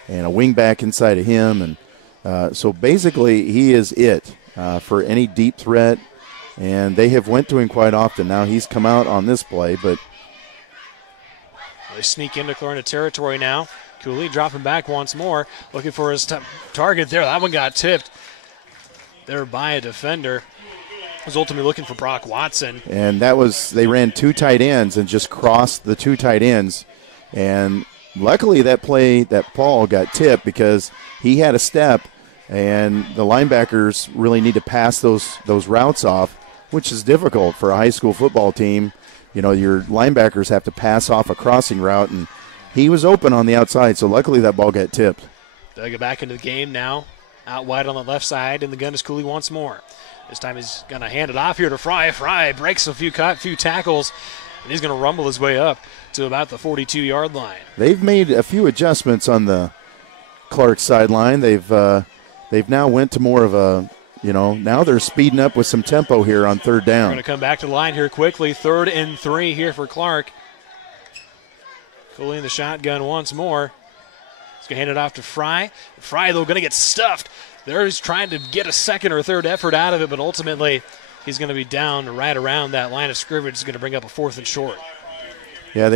and a wing back inside of him, and so basically he is it for any deep threat, and they have went to him quite often. Now he's come out on this play, but they sneak into Clarinda territory now. Cooley dropping back once more, looking for his target there. That one got tipped there by a defender. Was ultimately looking for Brock Watson. And they ran 2 tight ends and just crossed the 2 tight ends. And luckily that Paul got tipped because he had a step, and the linebackers really need to pass those routes off, which is difficult for a high school football team. You know, your linebackers have to pass off a crossing route, and he was open on the outside, so luckily that ball got tipped. They get back into the game now, out wide on the left side, and the gun is Cooley once more. This time he's going to hand it off here to Fry. Fry breaks a few tackles, and he's going to rumble his way up to about the 42-yard line. They've made a few adjustments on the Clark sideline. They've now went to more of a, now they're speeding up with some tempo here on third down. We're going to come back to the line here quickly. 3rd and 3 here for Clark. Cooley in the shotgun once more. He's going to hand it off to Fry. Fry, though, going to get stuffed. He's trying to get a second or third effort out of it, but ultimately he's going to be down right around that line of scrimmage. It's going to bring up a 4th and short. Yeah,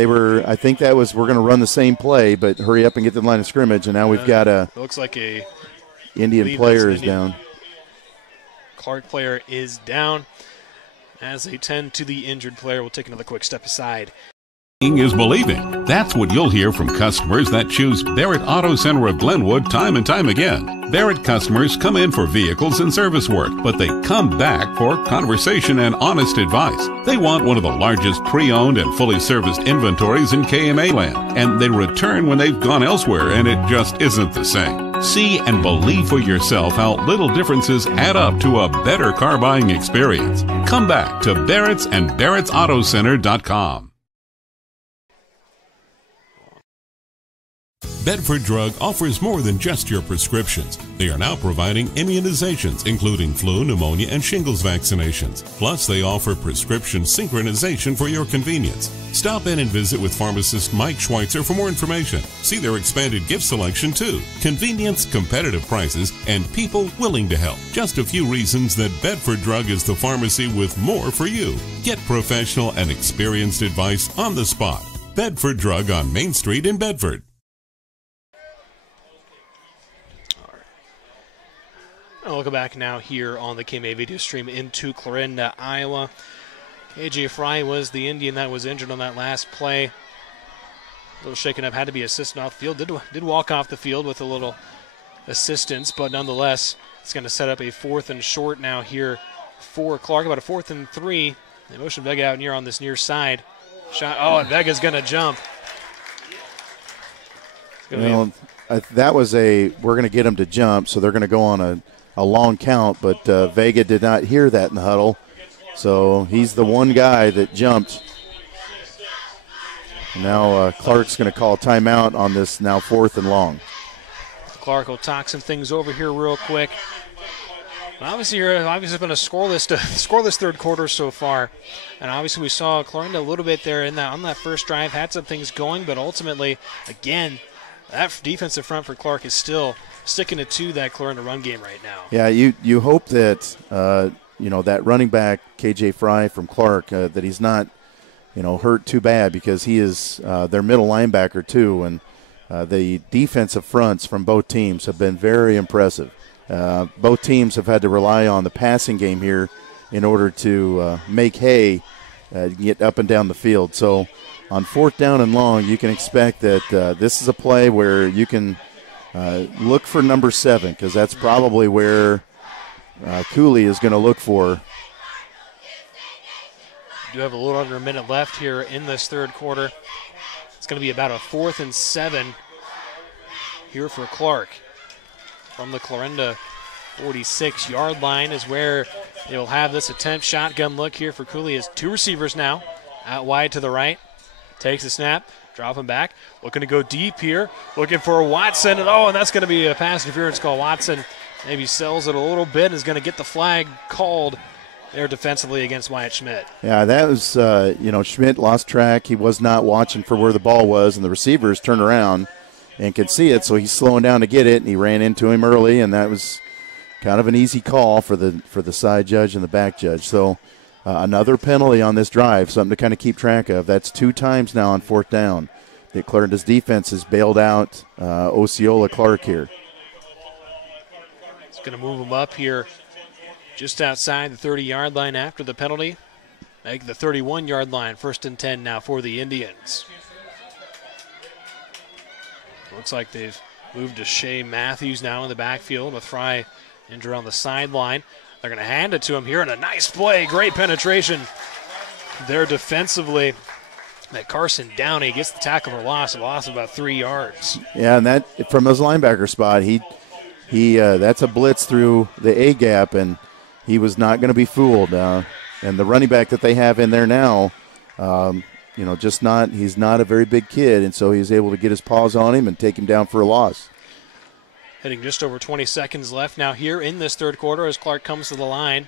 I think that was, we're going to run the same play, but hurry up and get to the line of scrimmage, and now we've got looks like a Indian player is down. Clark player is down as they tend to the injured player. We'll take another quick step aside. Is believing. That's what you'll hear from customers that choose Barrett Auto Center of Glenwood time and time again. Barrett customers come in for vehicles and service work, but they come back for conversation and honest advice. They want one of the largest pre-owned and fully serviced inventories in KMA land, and they return when they've gone elsewhere and it just isn't the same. See and believe for yourself how little differences add up to a better car buying experience. Come back to Barrett's and Barrett'sAutoCenter.com. Bedford Drug offers more than just your prescriptions. They are now providing immunizations, including flu, pneumonia, and shingles vaccinations. Plus, they offer prescription synchronization for your convenience. Stop in and visit with pharmacist Mike Schweitzer for more information. See their expanded gift selection, too. Convenience, competitive prices, and people willing to help. Just a few reasons that Bedford Drug is the pharmacy with more for you. Get professional and experienced advice on the spot. Bedford Drug on Main Street in Bedford. Welcome back now here on the KMA video stream into Clarinda, Iowa. KJ Fry was the Indian that was injured on that last play. A little shaken up, had to be assisted off the field. Did walk off the field with a little assistance, but nonetheless, it's going to set up a 4th and short now here for Clark. About a 4th and 3. They motion Vega out near on this near side. Shot. Oh, and Vega's going to jump. That was we're going to get him to jump, so they're going to go on a long count, but Vega did not hear that in the huddle. So he's the one guy that jumped. Now Clark's going to call timeout on this now 4th and long. Clark will talk some things over here real quick. Obviously it's been a scoreless third quarter so far. And obviously we saw Clarinda a little bit there on that first drive, had some things going, but ultimately, again, that defensive front for Clark is still sticking to that Clarinda run game right now. Yeah, you hope that that running back KJ Fry from Clark that he's not hurt too bad, because he is their middle linebacker too, and the defensive fronts from both teams have been very impressive. Both teams have had to rely on the passing game here in order to make hay, get up and down the field. So on 4th down and long, you can expect that this is a play where you can look for number 7, because that's probably where Cooley is going to look for. We do have a little under a minute left here in this third quarter. It's going to be about a 4th and 7 here for Clark. From the Clarinda 46-yard line is where they will have this attempt. Shotgun look here for Cooley. Has 2 receivers now out wide to the right. Takes the snap, Dropping back, looking to go deep here, looking for Watson, and that's going to be a pass interference call. Watson maybe sells it a little bit and is going to get the flag called there defensively against Wyatt Schmidt. Yeah, that was, Schmidt lost track. He was not watching for where the ball was, and the receivers turned around and could see it, so he's slowing down to get it, and he ran into him early, and that was kind of an easy call for the side judge and the back judge. So another penalty on this drive, something to kind of keep track of. That's 2 times now on 4th down that Clarinda's defense has bailed out Osceola Clark here. It's going to move him up here just outside the 30-yard line after the penalty. Make the 31-yard line, 1st and 10 now for the Indians. Looks like they've moved to Shea Matthews now in the backfield with Fry injured on the sideline. They're going to hand it to him here, and a nice play. Great penetration there defensively. That Carson Downey gets the tackle for loss, a loss of about 3 yards. Yeah, and that from his linebacker spot, he that's a blitz through the A gap, and he was not going to be fooled. And the running back that they have in there now, he's not a very big kid, and so he's able to get his paws on him and take him down for a loss. Heading just over 20 seconds left now here in this 3rd quarter as Clark comes to the line.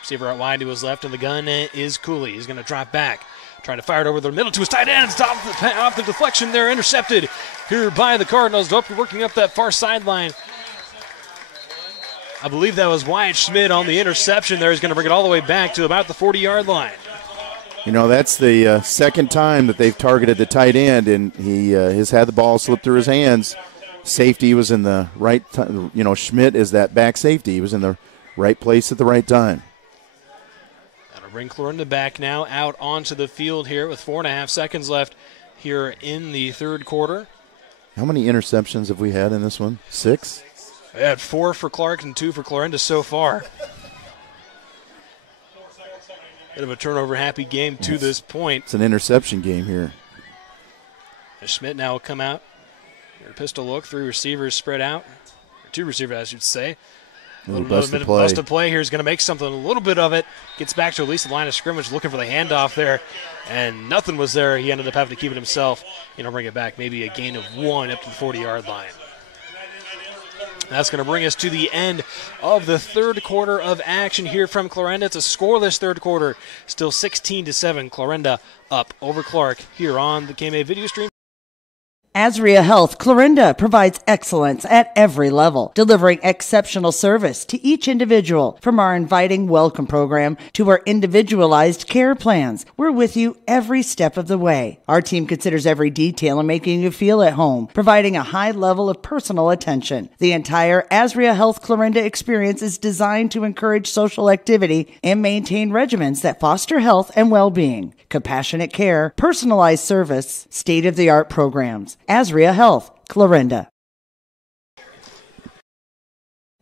Receiver out wide to his left, and the gun is Cooley. He's going to drop back, trying to fire it over the middle to his tight end. Stop off the deflection there, intercepted here by the Cardinals. Working up that far sideline. I believe that was Wyatt Schmidt on the interception there. He's going to bring it all the way back to about the 40-yard line. That's the second time that they've targeted the tight end, and he has had the ball slip through his hands. Safety was in the right time. Schmidt is that back safety. He was in the right place at the right time. That'll bring Clarinda back now out onto the field here with 4.5 seconds left here in the 3rd quarter. How many interceptions have we had in this one? 6? We had 4 for Clark and 2 for Clarinda so far. Bit of a turnover-happy game to this point. It's an interception game here. Schmidt now will come out. Pistol look, 3 receivers spread out. Or 2 receivers, I should say. A little bust of play here. He's going to make something, a little bit of it. Gets back to at least the line of scrimmage, looking for the handoff there. And nothing was there. He ended up having to keep it himself. Bring it back. Maybe a gain of 1 up to the 40-yard line. That's going to bring us to the end of the 3rd quarter of action here from Clarinda. It's a scoreless 3rd quarter, still 16-7. Clarinda up over Clark here on the KMA video stream. Azria Health Clarinda provides excellence at every level, delivering exceptional service to each individual. From our inviting welcome program to our individualized care plans, we're with you every step of the way. Our team considers every detail in making you feel at home, providing a high level of personal attention. The entire Azria Health Clarinda experience is designed to encourage social activity and maintain regimens that foster health and well-being. Compassionate care, personalized service, state-of-the-art programs. Azria Health, Clarinda.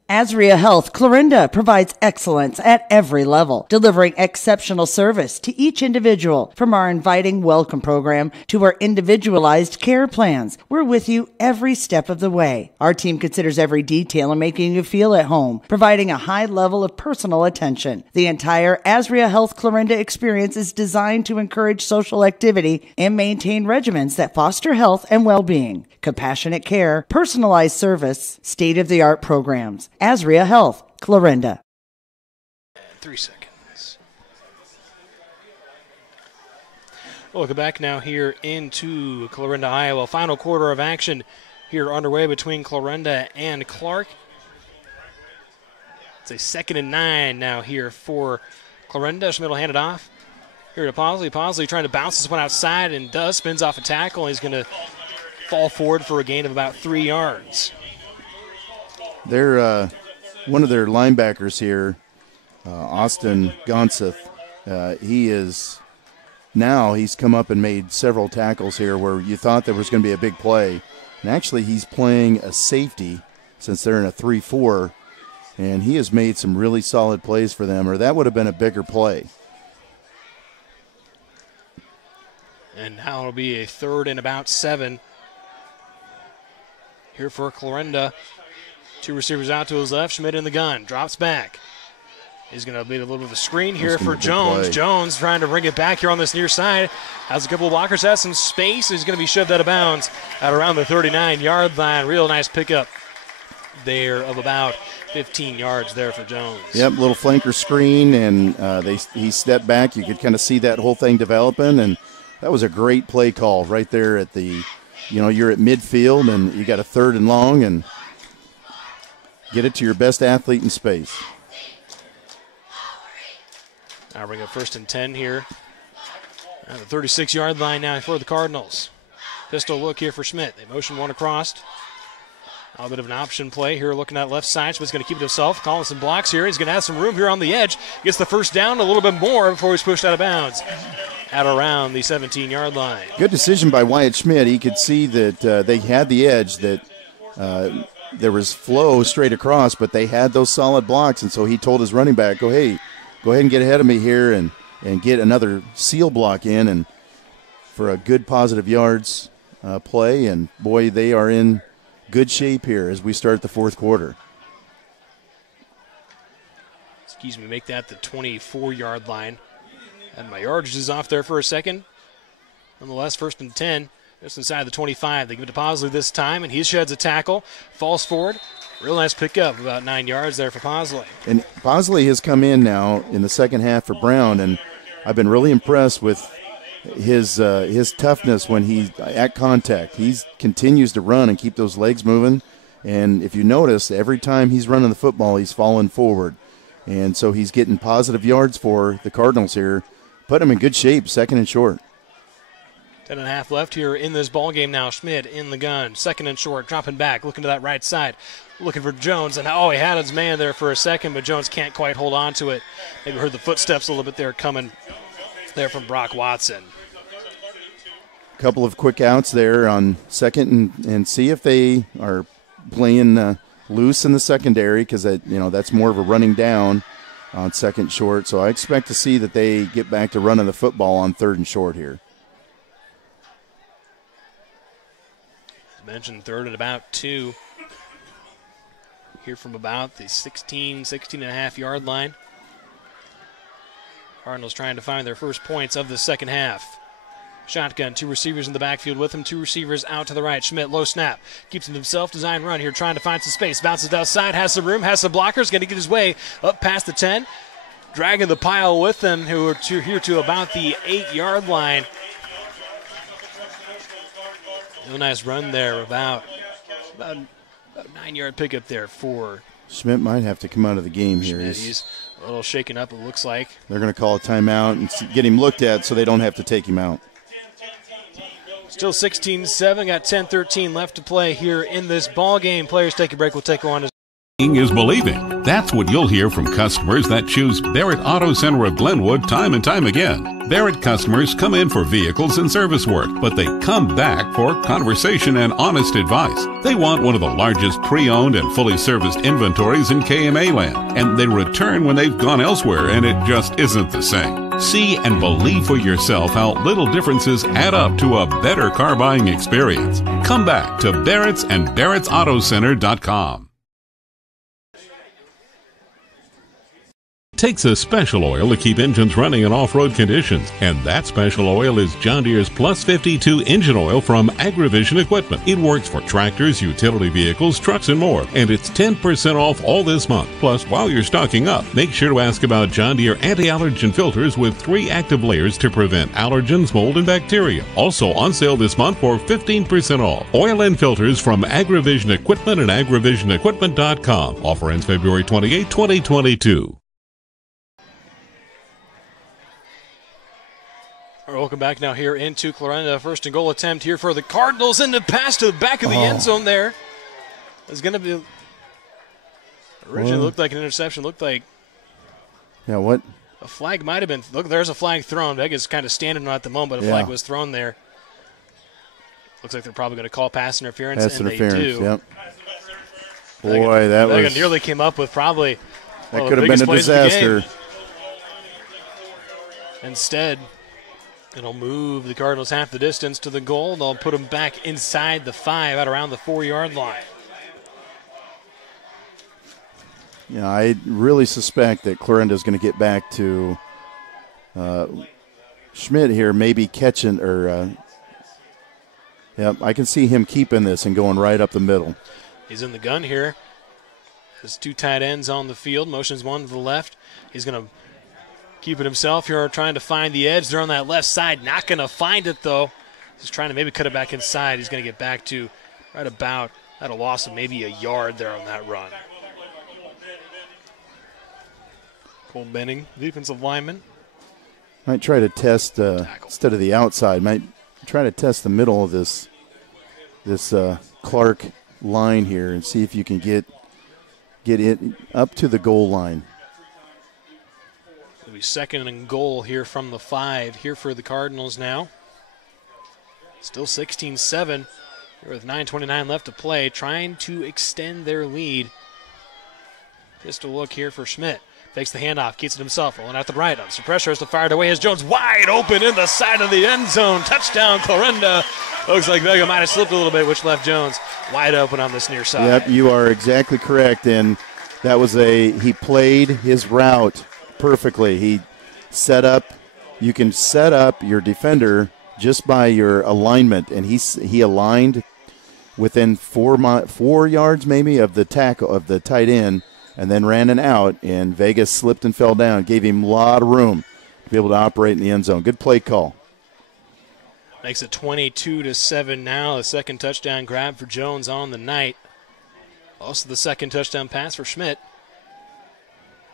Azria Health Clarinda provides excellence at every level, delivering exceptional service to each individual. From our inviting welcome program to our individualized care plans, we're with you every step of the way. Our team considers every detail in making you feel at home, providing a high level of personal attention. The entire Azria Health Clarinda experience is designed to encourage social activity and maintain regimens that foster health and well-being. Compassionate care, personalized service, state-of-the-art programs. Azria Health, Clarinda. 3 seconds. Welcome back now here into Clarinda, Iowa. Final quarter of action here underway between Clarinda and Clark. It's a 2nd and 9 now here for Clarinda. Schmidt will hand it off here to Posley. Posley trying to bounce this one outside and does. Spins off a tackle. He's going to fall forward for a gain of about 3 yards. They're one of their linebackers here, Austin Gonseth. He's come up and made several tackles here where you thought there was going to be a big play. And actually he's playing a safety since they're in a 3-4, and he has made some really solid plays for them, or that would have been a bigger play. And now it'll be a 3rd and about 7 here for Clarinda. 2 receivers out to his left. Schmidt in the gun. Drops back. He's going to lead a little bit of a screen here That's for gonna be a big Jones. play. Jones trying to bring it back here on this near side. Has a couple of blockers, has some space. He's going to be shoved out of bounds at around the 39-yard line. Real nice pickup there of about 15 yards there for Jones. Yep, little flanker screen, and he stepped back. You could kind of see that whole thing developing, and that was a great play call right there at the, you're at midfield, and you got a 3rd and long, and get it to your best athlete in space. Now bring up 1st and 10 here. At the 36-yard line now for the Cardinals. Pistol look here for Schmidt. They motion one across. A bit of an option play here looking at left side. Schmidt's going to keep it himself. Calling some blocks here. He's going to have some room here on the edge. Gets the first down, a little bit more before he's pushed out of bounds at around the 17-yard line. Good decision by Wyatt Schmidt. He could see that they had the edge, that there was flow straight across, but they had those solid blocks, and so he told his running back, go ahead and get ahead of me here and get another seal block in, and for a good positive yards play. And, boy, they are in good shape here as we start the 4th quarter. Make that the 24-yard line. And my yardage is off there for a second. Nonetheless, 1st and 10, just inside the 25. They give it to Posley this time, and he sheds a tackle, falls forward. Real nice pickup, about 9 yards there for Posley. And Posley has come in now in the second half for Brown, and I've been really impressed with his toughness when he's at contact. He continues to run and keep those legs moving. And if you notice, every time he's running the football, he's falling forward. And so he's getting positive yards for the Cardinals here. Put him in good shape, 2nd and short. 10.5 left here in this ball game now. Schmidt in the gun, 2nd and short, dropping back, looking to that right side, looking for Jones. And he had his man there for a second, but Jones can't quite hold on to it. Maybe heard the footsteps a little bit there coming there from Brock Watson. A couple of quick outs there on 2nd and see if they are playing loose in the secondary, because that's more of a running down on 2nd short. So I expect to see that they get back to running the football on 3rd and short here. As mentioned, 3rd and about 2. Here from about the 16.5-yard line. Cardinals trying to find their first points of the second half. Shotgun, 2 receivers in the backfield with him, 2 receivers out to the right. Schmidt, low snap, keeps it himself, design run here, trying to find some space, bounces outside, has some room, has some blockers, going to get his way up past the 10, dragging the pile with them, who are here to about the 8-yard line. Real nice run there, about a 9-yard pickup there for Schmidt. Might have to come out of the game here. He's a little shaken up, it looks like. They're going to call a timeout and get him looked at so they don't have to take him out. Still 16-7, got 10-13 left to play here in this ball game. Players take a break, we'll take one. Is believing. That's what you'll hear from customers that choose Barrett Auto Center of Glenwood time and time again. Barrett customers come in for vehicles and service work, but they come back for conversation and honest advice. They want one of the largest pre-owned and fully serviced inventories in KMA land, and they return when they've gone elsewhere and it just isn't the same. See and believe for yourself how little differences add up to a better car buying experience. Come back to Barrett's and Barrett'sAutoCenter.com. Takes a special oil to keep engines running in off-road conditions, and that special oil is John Deere's Plus 52 engine oil from AgriVision Equipment. It works for tractors, utility vehicles, trucks, and more, and it's 10% off all this month. Plus, while you're stocking up, make sure to ask about John Deere anti-allergen filters with 3 active layers to prevent allergens, mold, and bacteria. Also on sale this month for 15% off. Oil and filters from AgriVision Equipment and AgriVisionEquipment.com. Offer ends February 28, 2022. Welcome back now here into Clarinda. 1st and goal attempt here for the Cardinals, and the pass to the back of the end zone there. It's going to be, originally looked like an interception, looked like what? A flag might have been, look, there's a flag thrown. Vegas kind of standing on it at the moment, but a flag was thrown there. Looks like they're probably going to call pass interference, and they do. Yep. Boy, that was, nearly came up with probably that could have been a disaster. Instead, it'll move the Cardinals half the distance to the goal. They'll put them back inside the 5 at around the 4-yard line. I really suspect that Clarinda is going to get back to Schmidt here, maybe catching or. Yep, I can see him keeping this and going right up the middle. He's in the gun here. There's 2 tight ends on the field. Motions one to the left. He's going to keep it himself here, trying to find the edge. They're on that left side. Not going to find it, though. Just trying to maybe cut it back inside. He's going to get back to right about at a loss of maybe a yard there on that run. Cole Benning, defensive lineman. Might try to test, instead of the outside, might try to test the middle of this Clark line here and see if you can get it up to the goal line. It'll be 2nd and goal here from the 5 here for the Cardinals now. Still 16-7 with 9:29 left to play, trying to extend their lead. Just a look here for Schmidt. Fakes the handoff, keeps it himself, rolling out the right. Under some pressure as to fire it away as Jones wide open in the side of the end zone. Touchdown, Clarinda. Looks like Vega might have slipped a little bit, which left Jones wide open on this near side. Yep, you are exactly correct. And that was he played his route perfectly. He set up, you can set up your defender just by your alignment. And he aligned within 4 yards maybe of the tackle of the tight end, and then ran an out, and Vegas slipped and fell down. Gave him a lot of room to be able to operate in the end zone. Good play call. Makes it 22-7 now. The 2nd touchdown grab for Jones on the night. Also the 2nd touchdown pass for Schmidt.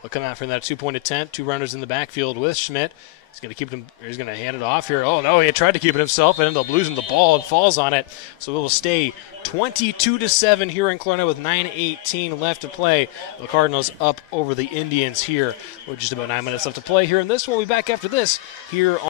Looking out for that 2-point attempt. 2 runners in the backfield with Schmidt. He's going to keep him. He's going to hand it off here. Oh no, he tried to keep it himself and ended up losing the ball and falls on it. So it will stay 22-7 here in Clarinda with 9:18 left to play. The Cardinals up over the Indians here with just about 9 minutes left to play here in this one. We'll be back after this here on.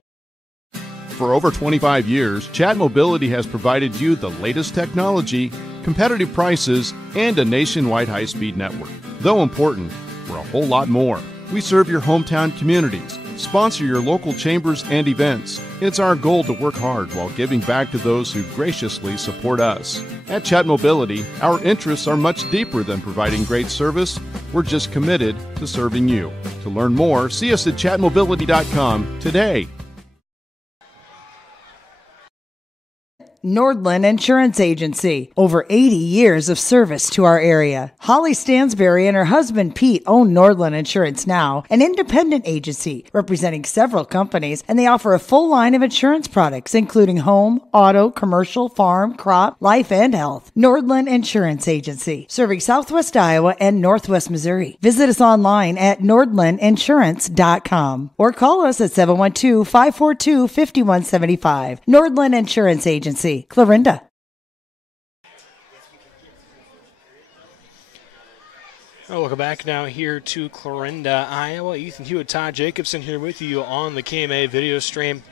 For over 25 years, Chat Mobility has provided you the latest technology, competitive prices, and a nationwide high-speed network. Though important, we're a whole lot more. We serve your hometown communities, sponsor your local chambers and events. It's our goal to work hard while giving back to those who graciously support us. At Chat Mobility, our interests are much deeper than providing great service. We're just committed to serving you. To learn more, see us at chatmobility.com today. Nordland Insurance Agency. Over 80 years of service to our area. Holly Stansberry and her husband Pete own Nordland Insurance now, an independent agency representing several companies, and they offer a full line of insurance products, including home, auto, commercial, farm, crop, life, and health. Nordland Insurance Agency, serving Southwest Iowa and Northwest Missouri. Visit us online at nordlandinsurance.com or call us at 712-542-5175. Nordland Insurance Agency, Clarinda. Oh, welcome back now here to Clarinda, Iowa. Ethan Hewitt, Todd Jacobson here with you on the KMA video stream.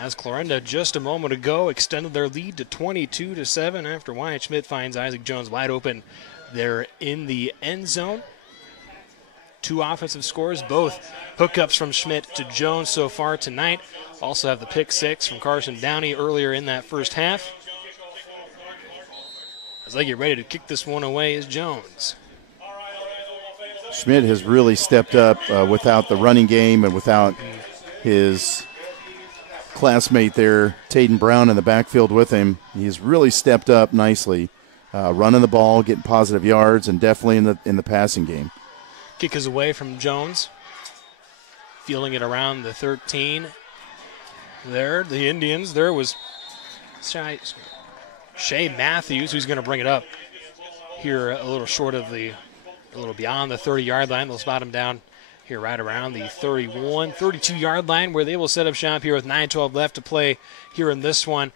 As Clarinda just a moment ago extended their lead to 22-7 after Wyatt Schmidt finds Isaac Jones wide open there in the end zone. 2 offensive scores, both hookups from Schmidt to Jones so far tonight. Also have the pick 6 from Carson Downey earlier in that first half. As they get ready to kick this one away is Jones. Schmidt has really stepped up without the running game and without his classmate there, Taden Brown, in the backfield with him. He's really stepped up nicely, running the ball, getting positive yards, and definitely in the passing game. Kick is away from Jones. Feeling it around the 13. There, the Indians. There was Shea Matthews, who's going to bring it up here a little short of a little beyond the 30-yard line. They'll spot him down here right around the 31, 32-yard line where they will set up shop here with 9:12 left to play here in this one.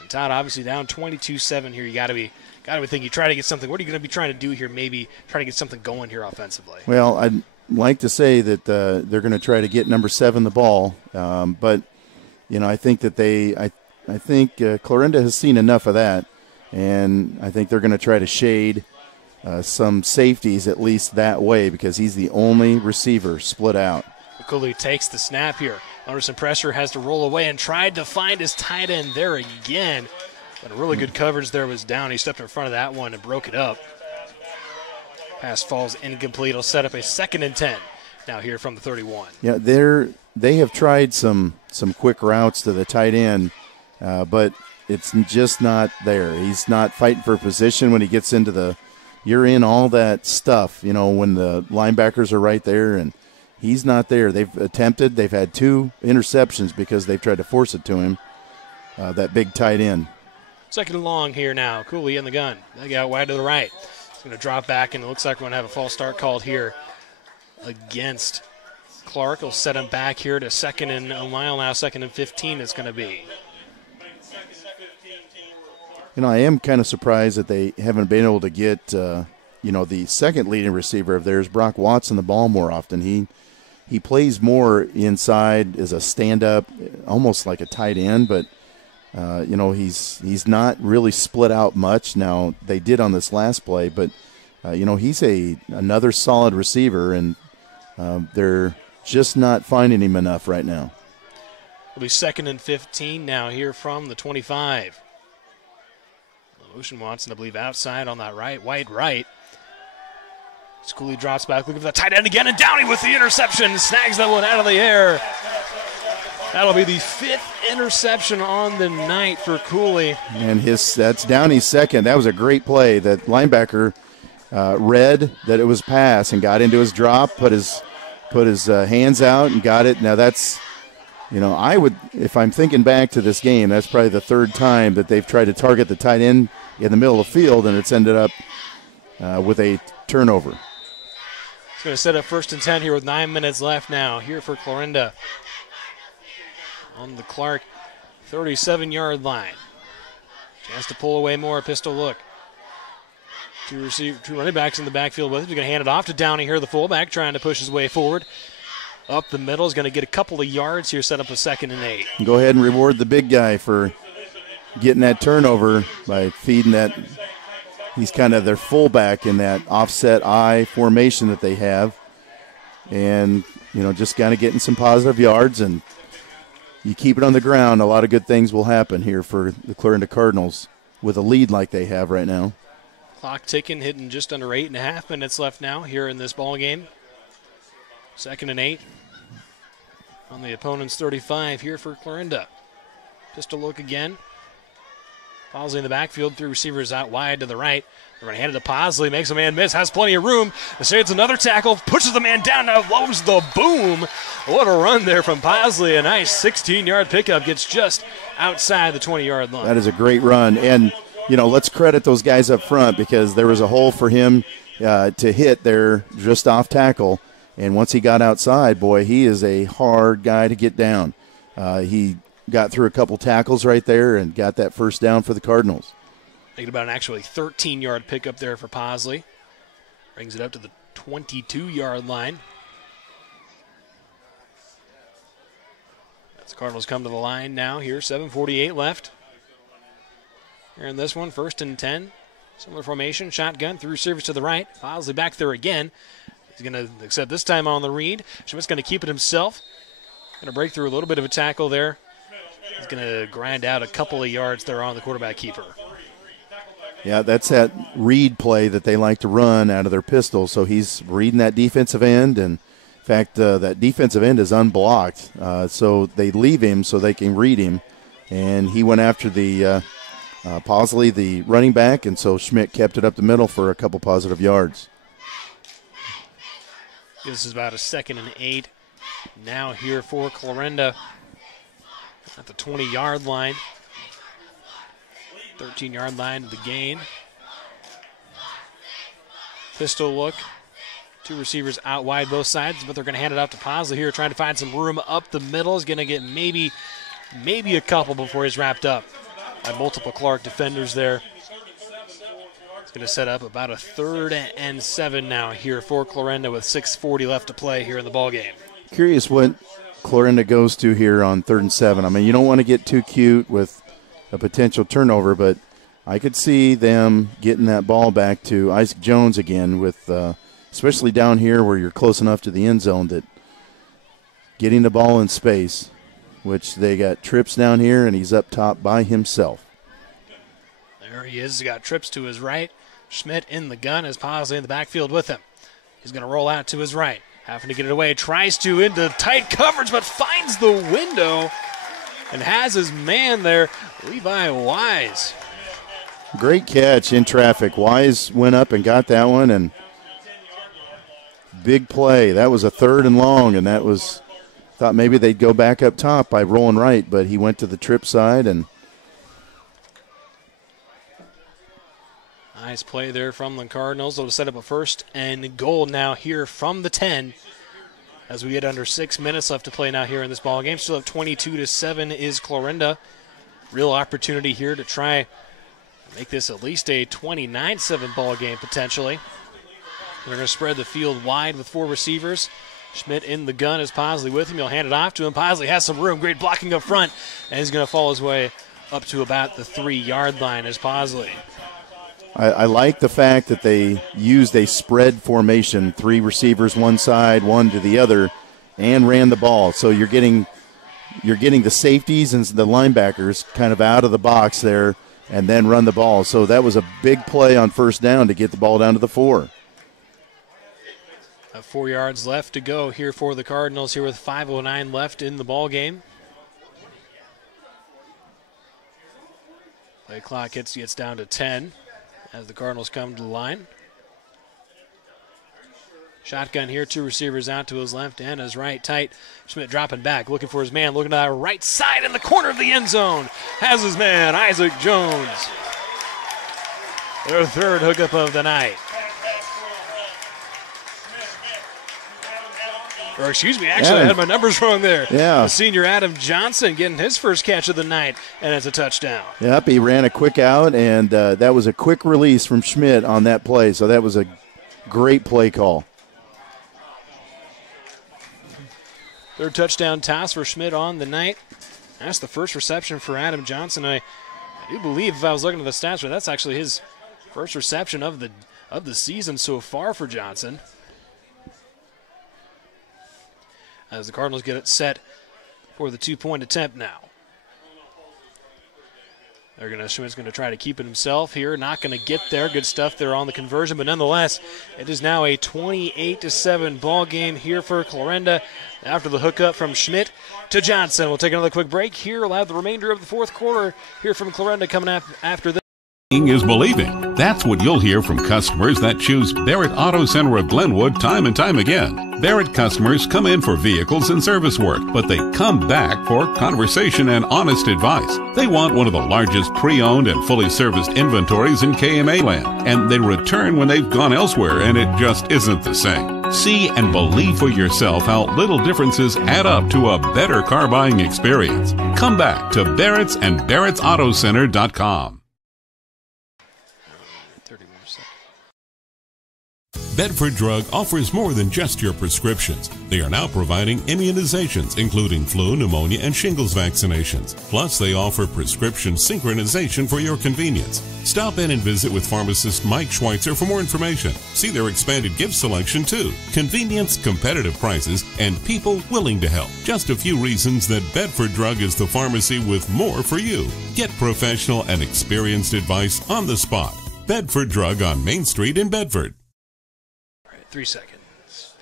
And Todd obviously down 22-7 here. You got to be thinking, you try to get something. What are you going to be trying to do here? Maybe try to get something going here offensively. Well, I'd like to say that they're going to try to get number 7 the ball, but I think that I think Clarinda has seen enough of that, and I think they're going to try to shade some safeties at least that way because he's the only receiver split out. McCulley takes the snap here. Under some pressure, has to roll away and tried to find his tight end there again. But a really good coverage there was down. He stepped in front of that one and broke it up. Pass falls incomplete. It'll set up a 2nd and 10 now here from the 31. Yeah, they have tried some quick routes to the tight end, but it's just not there. He's not fighting for position when he gets into the – you're in all that stuff, you know, when the linebackers are right there, and he's not there. They've attempted. They've had 2 interceptions because they've tried to force it to him, that big tight end. 2nd and long here now. Cooley in the gun. They got wide to the right. He's going to drop back, and it looks like we're going to have a false start called here against Clark. Will set him back here to 2nd and a mile now. 2nd and 15 it's going to be. You know, I am kind of surprised that they haven't been able to get, you know, the second leading receiver of theirs, Brock Watson, the ball more often. He plays more inside as a stand-up, almost like a tight end, but you know, he's not really split out much. Now, they did on this last play, but, you know, he's another solid receiver, and they're just not finding him enough right now. It'll be 2nd and 15 now here from the 25. Ocean Watson, I believe, outside on that wide right. Schooley drops back, looking for the tight end again, and Downey with the interception. Snags that one out of the air. That'll be the 5th interception on the night for Cooley. And that's Downey's 2nd. That was a great play. That linebacker read that it was pass and got into his drop, put his hands out and got it. Now that's, you know, I would, if I'm thinking back to this game, that's probably the 3rd time that they've tried to target the tight end in the middle of the field, and it's ended up with a turnover. It's going to set up 1st and 10 here with 9 minutes left now here for Clarinda. On the Clark 37-yard line. Chance to pull away more. Pistol look. 2 running backs in the backfield with him. He's going to hand it off to Downey here, the fullback, trying to push his way forward. Up the middle. He's going to get a couple of yards here, set up a 2nd and 8. Go ahead and reward the big guy for getting that turnover by feeding that. He's kind of their fullback in that offset I formation that they have. And, you know, just kind of getting some positive yards, and you keep it on the ground, a lot of good things will happen here for the Clarinda Cardinals with a lead like they have right now. Clock ticking, hitting just under 8.5 minutes left now here in this ball game. 2nd and 8 on the opponent's 35 here for Clarinda. Pistol look again. Posley in the backfield, 3 receivers out wide to the right. They're going to hand it to Posley, makes a man miss, has plenty of room. It's another tackle, pushes the man down, now loads the boom. What a run there from Posley. A nice 16-yard pickup, gets just outside the 20-yard line. That is a great run. And, you know, let's credit those guys up front, because there was a hole for him to hit there just off tackle. And once he got outside, boy, he is a hard guy to get down. He got through a couple tackles right there and got that 1st down for the Cardinals. Thinking about an actually 13-yard pickup there for Posley. Brings it up to the 22-yard line. As the Cardinals come to the line now here, 7:48 left. Here in this one, 1st and 10. Similar formation, shotgun, through service to the right. Posley back there again. He's going to accept this time on the read. Schmidt's going to keep it himself. Going to break through a little bit of a tackle there. He's going to grind out a couple of yards there on the quarterback keeper. Yeah, that's that read play that they like to run out of their pistol. So he's reading that defensive end, and in fact, that defensive end is unblocked. So they leave him so they can read him, and he went after the Posley, the running back, and so Schmidt kept it up the middle for a couple positive yards. This is about a 2nd and 8 now here for Clarinda at the 20-yard line. 13-yard line to the gain. Pistol look. 2 receivers out wide both sides, but they're going to hand it off to Posley here, trying to find some room up the middle. He's going to get maybe a couple before he's wrapped up by multiple Clark defenders there. It's going to set up about a 3rd and 7 now here for Clarinda with 6:40 left to play here in the ballgame. Curious what Clarinda goes to here on 3rd and 7. I mean, you don't want to get too cute with a potential turnover, but I could see them getting that ball back to Isaac Jones again, with especially down here where you're close enough to the end zone, that getting the ball in space, which they got Trips down here, and he's up top by himself. There he is. He's got Trips to his right. Schmidt in the gun as Posley in the backfield with him. He's going to roll out to his right. Having to get it away, tries to into tight coverage, but finds the window and has his man there, Levi Wise. Great catch in traffic. Wise went up and got that one, and big play. That was a 3rd and long, and that was, thought maybe they'd go back up top by rolling right, but he went to the trip side. And nice play there from the Cardinals. They'll set up a 1st and goal now here from the 10 as we get under 6 minutes left to play now here in this ball game. Still up 22-7 is Clarinda. Real opportunity here to try make this at least a 29-7 ball game potentially. They're going to spread the field wide with 4 receivers. Schmidt in the gun as Posley with him. He'll hand it off to him. Posley has some room. Great blocking up front. And he's going to fall his way up to about the 3-yard line as Posley. I like the fact that they used a spread formation, 3 receivers one side, 1 to the other, and ran the ball. So you're getting the safeties and the linebackers kind of out of the box there and then run the ball. So that was a big play on 1st down to get the ball down to the 4. 4 yards left to go here for the Cardinals here with 5:09 left in the ball game. Play clock gets down to 10 as the Cardinals come to the line. Shotgun here, 2 receivers out to his left and his right, tight. Schmidt dropping back, looking for his man, looking to that right side in the corner of the end zone. Has his man, Isaac Jones. Their 3rd hookup of the night. Or excuse me, actually I had my numbers wrong there. Yeah. The senior Adam Johnson getting his first catch of the night, and it's a touchdown. Yep, he ran a quick out, and that was a quick release from Schmidt on that play. So that was a great play call. 3rd touchdown toss for Schmidt on the night. That's the first reception for Adam Johnson. I do believe, if I was looking at the stats, that's actually his first reception of the season so far for Johnson. As the Cardinals get it set for the 2-point attempt now. Schmidt's going to try to keep it himself here. Not going to get there. Good stuff there on the conversion, but nonetheless, it is now a 28-7 ball game here for Clarinda after the hookup from Schmidt to Johnson. We'll take another quick break here. We'll have the remainder of the 4th quarter here from Clarinda coming up after this. Is believing. That's what you'll hear from customers that choose Barrett Auto Center of Glenwood time and time again. Barrett customers come in for vehicles and service work, but they come back for conversation and honest advice. They want one of the largest pre-owned and fully serviced inventories in KMA land, and they return when they've gone elsewhere and it just isn't the same. See and believe for yourself how little differences add up to a better car buying experience. Come back to Barrett's and Barrett'sAutoCenter.com. Bedford Drug offers more than just your prescriptions. They are now providing immunizations, including flu, pneumonia, and shingles vaccinations. Plus, they offer prescription synchronization for your convenience. Stop in and visit with pharmacist Mike Schweitzer for more information. See their expanded gift selection, too. Convenience, competitive prices, and people willing to help. Just a few reasons that Bedford Drug is the pharmacy with more for you. Get professional and experienced advice on the spot. Bedford Drug on Main Street in Bedford. 3 seconds.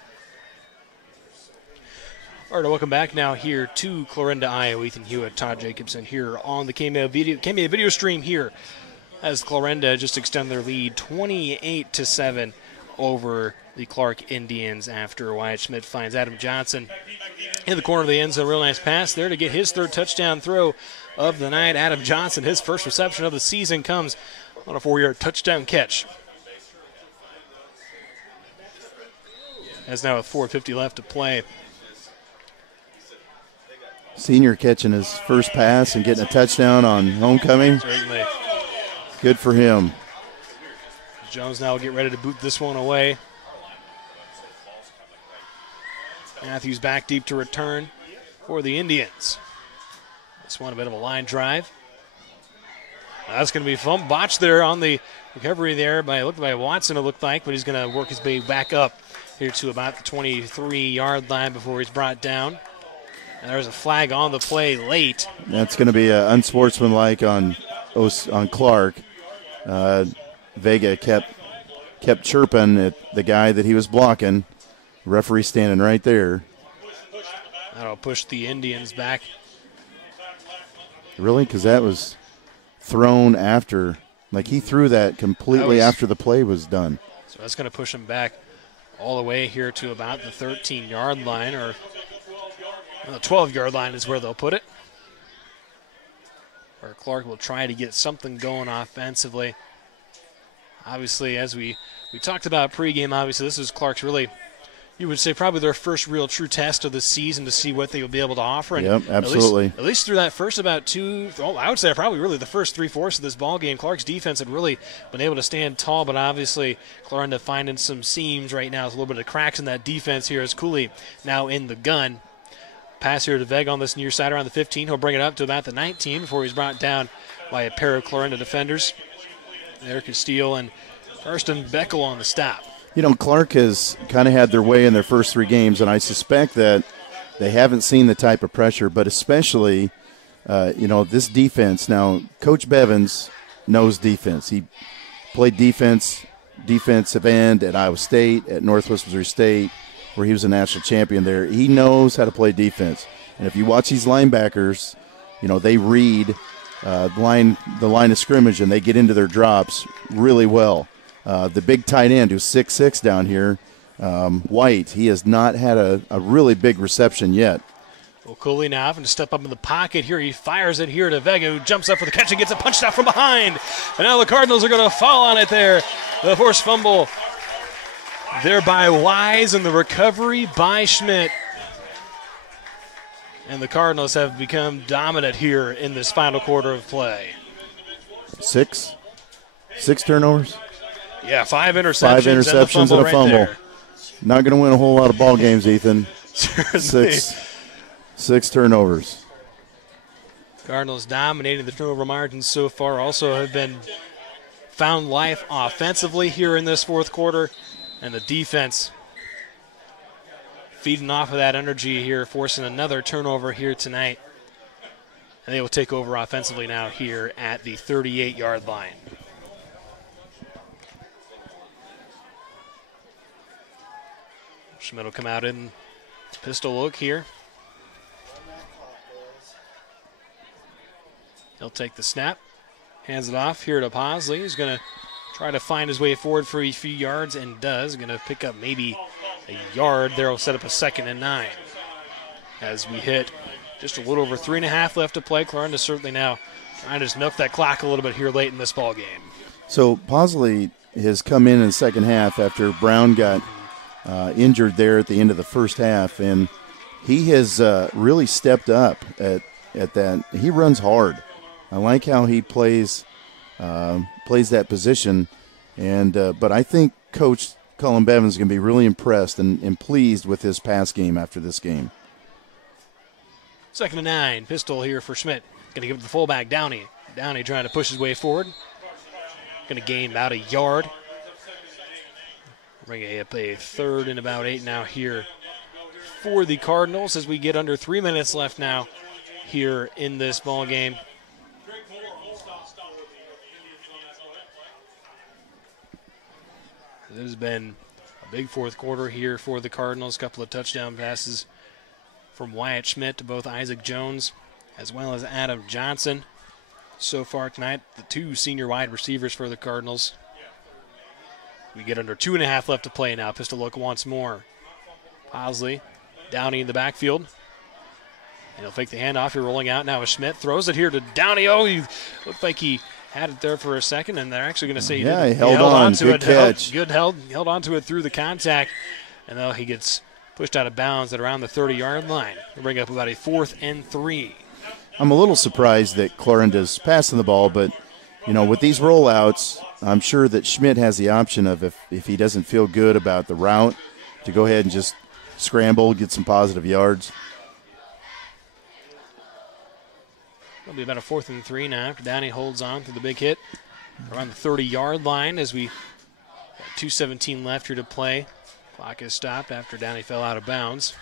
All right, welcome back now here to Clarinda, Iowa. Ethan Hewitt, Todd Jacobson here on the KMA video stream here as Clarinda just extend their lead 28-7 over the Clark Indians after Wyatt Schmidt finds Adam Johnson in the corner of the end zone. Real nice pass there to get his 3rd touchdown throw of the night. Adam Johnson, his first reception of the season, comes on a 4-yard touchdown catch. As now with 4:50 left to play. Senior catching his first pass and getting a touchdown on homecoming. Certainly. Good for him. Jones now will get ready to boot this one away. Matthews back deep to return for the Indians. This one a bit of a line drive. That's going to be fun. Botch there on the recovery there by Watson, it looked like, but he's going to work his way back up here to about the 23-yard line before he's brought down. And there's a flag on the play late. That's going to be unsportsmanlike on Clark. Vega kept kept chirping at the guy that he was blocking. Referee standing right there. That'll push the Indians back. Really? Because that was thrown after. Like, he threw that completely after the play was done. So that's going to push them back all the way here to about the 13-yard line, or the 12-yard line is where they'll put it. Where Clark will try to get something going offensively. Obviously, as we talked about pregame, obviously this is Clark's really, you would say, probably their first real true test of the season to see what they would be able to offer. And yep, absolutely. At least through that first about I would say probably really the first 3/4 of this ball game, Clark's defense had really been able to stand tall, but obviously Clarinda finding some seams right now. There's a little bit of cracks in that defense here as Cooley now in the gun. Pass here to Vega on this near side around the 15. He'll bring it up to about the 19 before he's brought down by a pair of Clarinda defenders. There, Castile and Hurston Beckel on the stop. You know, Clark has kind of had their way in their first 3 games, and I suspect that they haven't seen the type of pressure, but especially, this defense. Now, Coach Bevins knows defense. He played defensive end at Iowa State, at Northwest Missouri State, where he was a national champion there. He knows how to play defense. And if you watch these linebackers, they read the line of scrimmage, and they get into their drops really well. The big tight end, who's 6'6" down here, White, he has not had a really big reception yet. Well, Cooley now having to step up in the pocket here. He fires it here to Vega, who jumps up for the catch and gets it punched out from behind. And now the Cardinals are going to fall on it there. The forced fumble there by Wise, and the recovery by Schmidt. And the Cardinals have become dominant here in this final quarter of play. 6 turnovers? Yeah, 5 interceptions. 5 interceptions and a fumble. Right, not going to win a whole lot of ball games, Ethan. 6 turnovers. Cardinals dominating the turnover margins so far. Also have been found life offensively here in this fourth quarter. And the defense feeding off of that energy here, forcing another turnover here tonight. And they will take over offensively now here at the 38-yard line. Schmidt will come out in pistol look here. He'll take the snap, hands it off here to Posley. He's going to try to find his way forward for a few yards, and does. Going to pick up maybe a yard. There will set up a 2nd and 9. As we hit just a little over 3.5 left to play. Clarinda certainly now trying to just milk that clock a little bit here late in this ball game. So Posley has come in the second half after Brown got injured there at the end of the first half, and he has really stepped up at that. He runs hard. I like how he plays that position, and but I think Coach Cullen Bevins is going to be really impressed and pleased with his pass game after this game. 2nd and 9, pistol here for Schmidt. Going to give it to the fullback, Downey. Downey trying to push his way forward. Going to gain about a yard. Bring up a 3rd and about 8 now here for the Cardinals as we get under 3 minutes left now here in this ball game. This has been a big fourth quarter here for the Cardinals. A couple of touchdown passes from Wyatt Schmidt to both Isaac Jones as well as Adam Johnson. So far tonight, the 2 senior wide receivers for the Cardinals. We get under 2.5 left to play now. Pistol look once more. Posley, Downey in the backfield. And he'll fake the handoff. Here rolling out now with Schmidt. Throws it here to Downey. Oh, he looked like he had it there for a second, and they're actually going to say he held on to it. Good catch. Held on to it through the contact. And now he gets pushed out of bounds at around the 30-yard line. We'll bring up about a 4th and 3. I'm a little surprised that Clarinda's passing the ball, but, with these rollouts, I'm sure that Schmidt has the option of, if he doesn't feel good about the route, to go ahead and just scramble, get some positive yards. It'll be about a 4th and 3 now after Downey holds on through the big hit around the 30-yard line as we got 2:17 left here to play. Clock is stopped after Downey fell out of bounds.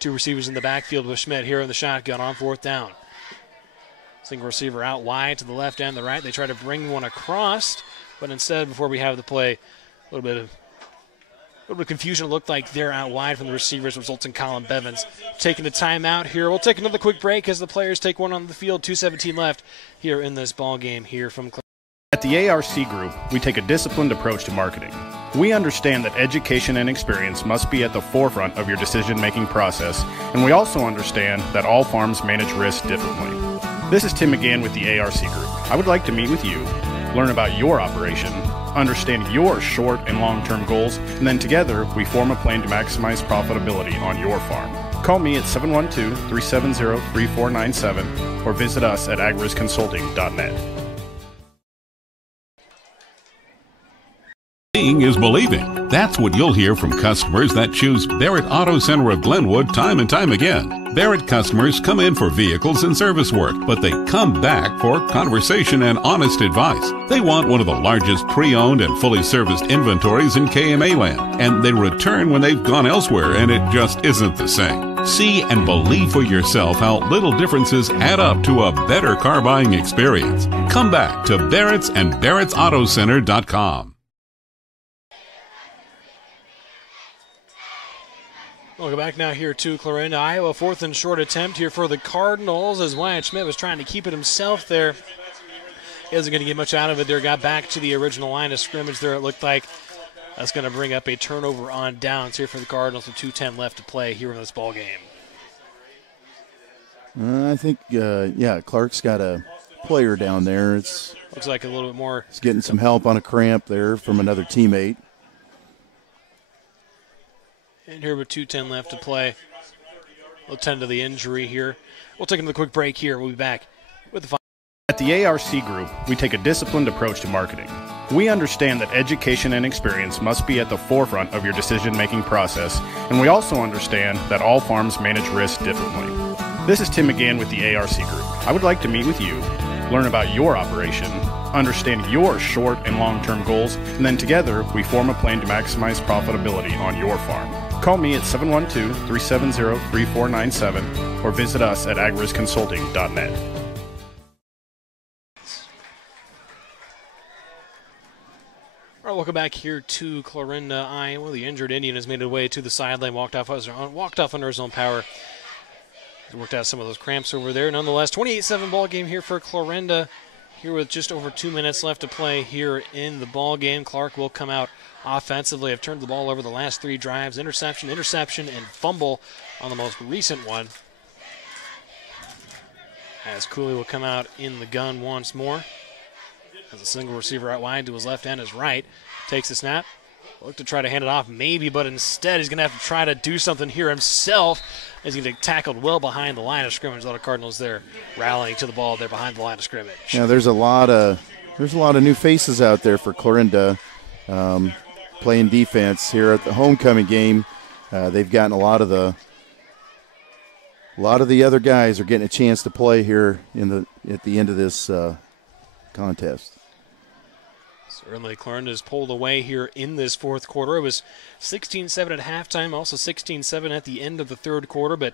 2 receivers in the backfield with Schmidt here in the shotgun on 4th down. Single receiver out wide to the left and the right. They try to bring one across. But instead, before we have the play, a little bit of confusion. It looked like they're out wide from the receivers, results in Colin Bevins taking a timeout here. We'll take another quick break as the players take one on the field. 2:17 left here in this ball game here from At the ARC Group, we take a disciplined approach to marketing. We understand that education and experience must be at the forefront of your decision-making process, and we also understand that all farms manage risk differently. This is Tim McGann with the ARC Group. I would like to meet with you, learn about your operation, understand your short and long-term goals, and then together we form a plan to maximize profitability on your farm. Call me at 712-370-3497 or visit us at agrisconsulting.net. Seeing is believing. That's what you'll hear from customers that choose Barrett Auto Center of Glenwood time and time again. Barrett customers come in for vehicles and service work, but they come back for conversation and honest advice. They want one of the largest pre-owned and fully serviced inventories in KMA land, and they return when they've gone elsewhere and it just isn't the same. See and believe for yourself how little differences add up to a better car buying experience. Come back to Barrett's and Barrett'sAutoCenter.com. Welcome back now here to Clarinda, Iowa. 4th and short attempt here for the Cardinals as Wyatt Schmidt was trying to keep it himself there. He wasn't going to get much out of it there. Got back to the original line of scrimmage there, it looked like. That's going to bring up a turnover on downs here for the Cardinals with 2:10 left to play here in this ball game. I think, Clark's got a player down there. Looks like a little bit more. He's getting some help on a cramp there from another teammate. And here with 2:10 left to play, we'll tend to the injury here. We'll take another quick break here. We'll be back with the final. At the ARC Group, we take a disciplined approach to marketing. We understand that education and experience must be at the forefront of your decision-making process, and we also understand that all farms manage risk differently. This is Tim McGann with the ARC Group. I would like to meet with you, learn about your operation, understand your short and long-term goals, and then together we form a plan to maximize profitability on your farm. Call me at 712-370-3497 or visit us at agrisconsulting.net. All right, welcome back here to Clarinda, Iowa. The injured Indian has made his way to the sideline, walked off under his own power. He's worked out some of those cramps over there. Nonetheless, 28-7 ball game here for Clarinda. Here with just over 2 minutes left to play here in the ball game. Clark will come out offensively. Have turned the ball over the last 3 drives. Interception, and fumble on the most recent one. As Cooley will come out in the gun once more. As a single receiver out wide to his left and his right. Takes the snap. Look to try to hand it off maybe, but instead he's going to have to try to do something here himself as he gets tackled well behind the line of scrimmage. A lot of Cardinals there rallying to the ball there behind the line of scrimmage. Yeah, there's a lot of new faces out there for Clarinda playing defense here at the homecoming game. They've gotten a lot of the other guys are getting a chance to play here at the end of this contest. Certainly, Clarinda has pulled away here in this fourth quarter. It was 16-7 at halftime, also 16-7 at the end of the third quarter, but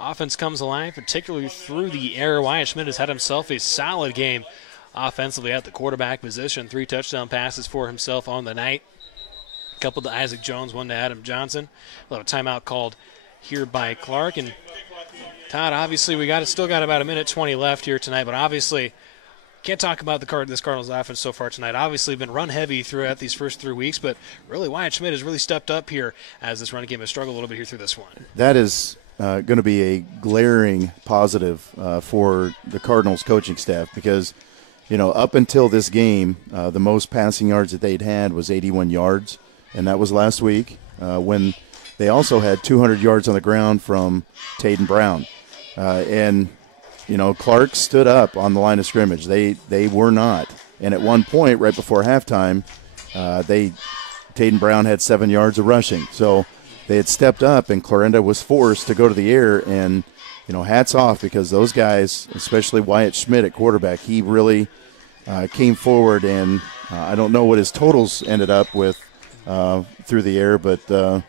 offense comes alive, particularly through the air. Wyatt Schmidt has had himself a solid game offensively at the quarterback position. 3 touchdown passes for himself on the night. A couple to Isaac Jones, 1 to Adam Johnson. We'll have a timeout called here by Clark. And Todd, obviously we still got about 1:20 left here tonight, but obviously can't talk about this Cardinals offense so far tonight. Obviously been run heavy throughout these first 3 weeks, but really Wyatt Schmidt has really stepped up here as this running game has struggled a little bit here through this one. That is going to be a glaring positive for the Cardinals coaching staff because, up until this game, the most passing yards that they'd had was 81 yards, and that was last week when they also had 200 yards on the ground from Taden Brown. Clark stood up on the line of scrimmage. They were not. And at one point, right before halftime, Taden Brown had 7 yards of rushing. So they had stepped up, and Clarinda was forced to go to the air. And, hats off because those guys, especially Wyatt Schmidt at quarterback, he really came forward. And I don't know what his totals ended up with through the air, but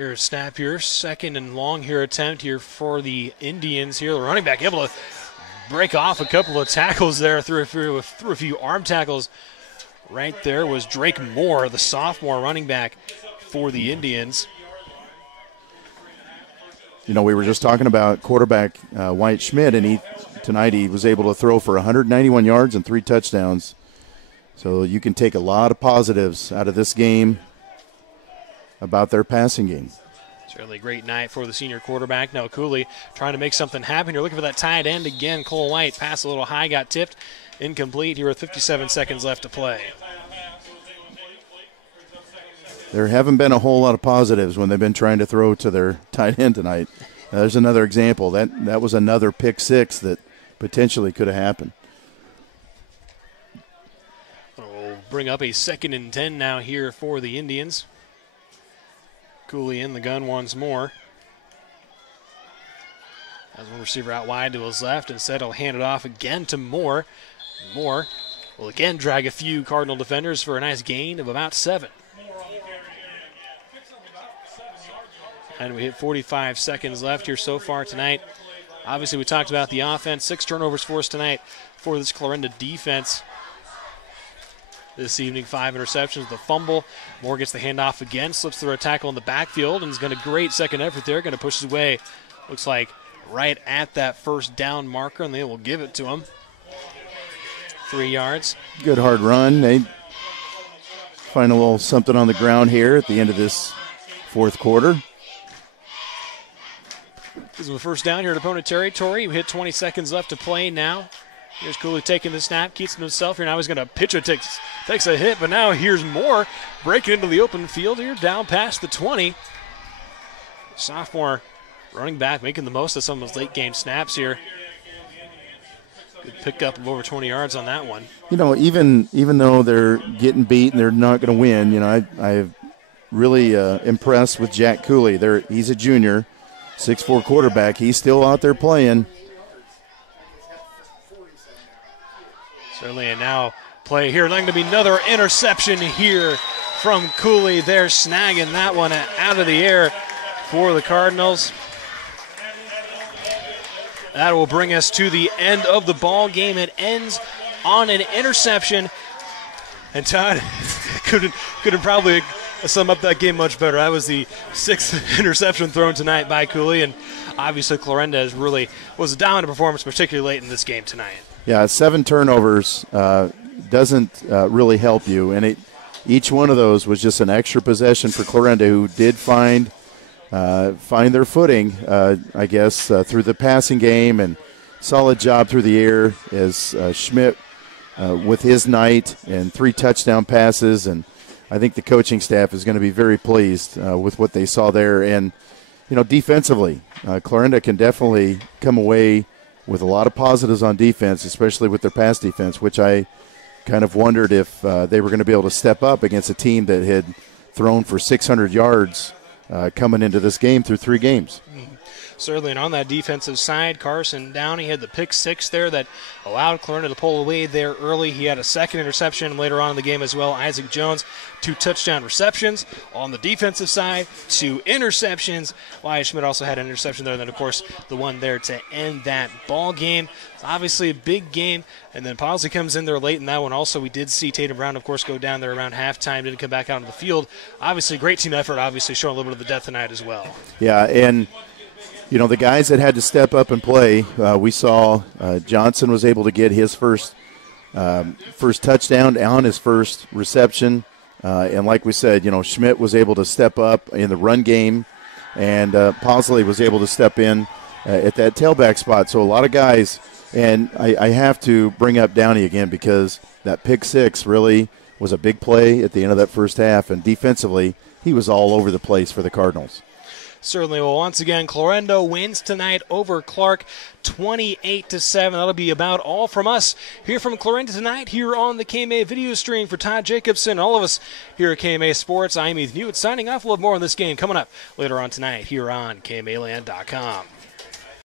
Here's snap here, 2nd and long here attempt here for the Indians here. The running back able to break off a couple of tackles there through a few arm tackles. Right there was Drake Moore, the sophomore running back for the Indians. You know, we were just talking about quarterback Wyatt Schmidt, and tonight he was able to throw for 191 yards and 3 touchdowns. So you can take a lot of positives out of this game about their passing game. Certainly a great night for the senior quarterback. Now Cooley trying to make something happen. You're looking for that tight end again. Cole White passed a little high, got tipped, incomplete here with 57 seconds left to play. There haven't been a whole lot of positives when they've been trying to throw to their tight end tonight. There's another example. That was another pick six that potentially could have happened. We'll bring up a 2nd and 10 now here for the Indians. Cooley in the gun once more. Has one receiver out wide to his left. Instead, he'll hand it off again to Moore. Moore will again drag a few Cardinal defenders for a nice gain of about 7. And we hit 45 seconds left here so far tonight. Obviously, we talked about the offense. 6 turnovers forced tonight for this Clarinda defense. This evening, 5 interceptions, the fumble. Moore gets the handoff again, slips through a tackle in the backfield, and is going to great second effort there. Going to push his way, looks like, right at that first down marker, and they will give it to him. 3 yards. Good hard run. They find a little something on the ground here at the end of this 4th quarter. This is the first down here at opponent territory. We hit 20 seconds left to play now. Here's Cooley taking the snap, keeps it himself here. Now he's going to pitch it, takes a hit, but now here's Moore breaking into the open field here, down past the 20. Sophomore running back making the most of some of those late game snaps here. Good pickup of over 20 yards on that one. You know, even though they're getting beat and they're not going to win, you know, I'm really impressed with Jack Cooley. He's a junior, 6'4" quarterback. He's still out there playing. Certainly, and now play here. Going to be another interception here from Cooley. They're snagging that one out of the air for the Cardinals. That will bring us to the end of the ball game. It ends on an interception. And Todd couldn't probably sum up that game much better. That was the 6th interception thrown tonight by Cooley, and obviously Clarinda was a dominant performance, particularly late in this game tonight. Yeah, 7 turnovers doesn't really help you, and each one of those was just an extra possession for Clarinda, who did find their footing, I guess, through the passing game, and solid job through the air as Schmidt with his night and 3 touchdown passes, and I think the coaching staff is going to be very pleased with what they saw there. And, you know, defensively, Clarinda can definitely come away with a lot of positives on defense, especially with their pass defense, which I kind of wondered if they were going to be able to step up against a team that had thrown for 600 yards coming into this game through 3 games. Certainly, and on that defensive side, Carson Downey had the pick 6 there that allowed Clarinda to pull away there early. He had a 2nd interception later on in the game as well. Isaac Jones, 2 touchdown receptions. On the defensive side, 2 interceptions. Wyatt Schmidt also had an interception there, and then, of course, the one there to end that ball game. It's obviously a big game, and then Posley comes in there late in that one. Also, we did see Tatum Brown, of course, go down there around halftime, didn't come back out on the field. Obviously, great team effort, obviously showing a little bit of the depth tonight as well. Yeah, and you know, the guys that had to step up and play, we saw Johnson was able to get his first touchdown on his first reception. And like we said, you know, Schmidt was able to step up in the run game, and Posley was able to step in at that tailback spot. So a lot of guys, and I have to bring up Downey again because that pick 6 really was a big play at the end of that first half, and defensively he was all over the place for the Cardinals. Certainly. Well, once again, Clarinda wins tonight over Clark, 28-7. That'll be about all from us here from Clarinda tonight here on the KMA video stream. For Todd Jacobson and all of us here at KMA Sports, I'm Ethan Hewitt signing off. We'll have more on this game coming up later on tonight here on KMAland.com.